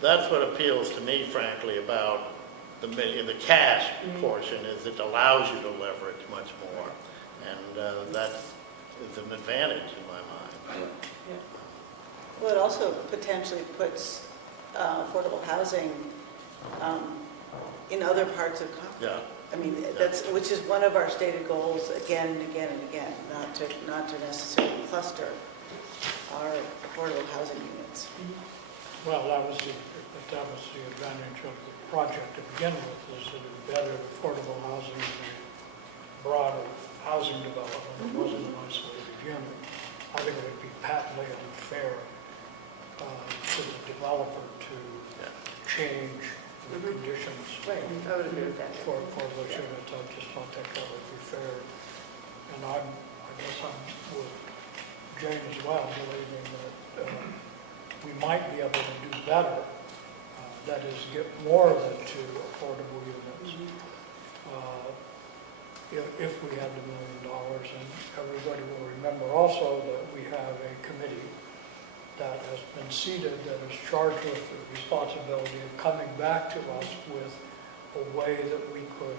That's what appeals to me, frankly, about the cash portion, is it allows you to leverage much more. And that is an advantage in my mind. well, it also potentially puts affordable housing in other parts of Concord. Yeah. I mean, that's, which is one of our stated goals again and again and again, not to necessarily cluster our affordable housing units. Well, that was the advantage of the project to begin with, is it embedded affordable housing in a broader housing development. It wasn't an isolated unit. I think it would be patently unfair to the developer to change the conditions Right, I would agree with that. for those units. I just don't think that would be fair. And I guess I'm with Jane as well, believing that we might be able to do better. That is, get more than two affordable units. If we had the $1 million, and everybody will remember also that we have a committee that has been seated that is charged with the responsibility of coming back to us with a way that we could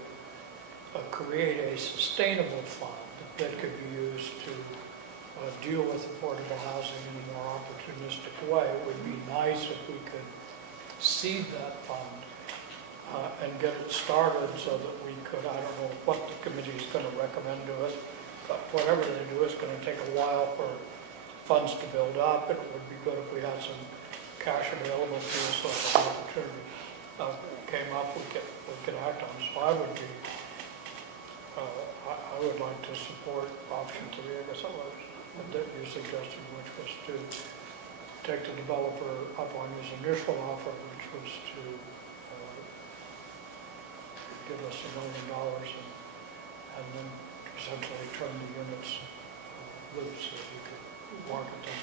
create a sustainable fund that could be used to deal with affordable housing in a more opportunistic way. It would be nice if we could seed that fund and get it started so that we could, I don't know what the committee is going to recommend to us, but whatever they do, it's going to take a while for funds to build up, and it would be good if we had some cash available to us so if an opportunity came up, we could act on. So I would like to support option 3, I guess that you suggested, which was to take the developer up on his initial offer, which was to give us $1 million and then essentially turn the units loose so we could market them.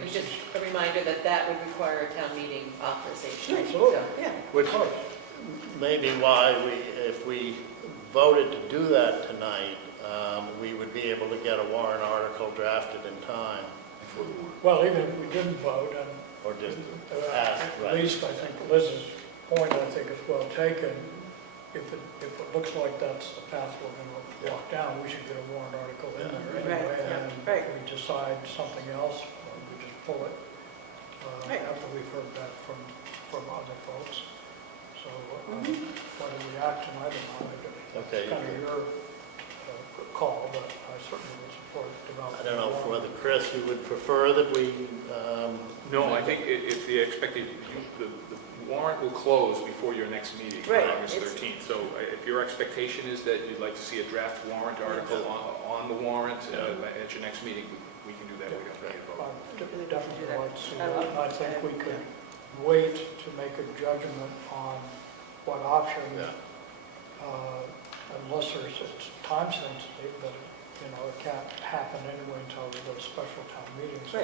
And just a reminder that that would require a town meeting authorization. Absolutely. Yeah. Which may be why if we voted to do that tonight, we would be able to get a warrant article drafted in time. Well, even if we didn't vote, and Or just ask, at right? least I think Liz's point, I think, is well taken. If it looks like that's the path we're going to walk down, we should get a warrant article in there anyway. And if we decide something else, we just pull it after we've heard that from other folks. So whether we act tonight or not, Okay. it's kind of your call, but I certainly would support development. I don't know whether, Chris, you would prefer that we... No, I think if the expected, the warrant will close before your next meeting, Right. August 13th. So if your expectation is that you'd like to see a draft warrant article on the warrant at your next meeting, we can do that. We don't need a vote. I'd definitely like to see that. I think we could wait to make a judgment on what option, unless it's time sensitive, but it can't happen anyway until we go to special town meetings. So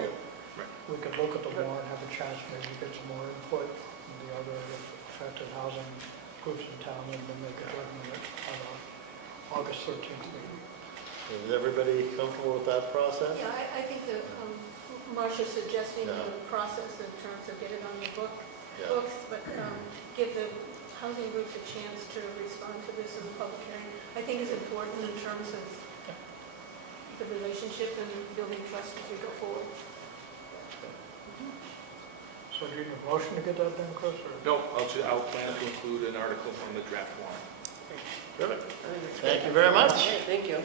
we could look at the warrant, have a chance, maybe get some more input from the other affected housing groups in town, and then make a judgment on our August 13th meeting. Is everybody comfortable with that process? Yeah, I think that Marcia's suggesting Yeah. the process in terms of get it on the Yeah. books, but give the housing groups a chance to respond to this in the public hearing, I think is important in terms of the relationship and building trust as we go forward. So do you need a motion to get that done, Chris? Or? No, I'll plan to include an article from the draft warrant. Terrific. I think it's Thank great. you very much. Okay, thank you.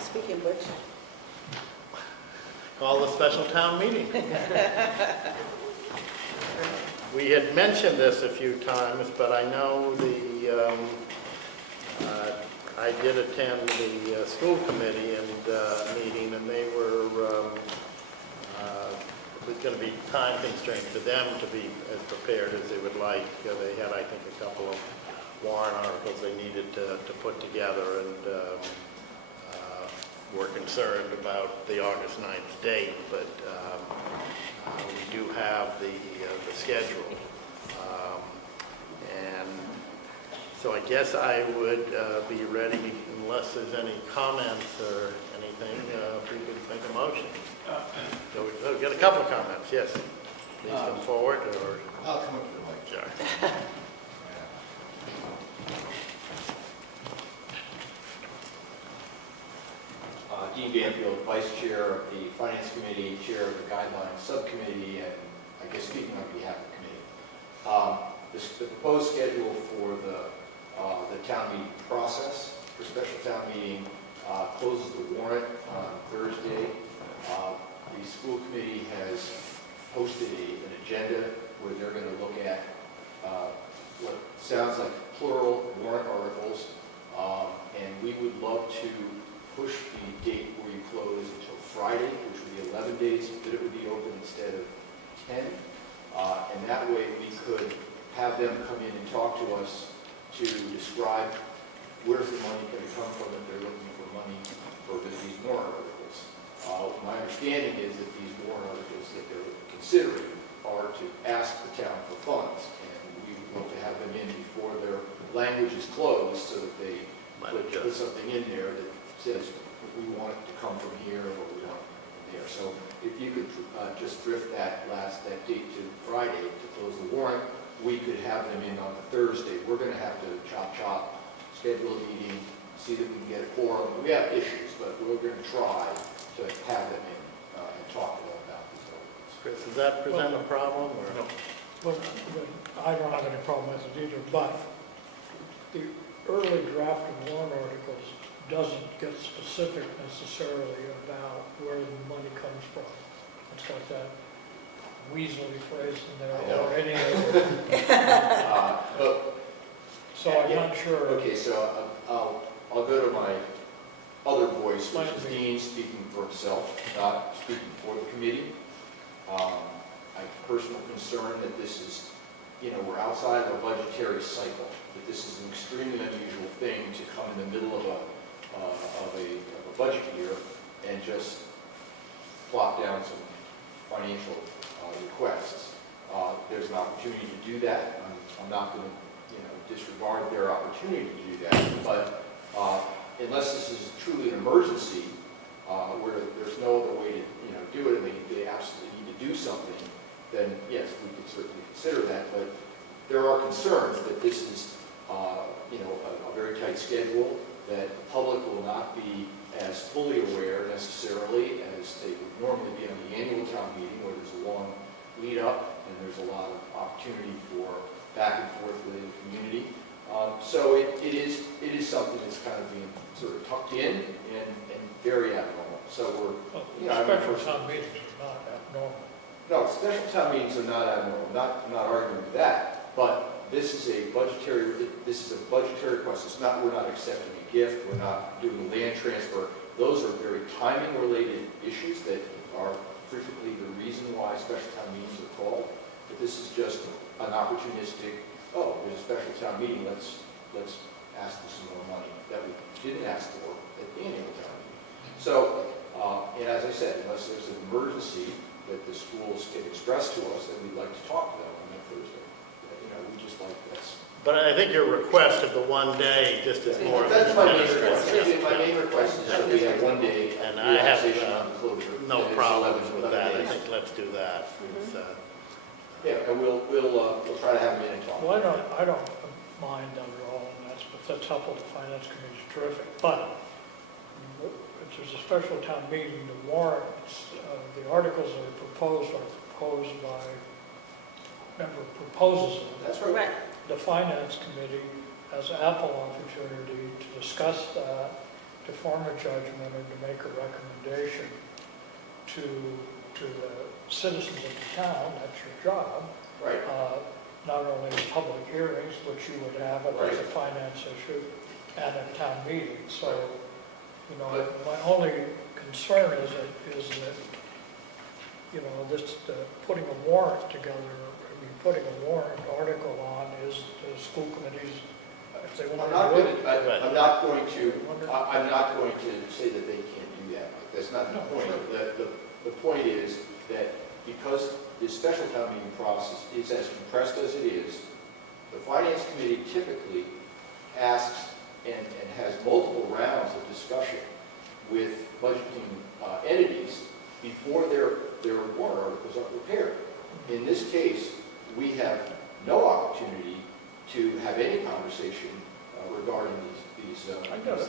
Speaking of which, Call the special town meeting. We had mentioned this a few times, but I know I did attend the school committee and meeting, and they were, it was going to be time constraint for them to be as prepared as they would like. They had, I think, a couple of warrant articles they needed to put together, and were concerned about the August 9th date, but we do have the schedule. And so I guess I would be ready, unless there's any comments or anything, if we could make a motion. So we've got a couple of comments, yes. Please come forward, or... I'll come up to the mic. Sure. Dean Banfield, Vice Chair of the Finance Committee, Chair of the Guidelines Subcommittee, and I guess speaking on behalf of the committee. The proposed schedule for the town meeting process for special town meeting closes the warrant on Thursday. The school committee has posted an agenda where they're going to look at what sounds like plural warrant articles, and we would love to push the date where you close until Friday, which would be 11 days that it would be open instead of 10. And that way we could have them come in and talk to us to describe where's the money going to come from if they're looking for money for these warrant articles. My understanding is that these warrant articles that they're considering are to ask the town for funds, and we would love to have them in before their language is closed so that they put something in there that says we want it to come from here or we want it from there. So if you could just drift that date to Friday to close the warrant, we could have them in on the Thursday. We're going to have to chop, schedule a meeting, see that we can get a quorum. We have issues, but we're going to try to have them in and talk to them about these articles. Chris, does that present a problem, or? No. Well, I don't have any problem with it either, but the early draft of warrant articles doesn't get specific necessarily about where the money comes from. It's got that weaselly phrase in there already. So I'm not sure. Okay, so I'll go to my other voice, which is Dean speaking for himself, not speaking for the committee. I have personal concern that this is, we're outside of a budgetary cycle, that this is an extremely unusual thing to come in the middle of a budget year and just plop down some financial requests. There's an opportunity to do that. I'm not going to disregard their opportunity to do that, but unless this is truly an emergency where there's no other way to do it, and they absolutely need to do something, then yes, we could certainly consider that. But there are concerns that this is a very tight schedule, that the public will not be as fully aware necessarily as they would normally be on the annual town meeting, where there's a long lead up and there's a lot of opportunity for back and forth within the community. So it is something that's kind of being sort of tucked in and very abnormal. So Special town meetings are not abnormal. No, special town meetings are not abnormal. I'm not arguing with that, but this is a budgetary request. We're not accepting a gift. We're not doing a land transfer. Those are very timing-related issues that are frequently the reason why special town meetings are called. But this is just an opportunistic, there's a special town meeting, let's ask for some more money that we didn't ask for at the annual town meeting. So, and as I said, unless there's an emergency that the schools can express to us, then we'd like to talk to them on that Thursday. We just like, But I think your request of the one day just is more of That's an my main administrative. request. My main request is that we have one day And I have relaxation on the closure. no And it's problems 11 with that. I days. think let's do that. It's, Yeah, and we'll try to have them in and talk. Well, I don't mind that at all, and that's helpful. The finance committee is terrific. But if there's a special town meeting, the warrants, the articles that are proposed by member proposes them. That's right. The finance committee has ample opportunity to discuss that, to form a judgment, and to make a recommendation to the citizens of the town. That's your job. Right. Not only in public hearings, which you would have if it's a finance issue, and at town meetings. So, you know, my only concern is that, you know, this, putting a warrant together, putting a warrant article on is the school committees, if they want to do it. I'm not going to say that they can't do that. That's not the point. The point is that because the special town meeting process is as compressed as it is, the finance committee typically asks and has multiple rounds of discussion with budgeting entities before their warrant articles are prepared. In this case, we have no opportunity to have any conversation regarding these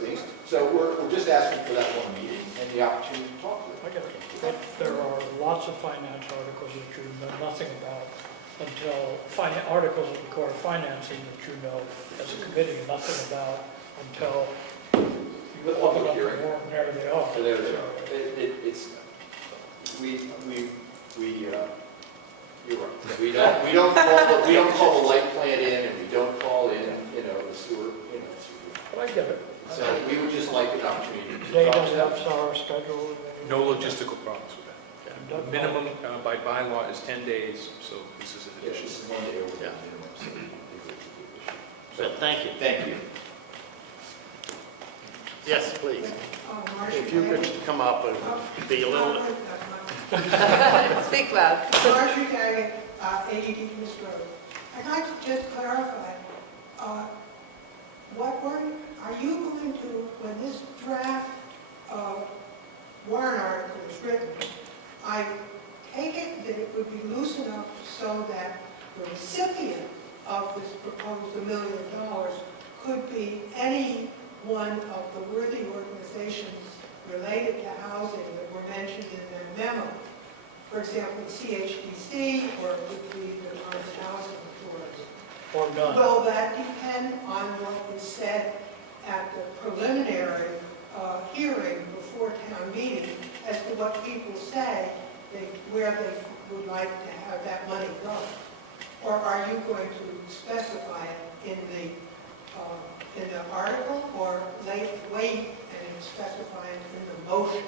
things. So we're just asking for that one meeting and the opportunity to talk to them. I get it. But there are lots of finance articles that you know nothing about until, articles that require financing that you know as a committee nothing about until you open up the warrant and there they are. So there they are. You're right. We don't call the light plant in, and we don't call in, the sewer, sewer. But I get it. So we would just like an opportunity to They talk don't to them. have our schedule. No logistical problems with that. The minimum by bylaw is 10 days, so this is an Yeah, addition. this is one day over the Yeah. minimum. So thank you. Thank you. Yes, please. Marcia If you Kay. could come up and be a little, Speak loud. Marcia Kay, 80 East Road. I'd like to just clarify, are you going to, when this draft warrant article is written, I take it that it would be loose enough so that the recipient of this proposed $1 million could be any one of the worthy organizations related to housing that were mentioned in that memo. For example, CHDC, or it would be the Concord Housing Authority. Or none. Will that depend on what was said at the preliminary hearing before town meeting as to what people say, where they would like to have that money go? Or are you going to specify it in the article, or wait and specify it in the motion?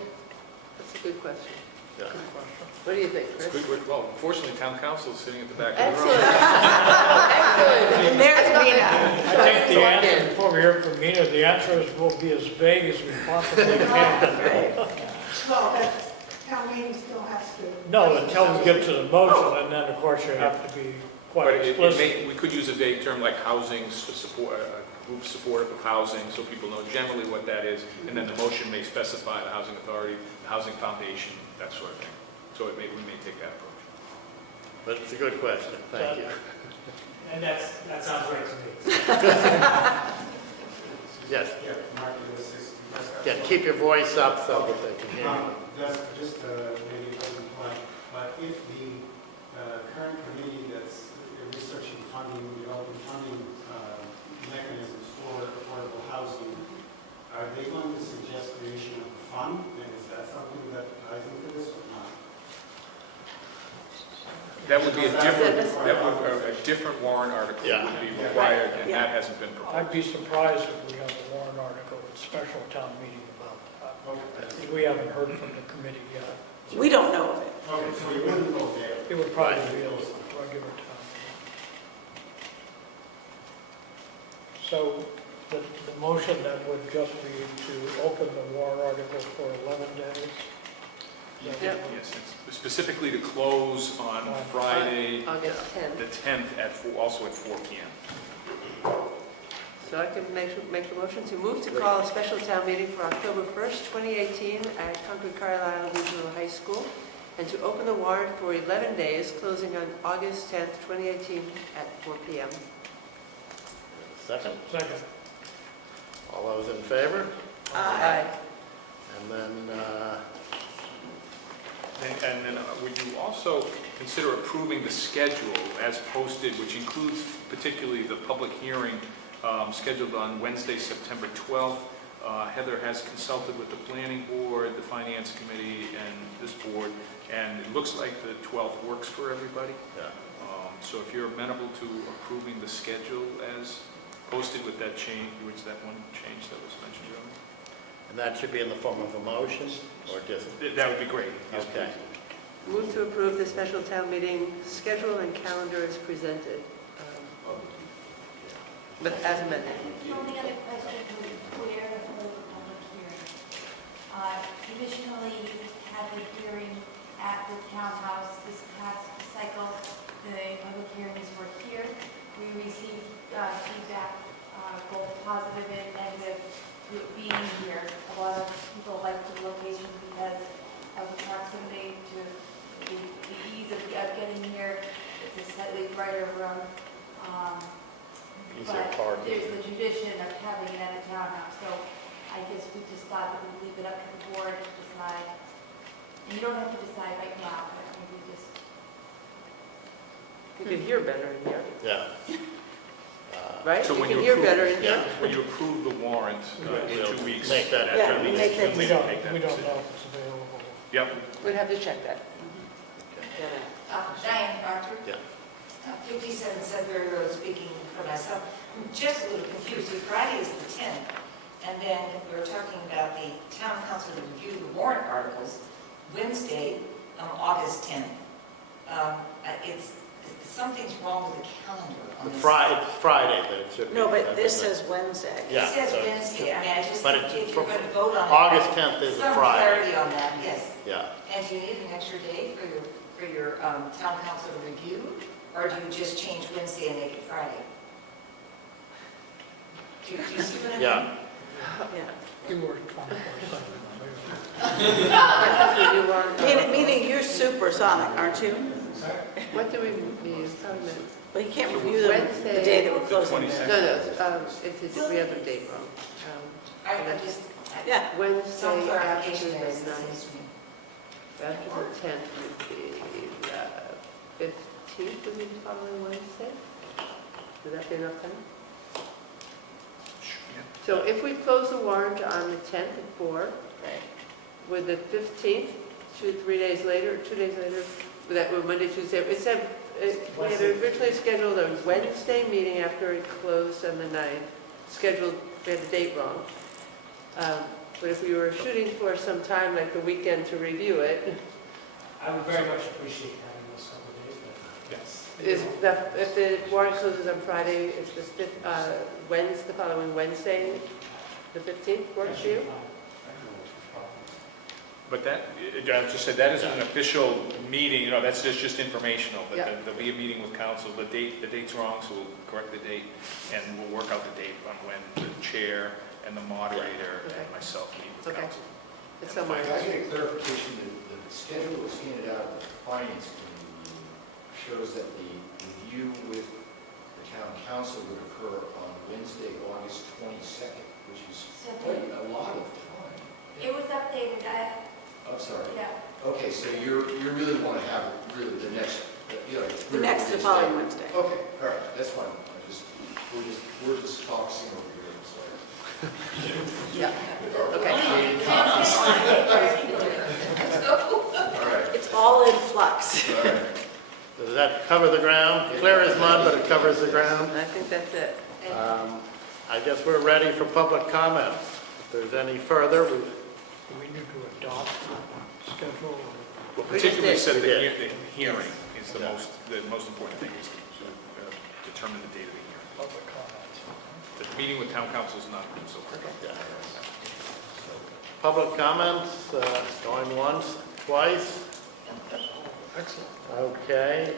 That's a good question. yeah. What do you think, It's Chris? good. Well, unfortunately, town council is sitting at the back of the Excellent. room. Excellent. And there's I Mina. think the answer, before we hear from Mina, the answer is we'll be as vague as we possibly can. Well, that town meeting still has to... No, until we get to the motion, and then, of course, you have to be But quite explicit. we could use a vague term like housing support, group supportive of housing, so people know generally what that is, and then the motion may specify the housing authority, the housing foundation, that sort of thing. So we may take that approach. But it's a good question. Thank you. And that sounds right to me. Yes. Yeah, Mark, this is- Yeah, keep your voice up so that they can hear you. That's just maybe a doesn't apply, but if the current committee that's researching funding, developing funding mechanisms for affordable housing, are they going to suggest creation of a fund? And is that something that ties into this or not? That would be a different warrant article Yeah. would be required, and that hasn't been proposed. I'd be surprised if we have a warrant article at special town meeting about that. We haven't heard from the committee yet. We don't know of it. Okay, so you wouldn't go there. It would probably be a regular town. So the motion then would just be to open the warrant article for 11 days? Yep. Yes, it's specifically to close on Friday, August 10th. the 10th, also at 4 p.m. So I can make the motion to move to call a special town meeting for October 1st, 2018 at Concord Carlisle Regional High School, and to open the warrant for 11 days, closing on August 10th, 2018 at 4 p.m. Second? Second. All those in favor? Aye. And then, And then would you also consider approving the schedule as posted, which includes particularly the public hearing scheduled on Wednesday, September 12th? Heather has consulted with the planning board, the finance committee, and this board, and it looks like the 12th works for everybody. yeah. So if you're amenable to approving the schedule as posted with that change, which that one change that was mentioned earlier? And that should be in the form of a motion, or just, That would be great. Yes, okay. please. Move to approve the special town meeting schedule and calendar as presented, but as amended. The only other question to clear the public hearing. Traditionally, you've had the hearing at the townhouse. This past cycle, the public hearings were here. We received feedback, both positive and negative, with being here. A lot of people like the location because of the proximity to the ease of getting here. It's a slightly brighter room. Easier But parking. there's the tradition of having it at the townhouse, so I guess we just thought that we'd leave it up to the board to decide. And you don't have to decide right now, but maybe just. You can hear better in here, Yeah. right? So You when can you hear approve- better in here. When you approve the warrant in 2 weeks. Make that Yeah, after we the make that meeting, We you don't, make that we don't decision. know if it's available. Yep. We'd have to check that. Diane Archer, Yeah. 57 Sudbury Road, speaking for myself. I'm just a little confused. So Friday is the 10th, and then we were talking about the town council to review the warrant articles Wednesday, August 10th. Something's wrong with the calendar on this. Friday, that it should be. No, but this says Wednesday. It Yeah, says so- Wednesday. I mean, I just But think it's if you're going to vote on it. August 10th is a Some Friday. clarity on that, yes. Yeah. And do you need an extra day for your town council review? Or do you just change Wednesday and make it Friday? Do you see what I mean? Yeah. You work 24/7. You are, Meaning you're supersonic, aren't you? what do we mean? Well, you can't review them the Wednesday. day that we're The closing. 22nd. No, we have the date wrong. I just, Yeah, some Wednesday after clarification the there is 9th, after the 10th would be the 15th would be the following Wednesday? Would that be enough time? So if we close the warrant on the 10th at 4, with the 15th, 3 days later, 2 days later, would that were Monday, Tuesday, it said, we had originally scheduled a Wednesday meeting after it closed on the 9th, scheduled, we had the date wrong. But if we were shooting for some time, like the weekend, to review it, I would very much appreciate having those couple of days, but Yes. if the warrant closes on Friday, it's the Wednesday, the following Wednesday, the 15th, works for you? But that, I just said, that isn't an official meeting, that's just informational. But Yeah. there'll be a meeting with council. The date's wrong, so we'll correct the date, and we'll work out the date on when the chair and the moderator Okay. and myself meet with Okay. council. It's somewhere. Can I get a clarification that the schedule that was handed out at the finance committee shows that the review with the town council would occur on Wednesday, August 22nd, which is quite a lot of time. It was updated, I'm sorry. yeah. Okay, so you really want to have really the next, the following Wednesday. Okay, all right, that's fine. We're just focusing over here, I'm sorry. Yeah, okay. All right, It's all in flux. all right. Does that cover the ground? Clear as mud, but it covers the ground. I think that's it. I guess we're ready for public comment. If there's any further, Do we need to adopt the schedule? Well, We just particularly did. said We the did. hearing is the Yeah. most important thing, is to determine the date of the hearing. Public comments. The meeting with town council is not so critical. yeah. Public comments, going once, twice. Excellent. Okay,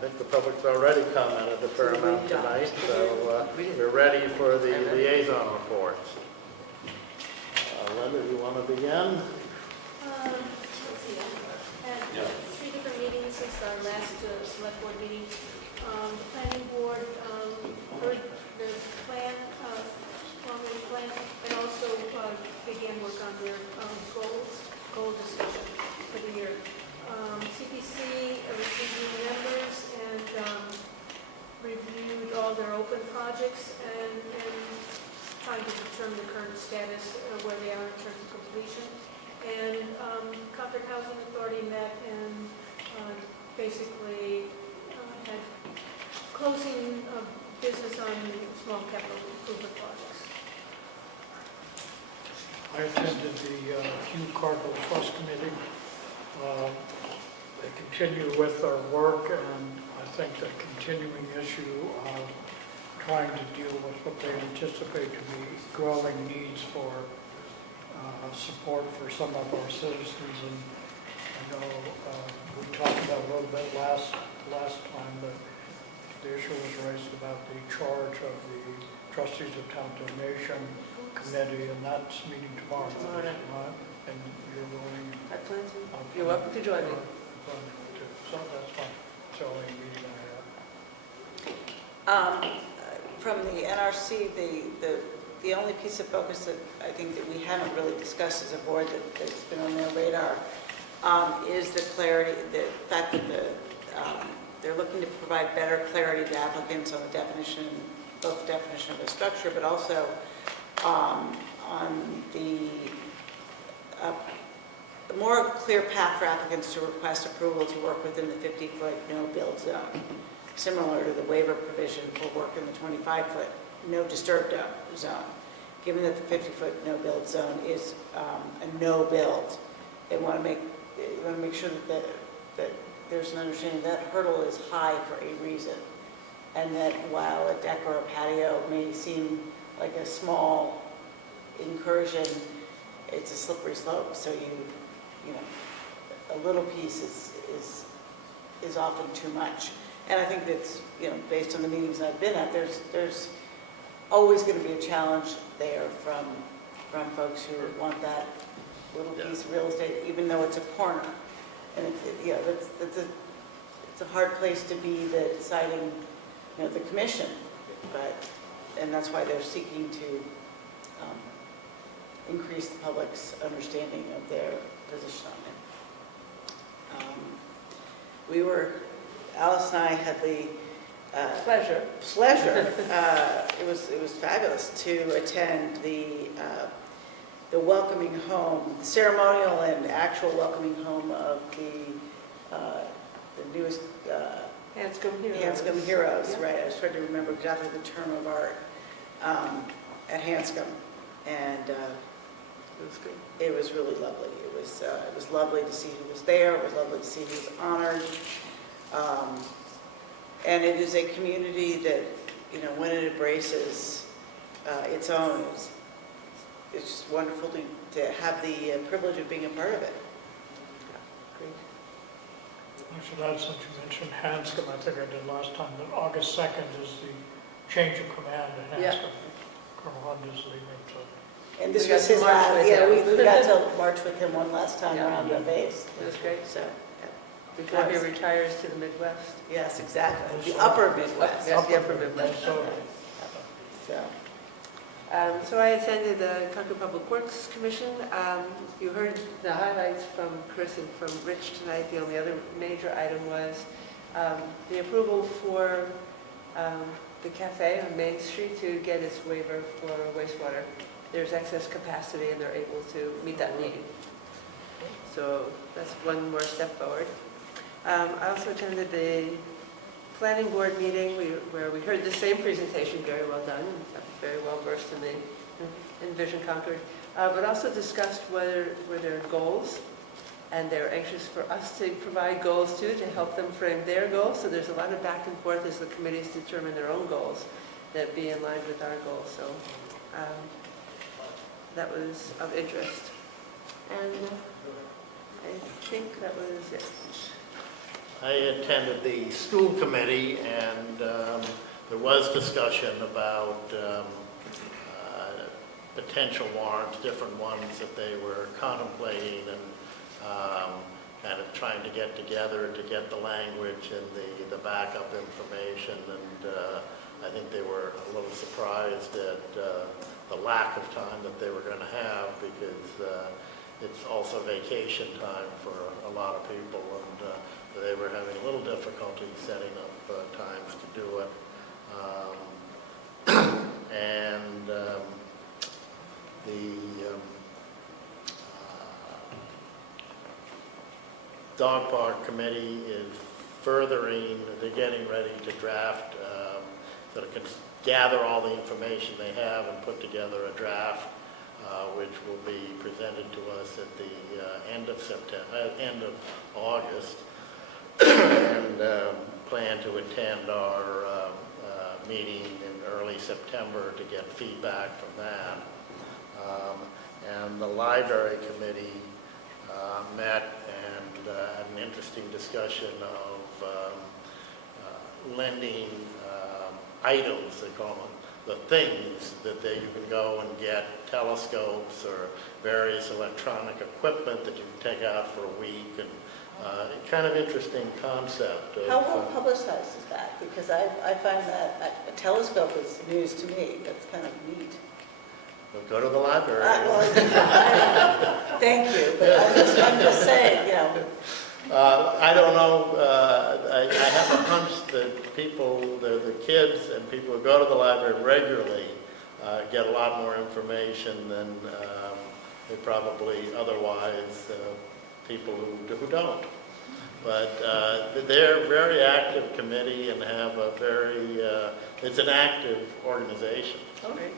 think the public's already commented a fair amount tonight, so we're ready for the liaison reports. Linda, do you want to begin? Let's see, I've had 3 different meetings since our last select board meeting. The planning board heard the plan, long-range plan, and also began work on their goal discussion for the year. CPC received members and reviewed all their open projects and trying to determine the current status of where they are in terms of completion. And Concord Housing Authority met and basically had closing of business on small capital improvement projects. I attended the Hugh Cardinal Trust Committee. They continue with their work, and I think the continuing issue of trying to deal with what they anticipate to be growing needs for support for some of our citizens. And I know we talked about a little bit last time, but the issue was raised about the charge of the trustees of town donation committee, and that's meeting tomorrow. And you're going. I plan to. You're welcome to join me. So that's fine. It's the only meeting I have. From the NRC, the only piece of focus that I think that we haven't really discussed as a board that's been on their radar is the clarity, the fact that they're looking to provide better clarity to applicants on the definition, both the definition of a structure, but also on the more clear path for applicants to request approval to work within the 50-foot no-build zone, similar to the waiver provision for work in the 25-foot no-disturb zone. Given that the 50-foot no-build zone is a no-build, they want to make sure that there's an understanding that hurdle is high for a reason, and that while a deck or a patio may seem like a small incursion, it's a slippery slope. So you know, a little piece is often too much. And I think that's, you know, based on the meetings I've been at, there's always going to be a challenge there from folks who want that little piece of real estate, even though it's a corner. And it's a hard place to be the deciding, you know, the commission, and that's why they're seeking to increase the public's understanding of their position on it. Alice and I had the pleasure. It was fabulous to attend the welcoming home, ceremonial and actual welcoming home of the newest Hanscom Heroes. Yeah. Right. I was trying to remember exactly the term of art at Hanscom, and it was good. It was really lovely. It was lovely to see who was there. It was lovely to see who was honored. And it is a community that, you know, when it embraces its own, it's just wonderful to have the privilege of being a part of it. I should add, since you mentioned Hanscom, I think I did last time, that August 2nd is the change of command at Hanscom. Colonel Hunt is leaving, so. And this was his last, we got to march with him one last time around the base. It was great. So, before he retires to the Midwest. Yes, exactly. The upper Midwest. Yes, the upper Midwest. So I attended the Concord Public Works Commission. You heard the highlights from Chris and from Rich tonight. The only other major item was the approval for the cafe on Main Street to get its waiver for wastewater. There's excess capacity and they're able to meet that need. So that's one more step forward. I also attended the planning board meeting where we heard the same presentation, very well done, and very well versed in the Envision Concord, but also discussed were their goals, and they're anxious for us to provide goals too, to help them frame their goals. So there's a lot of back and forth as the committees determine their own goals that be in line with our goals. So that was of interest. And I think that was it. I attended the school committee, and there was discussion about potential warrants, different ones that they were contemplating, and kind of trying to get together to get the language and the backup information. And I think they were a little surprised at the lack of time that they were going to have, because it's also vacation time for a lot of people, and they were having a little difficulty setting up times to do it. And the dog park committee is furthering, they're getting ready to draft, so they can gather all the information they have and put together a draft, which will be presented to us at the end of September, end of August, and plan to attend our meeting in early September to get feedback from that. And the library committee met and had an interesting discussion of lending items, they call them, the things that you can go and get, telescopes or various electronic equipment that you can take out for a week, and kind of interesting concept. How well publicized is that? Because I find that a telescope is news to me. That's kind of neat. Well, go to the library. Thank you, but I'm just saying, you know. I don't know. I have a hunch that people, the kids and people who go to the library regularly get a lot more information than they probably otherwise, people who don't. But they're a very active committee and have a very, it's an active organization. Okay.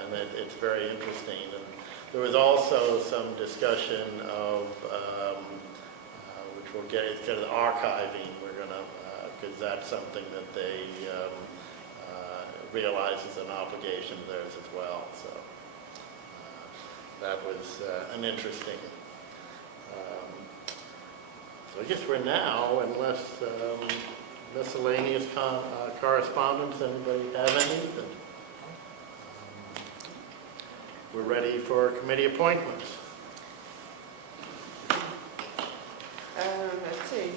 And it's very interesting. And there was also some discussion of, which we'll get, it's kind of archiving. We're going to, because that's something that they realize is an obligation of theirs as well. So that was an interesting. So I guess we're now, unless miscellaneous correspondence, anybody have anything? We're ready for committee appointments. Let's see.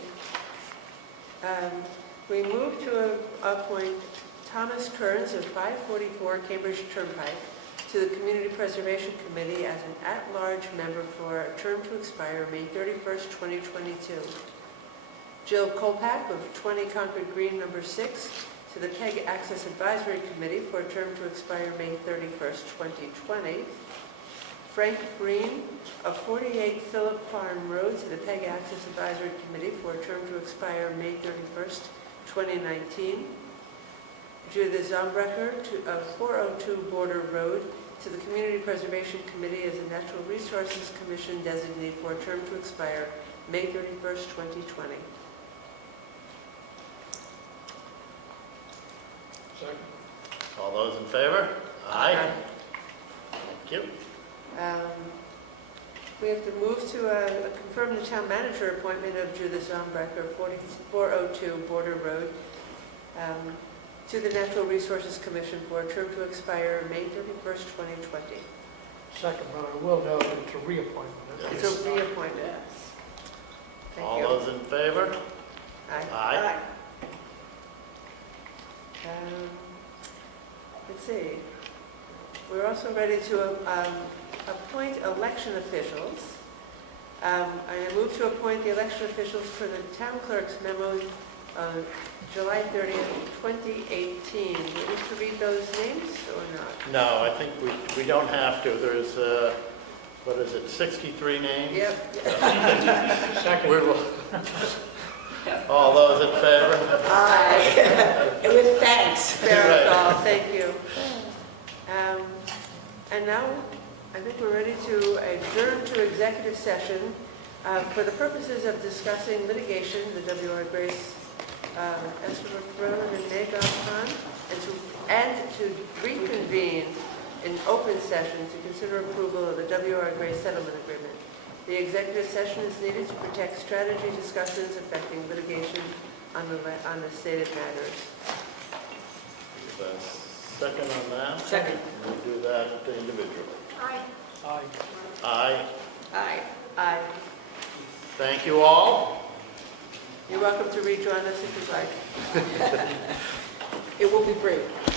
We move to appoint Thomas Kearns of 544 Cambridge Turnpike to the Community Preservation Committee as an at-large member for a term to expire May 31st, 2022. Jill Kolpak of 20 Concord Green, number 6, to the PEG Access Advisory Committee for a term to expire May 31st, 2020. Frank Green of 48 Phillip Farm Road to the PEG Access Advisory Committee for a term to expire May 31st, 2019. Judith Zombrecker of 402 Border Road to the Community Preservation Committee as a Natural Resources Commission designee for a term to expire May 31st, 2020. Second. All those in favor? Aye. Thank you. We have to move to confirm the town manager appointment of Judith Zombrecker, 402 Border Road, to the Natural Resources Commission for a term to expire May 31st, 2020. Second, but I will note it's a reappointment. It's a reappointment. Thank All you. those in favor? Aye. Aye. Let's see. We're also ready to appoint election officials. I move to appoint the election officials for the town clerk's memo of July 30th, 2018. Do you need to read those names or not? No, I think we don't have to. There's, what is it, 63 names? Yep. Second. All those in favor? Aye. With thanks. Fair call. Thank you. And now, I think we're ready to adjourn to executive session for the purposes of discussing litigation, the W.R. Grace Estabrook Road and Nagon Pond, and to reconvene in open session to consider approval of the W.R. Grace settlement agreement. The executive session is needed to protect strategy discussions affecting litigation on the stated matters. Is there a second on that? Second. We'll do that individually. Aye. Aye. Aye. Aye. Aye. Thank you all. You're welcome to rejoin us if you'd like. It will be brief.